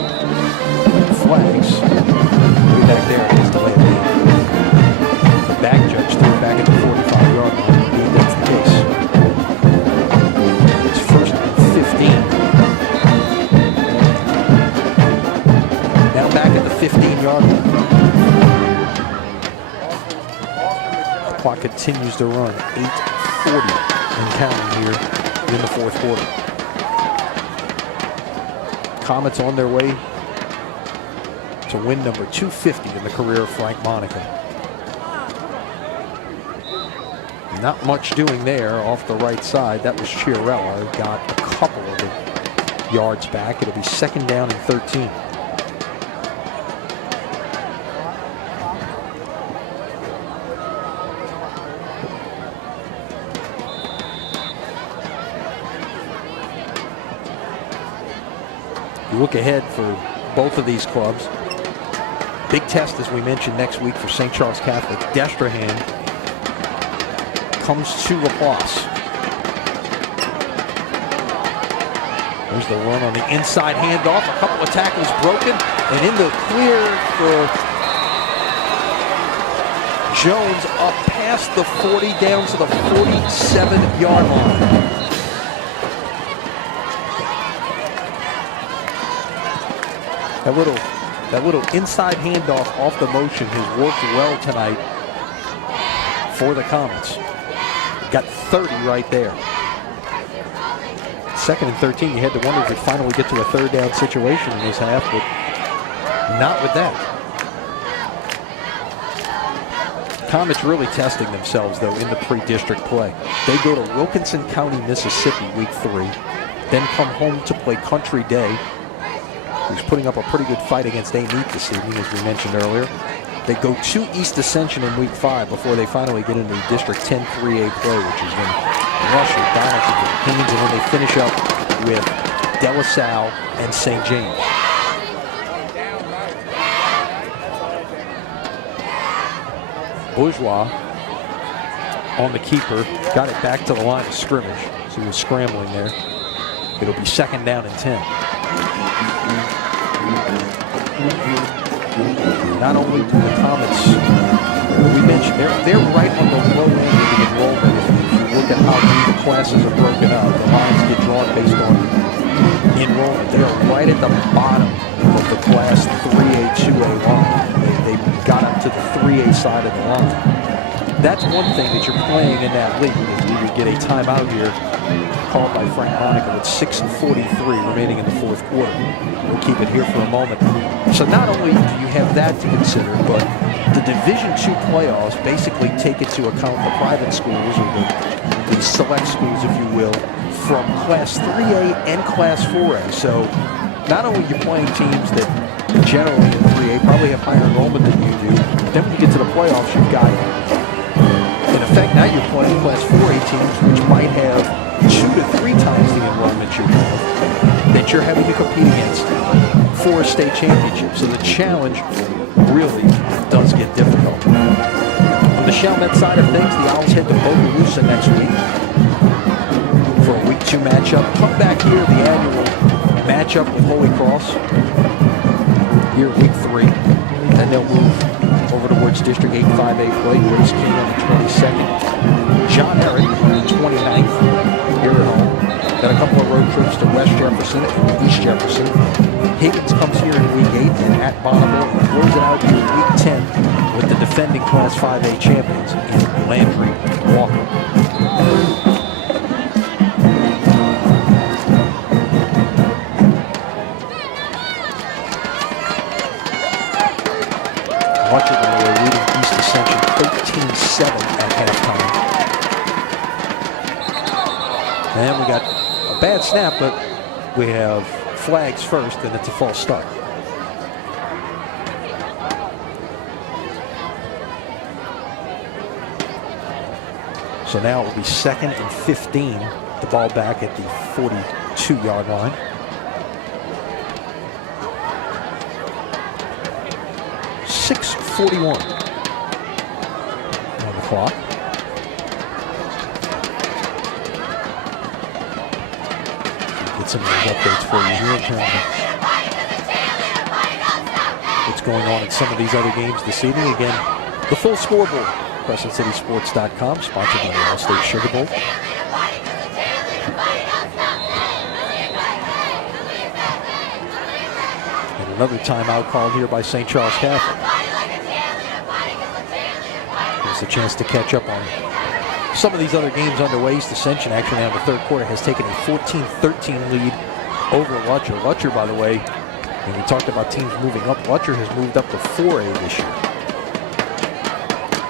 Flags. Way back there against the left hand. The back judge threw it back at the 45-yard line. Indeed, that's the case. It's first and 15. Now back at the 15-yard line. Clock continues to run. 8:40 and counting here in the fourth quarter. Comets on their way to win number 250 in the career of Frank Monica. Not much doing there off the right side. That was Chiarella. Got a couple of yards back. It'll be second down and 13. You look ahead for both of these clubs. Big test, as we mentioned, next week for St. Charles Catholic. Destrehan comes to Laplace. There's the run on the inside handoff. A couple of tackles broken, and in the clear for Jones up past the 40 down to the 47-yard line. That little inside handoff off the motion has worked well tonight for the Comets. Got 30 right there. Second and 13, you had to wonder if we'd finally get to a third down situation in this half, but not with that. Comets really testing themselves, though, in the pre-district play. They go to Wilkinson County, Mississippi, week 3, then come home to play Country Day, who's putting up a pretty good fight against A-Meat this evening, as we mentioned earlier. They go to East Ascension in week 5 before they finally get into the District 10 3A play, which has been Rusher, Donaldson, Haynes, and then they finish up with De La Salle and St. James. Bourgeois on the keeper, got it back to the line of scrimmage, so he was scrambling there. It'll be second down and 10. Not only do the Comets, we mentioned, they're right on the low end of the enrollment. If you look at how the classes are broken up, the lines get drawn based on enrollment. They are right at the bottom of the Class 3A, 2A line. They got up to the 3A side of the line. That's one thing that you're playing in that league. We would get a timeout here called by Frank Monica with 6:43 remaining in the fourth quarter. We'll keep it here for a moment. So not only do you have that to consider, but the Division II playoffs basically take into account the private schools, or the select schools, if you will, from Class 3A and Class 4A. So not only are you playing teams that generally in 3A probably have higher enrollment than you do, then when you get to the playoffs, you've got, in effect, now you're playing Class 4A teams, which might have 2 to 3 times the enrollment you have, that you're having to compete against for a state championship. So the challenge really does get difficult. On the Chalmette side of things, the Owls head to Bogalusa next week for a Week 2 matchup. Come back here, the annual matchup with Holy Cross here Week 3. Then they'll move over towards District 8 5A play. Grace King on the 22nd. John Herrick on the 29th here at home. Then a couple of road trips to West Jefferson and East Jefferson. Higgins comes here in Week 8 and at Bonneville. And close it out here in Week 10 with the defending Class 5A champions in Landry Walker. Watcher, by the way, leading East Ascension 13-7 at halftime. And we got a bad snap, but we have flags first, and it's a false start. So now it will be 2nd and 15. The ball back at the 42-yard line. .41 on the clock. Get some of those updates for you here in terms of what's going on in some of these other games this evening. Again, the full scoreboard, CrescentCitySports.com, sponsored by the All-State Sugar Bowl. And another timeout called here by St. Charles Catholic. A chance to catch up on some of these other games underway. East Ascension actually now in the third quarter has taken a 14-13 lead over Lutcher. Lutcher, by the way, when we talked about teams moving up, Lutcher has moved up to 4A this year.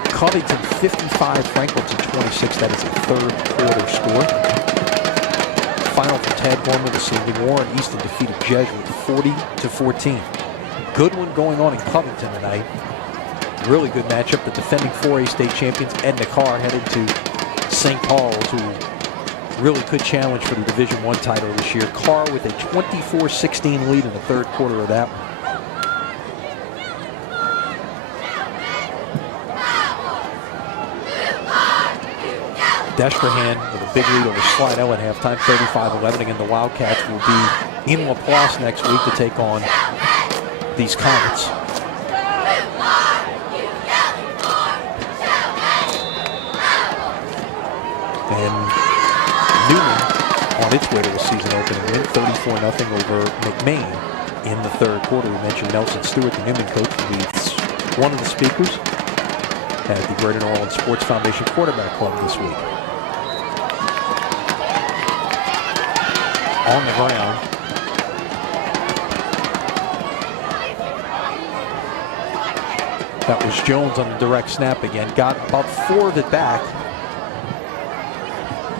Covington 55, Franklinton 26. That is a third quarter score. Final for Tad Gorman this evening. Warren Easton defeated Jesuit 40-14. Good one going on in Covington tonight. Really good matchup. The defending 4A state champions, Edna Carr, headed to St. Paul's, who really could challenge for the Division I title this year. Carr with a 24-16 lead in the third quarter of that one. Destrehan with a big lead over Slidell at halftime, 35-11. Again, the Wildcats will be in LaPlace next week to take on these Comets. And Newman on its way to a season opening win, 34-0 over McMain in the third quarter. We mentioned Nelson Stewart, the Newman coach, who leads one of the speakers at the Greater New Orleans Sports Foundation Quarterback Club this week. On the ground. That was Jones on the direct snap again. Got about 4 of it back.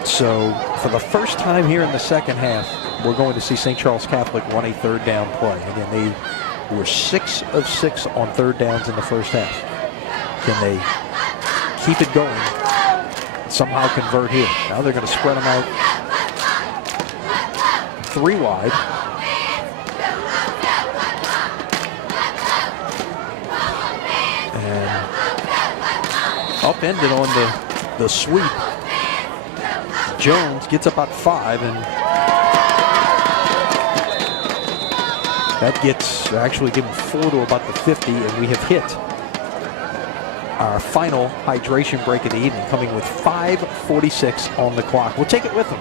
So for the first time here in the second half, we're going to see St. Charles Catholic run a third down play. Again, they were 6 of 6 on third downs in the first half. Can they keep it going and somehow convert here? Now they're going to spread them out 3 wide. And upended on the sweep. Jones gets about 5, and that gets actually given 4 to about the 50, and we have hit our final hydration break of the evening, coming with 5:46 on the clock. We'll take it with them.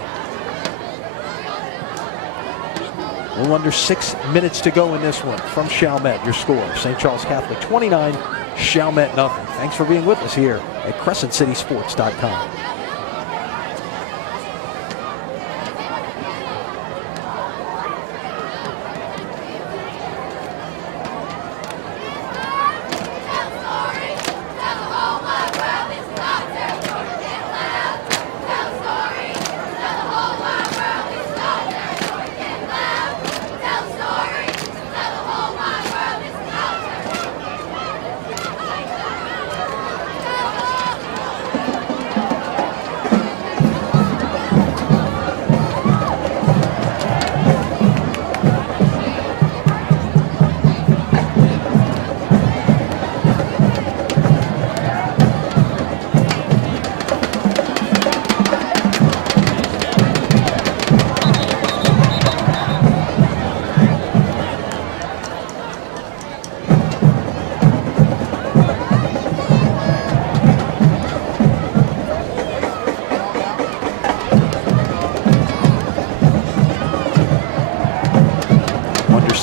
A little under 6 minutes to go in this one. From Chalmette, your score, St. Charles Catholic 29, Chalmette nothing. Thanks for being with us here at CrescentCitySports.com.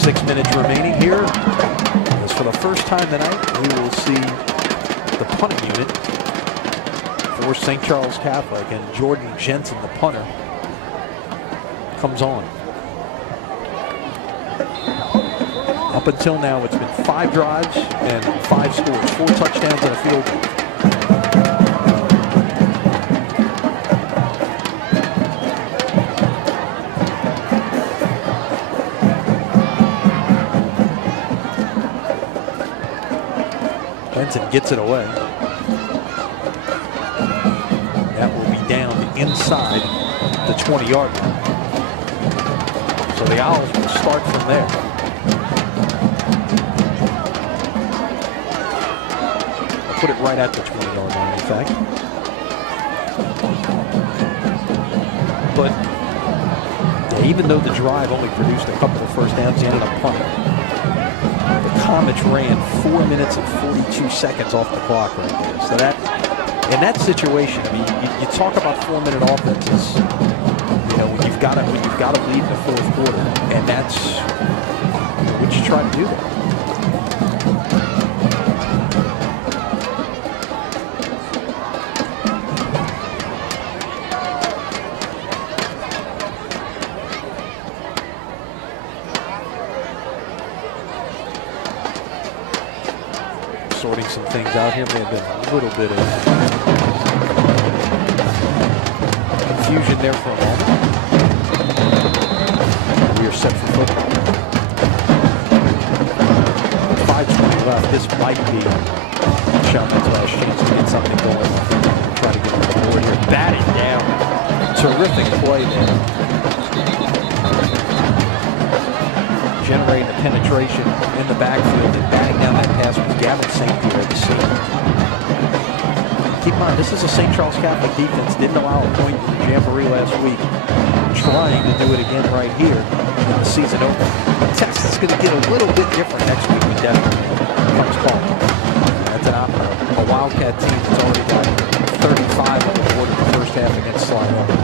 6 minutes remaining here. As for the first time tonight, we will see the punting unit for St. Charles Catholic, and Jordan Jensen, the punter, comes on. Up until now, it's been 5 drives and 5 scores, 4 touchdowns and a field goal. Jensen gets it away. That will be down inside the 20-yard line. So the Owls will start from there. Put it right at the 20-yard line, in fact. But yeah, even though the drive only produced a couple of first downs, he ended up punting. The Comets ran 4 minutes and 42 seconds off the clock right there. So that, in that situation, I mean, you talk about 4-minute offenses. You know, when you've got to lead in the fourth quarter, and that's what you try to do there. Sorting some things out here. May have been a little bit of confusion there for a moment. We are set for football. 5:20 left. This might be Chalmette's last chance to get something going. Try to get on the board here. Batted down. Terrific play there. Generating the penetration in the backfield and batting down that pass with Gavin St. Pierre at the scene. Keep in mind, this is a St. Charles Catholic defense. Didn't allow a point in the Jamboree last week. Trying to do it again right here in the season opener. The test is going to get a little bit different next week with Denver. Comes call. That's a Wildcat team that's already got 35 on the board in the first half against Slide Over.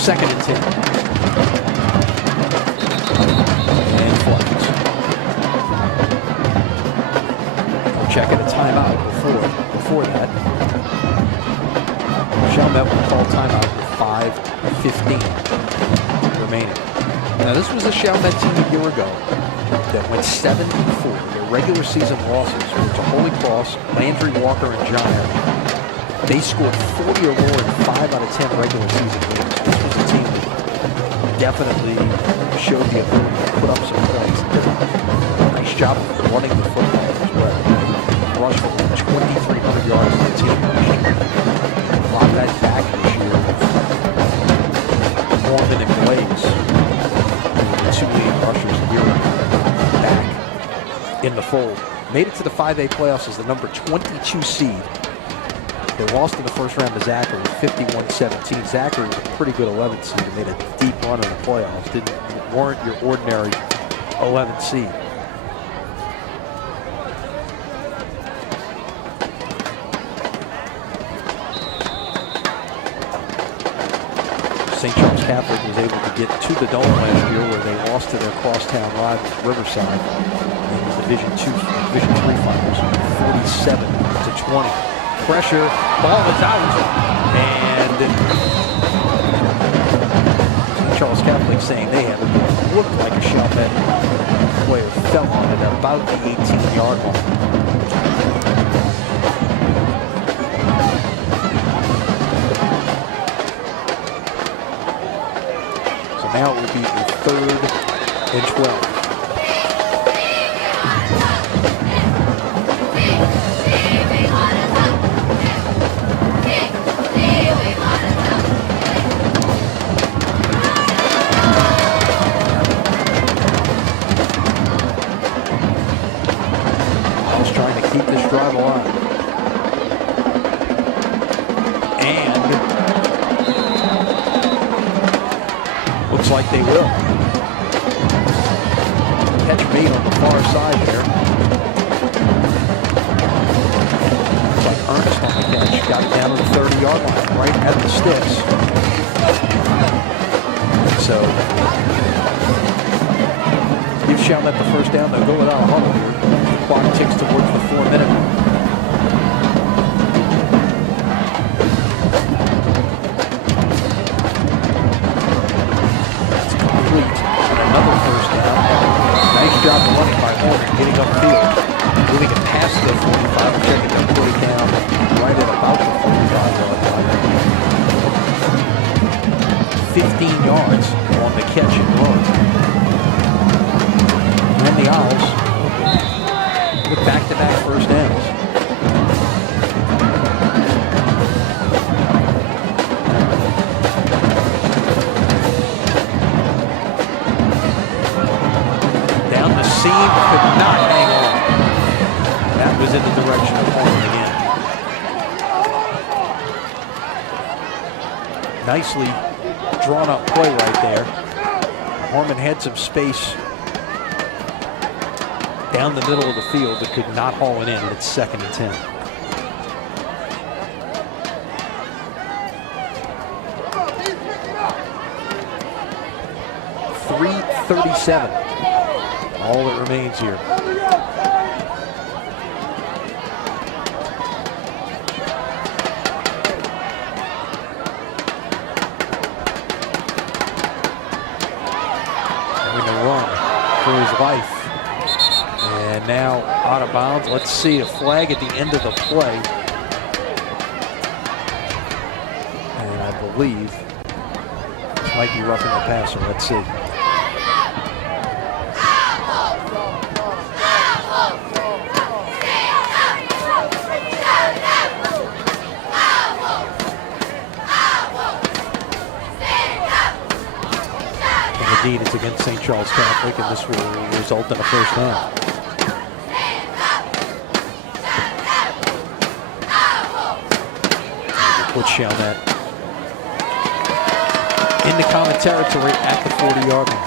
Second and 10. And flags. Checking a timeout before that. Chalmette will call timeout with 5:15 remaining. Now this was a Chalmette team a year ago that went 7-4. Their regular season losses were to Holy Cross, Landry Walker, and John Evans. They scored 40 or more in 5 out of 10 regular season games. This was a team that definitely showed the ability to put up some points. Did a nice job of running the football as well. Rushed for 2,300 yards in the team. A lot of that back this year with Mormon and Blaze, the 2 leading rushers here back in the fold. Made it to the 5A playoffs as the number 22 seed. They lost in the first round to Zachary, 51-17. Zachary was a pretty good 11th seed and made a deep run in the playoffs. Weren't your ordinary 11th seed. St. Charles Catholic was able to get to the Dome last year where they lost to their crosstown rivals, Riverside, in the Division III finals, 47-20. Pressure, ball is out, and St. Charles Catholic saying they have looked like a Chalmette player fell on it at about the 18-yard line. So now it will be the 3rd and 12. Keep this drive alive. And looks like they will. Catch made on the far side there. Looks like Ernest on the first down. They'll go without a huddle here. Clock ticks towards the 4-minute mark. That's complete. And another first down. Nice job running by Morgan, getting upfield. Moving it past the 45. Checking to put it down right at about the 45-yard line. 15 yards on the catch and run. And the Owls with back-to-back first downs. Down the seam, could not hang on. That was in the direction of Harmon again. Nicely drawn up play right there. Harmon had some space down the middle of the field, but could not haul it in, and it's 2nd and 10. .337, all that remains here. Having to run for his life. And now out of bounds. Let's see a flag at the end of the play. And I believe this might be roughing the passer. Let's see. And indeed, it's against St. Charles Catholic, and this will result in a first down. With Chalmette in the common territory at the 40-yard line.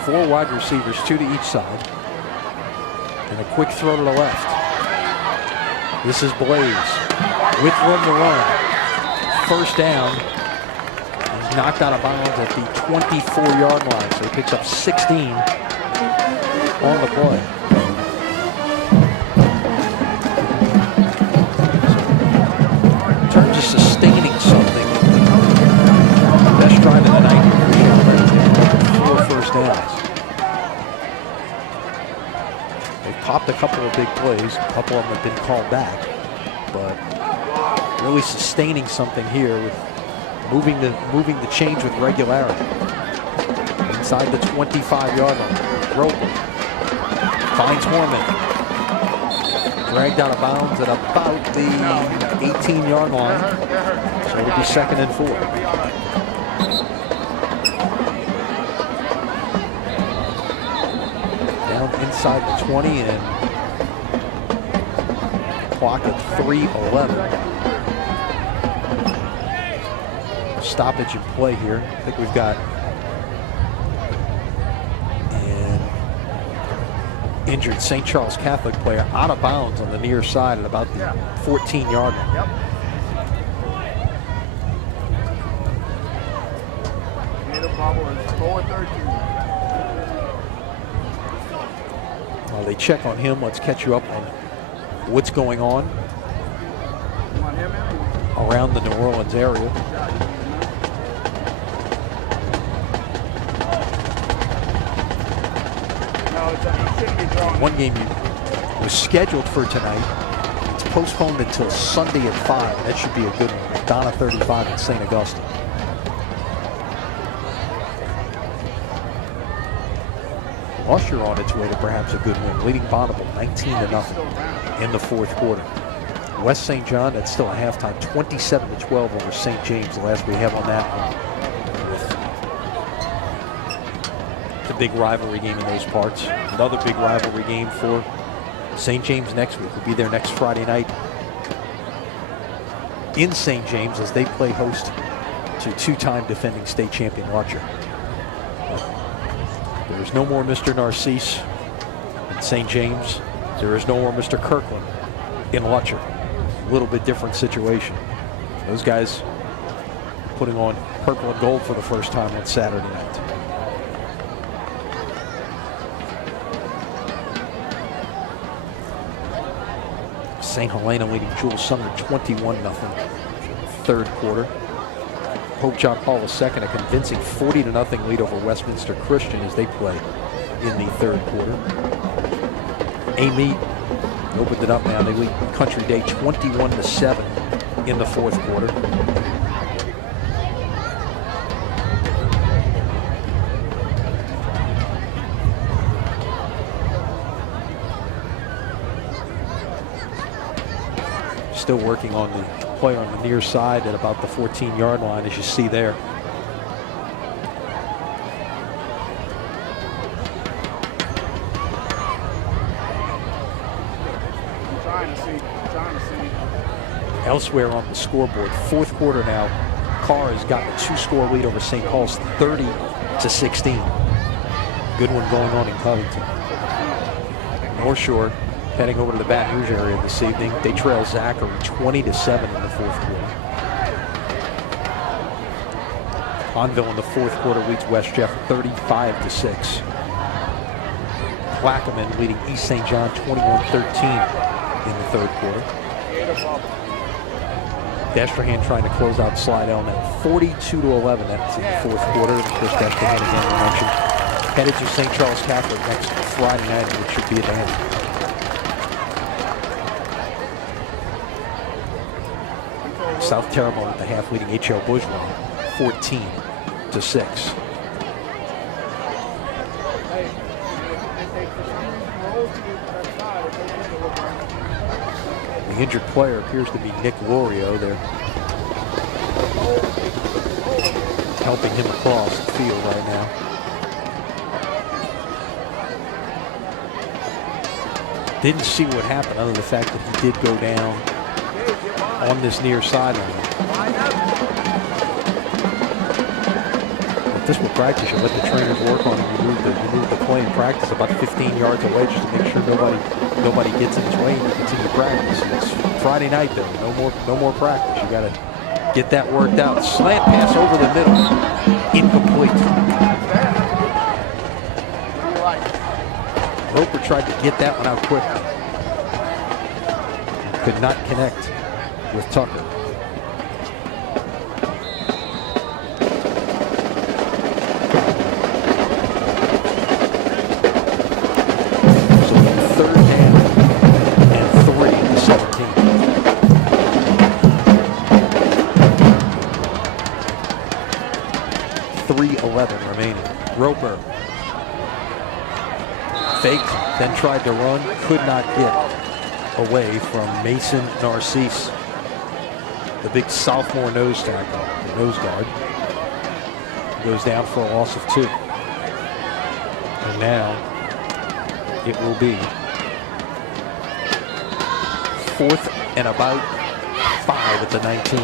Four wide receivers, 2 to each side. And a quick throw to the left. This is Blaze with room to run. First down. He's knocked out of bounds at the 24-yard line. So he picks up 16 on the play. In terms of sustaining something, best drive of the night here. 4 first downs. They've popped a couple of big plays. A couple of them have been called back. But really sustaining something here with moving the change with regularity. Inside the 25-yard line. Roper finds Horman. Dragged out of bounds at about the 18-yard line. So it'll be 2nd and 4. Inside the 20 and clock at 3:11. Stoppage in play here. I think we've got an injured St. Charles Catholic player out of bounds on the near side at about the 14-yard line. Yep. While they check on him, let's catch you up on what's going on around the New Orleans area. One game was scheduled for tonight. It's postponed until Sunday at 5. That should be a good one. Donna 35 in St. Augustine. Usher on its way to perhaps a good win, leading Bonneville 19-0 in the 4th quarter. West St. John, that's still a halftime, 27-12 over St. James, the last we have on that one. It's a big rivalry game in those parts. Another big rivalry game for St. James next week. We'll be there next Friday night in St. James as they play host to two-time defending state champion Lutcher. There's no more Mr. Narcisse in St. James. There is no more Mr. Kirkland in Lutcher. A little bit different situation. Those guys putting on purple and gold for the first time on Saturday night. St. Helena leading Jules Sumner 21-0 third quarter. Pope John Paul II a convincing 40-0 lead over Westminster Christian as they play in the third quarter. Amite opened it up now. They lead Country Day 21-7 in the fourth quarter. Still working on the play on the near side at about the 14-yard line, as you see there. Trying to see. Elsewhere on the scoreboard, fourth quarter now, Carr has gotten a 2-score lead over St. Paul's 30-16. Good one going on in Covington. North Shore heading over to the Baton Rouge area this evening. They trail Zachary 20-7 in the fourth quarter. Conville in the fourth quarter leads West Jeff 35-6. Plaquemine leading East St. John 21-13 in the third quarter. Destrehan trying to close out Slidell now 42-11. That's in the fourth quarter. And of course, Destrehan again we mentioned headed to St. Charles Catholic next Friday night, which should be a dance. South Terrebonne at the half leading H.L. Bourgeois 14-6. The injured player appears to be Nick Lorio. They're helping him across the field right now. Didn't see what happened other than the fact that he did go down on this near sideline. At this will practice, you let the trainers work on it. You move the play in practice about 15 yards away just to make sure nobody gets in his way and you continue practice. It's Friday night though, no more practice. You gotta get that worked out. Slant pass over the middle, incomplete. Roper tried to get that one out quickly. Could not connect with Tucker. So third down and 3 to 17. .3:11 remaining. Roper faked, then tried to run, could not get away from Mason Narcisse, the big sophomore nose tackle, the nose guard. Goes down for a loss of 2. And now it will be 4th and about 5 at the 19.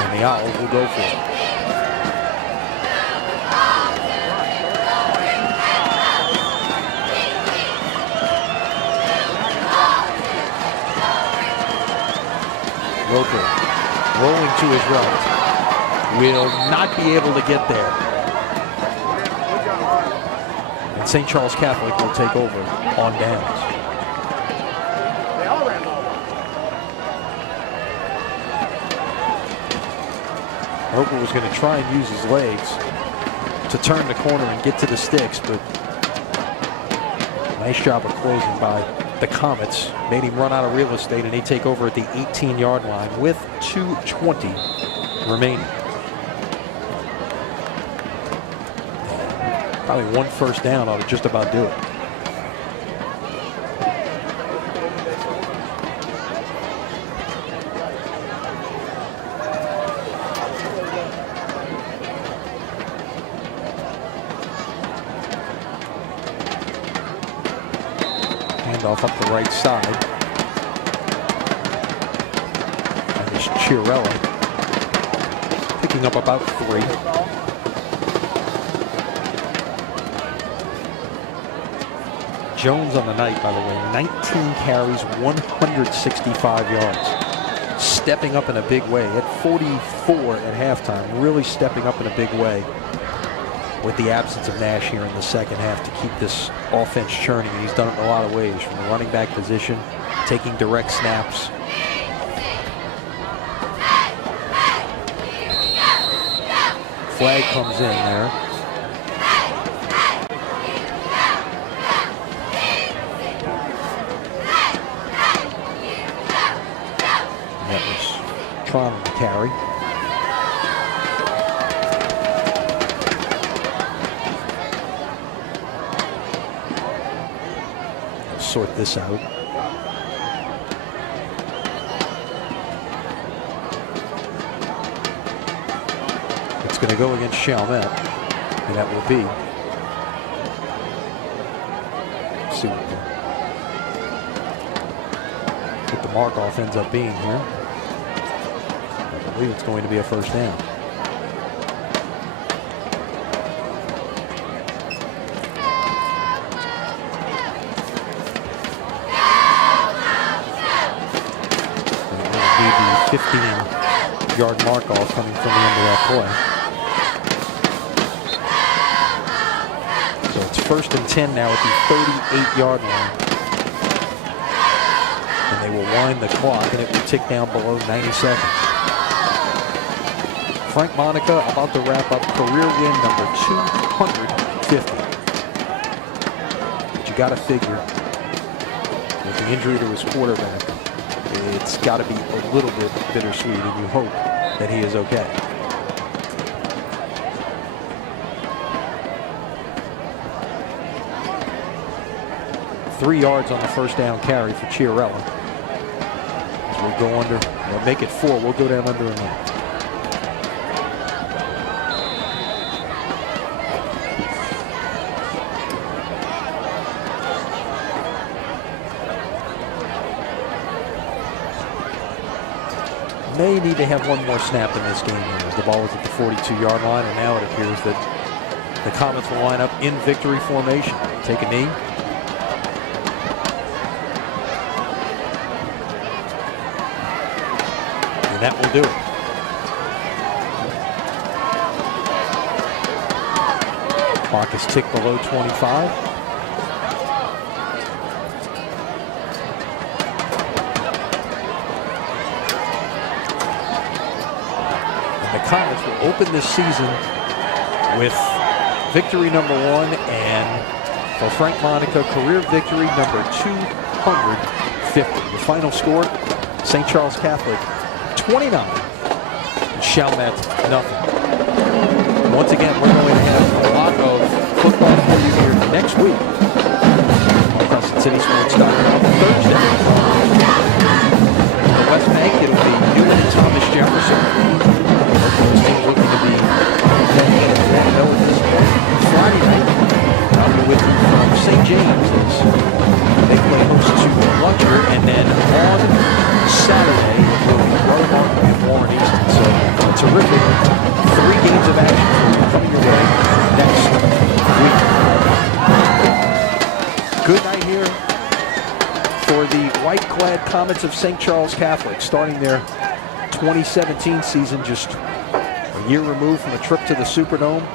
And the Owls will go for it. Roper rolling to his right. Will not be able to get there. And St. Charles Catholic will take over on downs. Roper was going to try and use his legs to turn the corner and get to the sticks, but nice job of closing by the Comets. Made him run out of real estate, and they take over at the 18-yard line with 2:20 remaining. Probably one first down ought to just about do it. kickoff up the right side. And it's Chiarella picking up about 3. Jones on the night, by the way, 19 carries, 165 yards. Stepping up in a big way at 44 at halftime, really stepping up in a big way with the absence of Nash here in the second half to keep this offense churning. And he's done it in a lot of ways, from the running back position, taking direct snaps. Flag comes in there. Tron on the carry. Let's sort this out. It's going to go against Chalmette, and that will be. Let's see what the mark-off ends up being here. I believe it's going to be a first down. And it will be the 15-yard mark off coming from the end of that play. So it's 1st and 10 now at the 38-yard line. And they will wind the clock, and it will tick down below 90 seconds. Frank Monica about to wrap up career win number 250. But you got to figure, with the injury to his quarterback, it's got to be a little bit bittersweet, and you hope that he is okay. Three yards on the first down carry for Chiarella. As we'll go under, we'll make it 4. We'll go down under a minute. May need to have one more snap in this game here, as the ball was at the 42-yard line, and now it appears that the Comets will line up in victory formation. Take a knee. And that will do it. Clock is ticked below 25. Comets will open this season with victory number 1, and for Frank Monica, career victory number 250. The final score, St. Charles Catholic 29, Chalmette nothing. Once again, we're going to have a lot of football for you here next week on CrescentCitySports.com Thursday. On the West Bank, it'll be Newman and Thomas Jefferson. Those teams looking to be Friday night, I'll be with you from St. James as they play host to Luncher, and then on Saturday will be Rutherford and Warren Easton. So a terrific 3 games of action coming your way next week. Good night here for the white-clad Comets of St. Charles Catholic, starting their 2017 season just a year removed from a trip to the Superdome,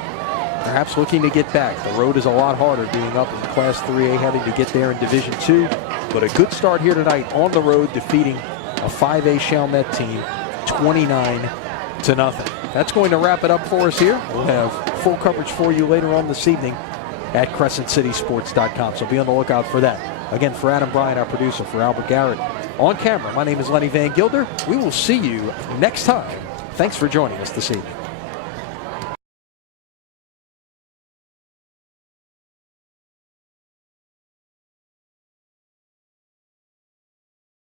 perhaps looking to get back. The road is a lot harder being up in Class 3A, having to get there in Division 2. But a good start here tonight on the road, defeating a 5A Chalmette team 29-0. That's going to wrap it up for us here. We'll have full coverage for you later on this evening at CrescentCitySports.com. So be on the lookout for that. Again, for Adam Bryan, our producer, for Albert Garrett on camera, my name is Lenny Van Gilder. We will see you next time. Thanks for joining us this evening.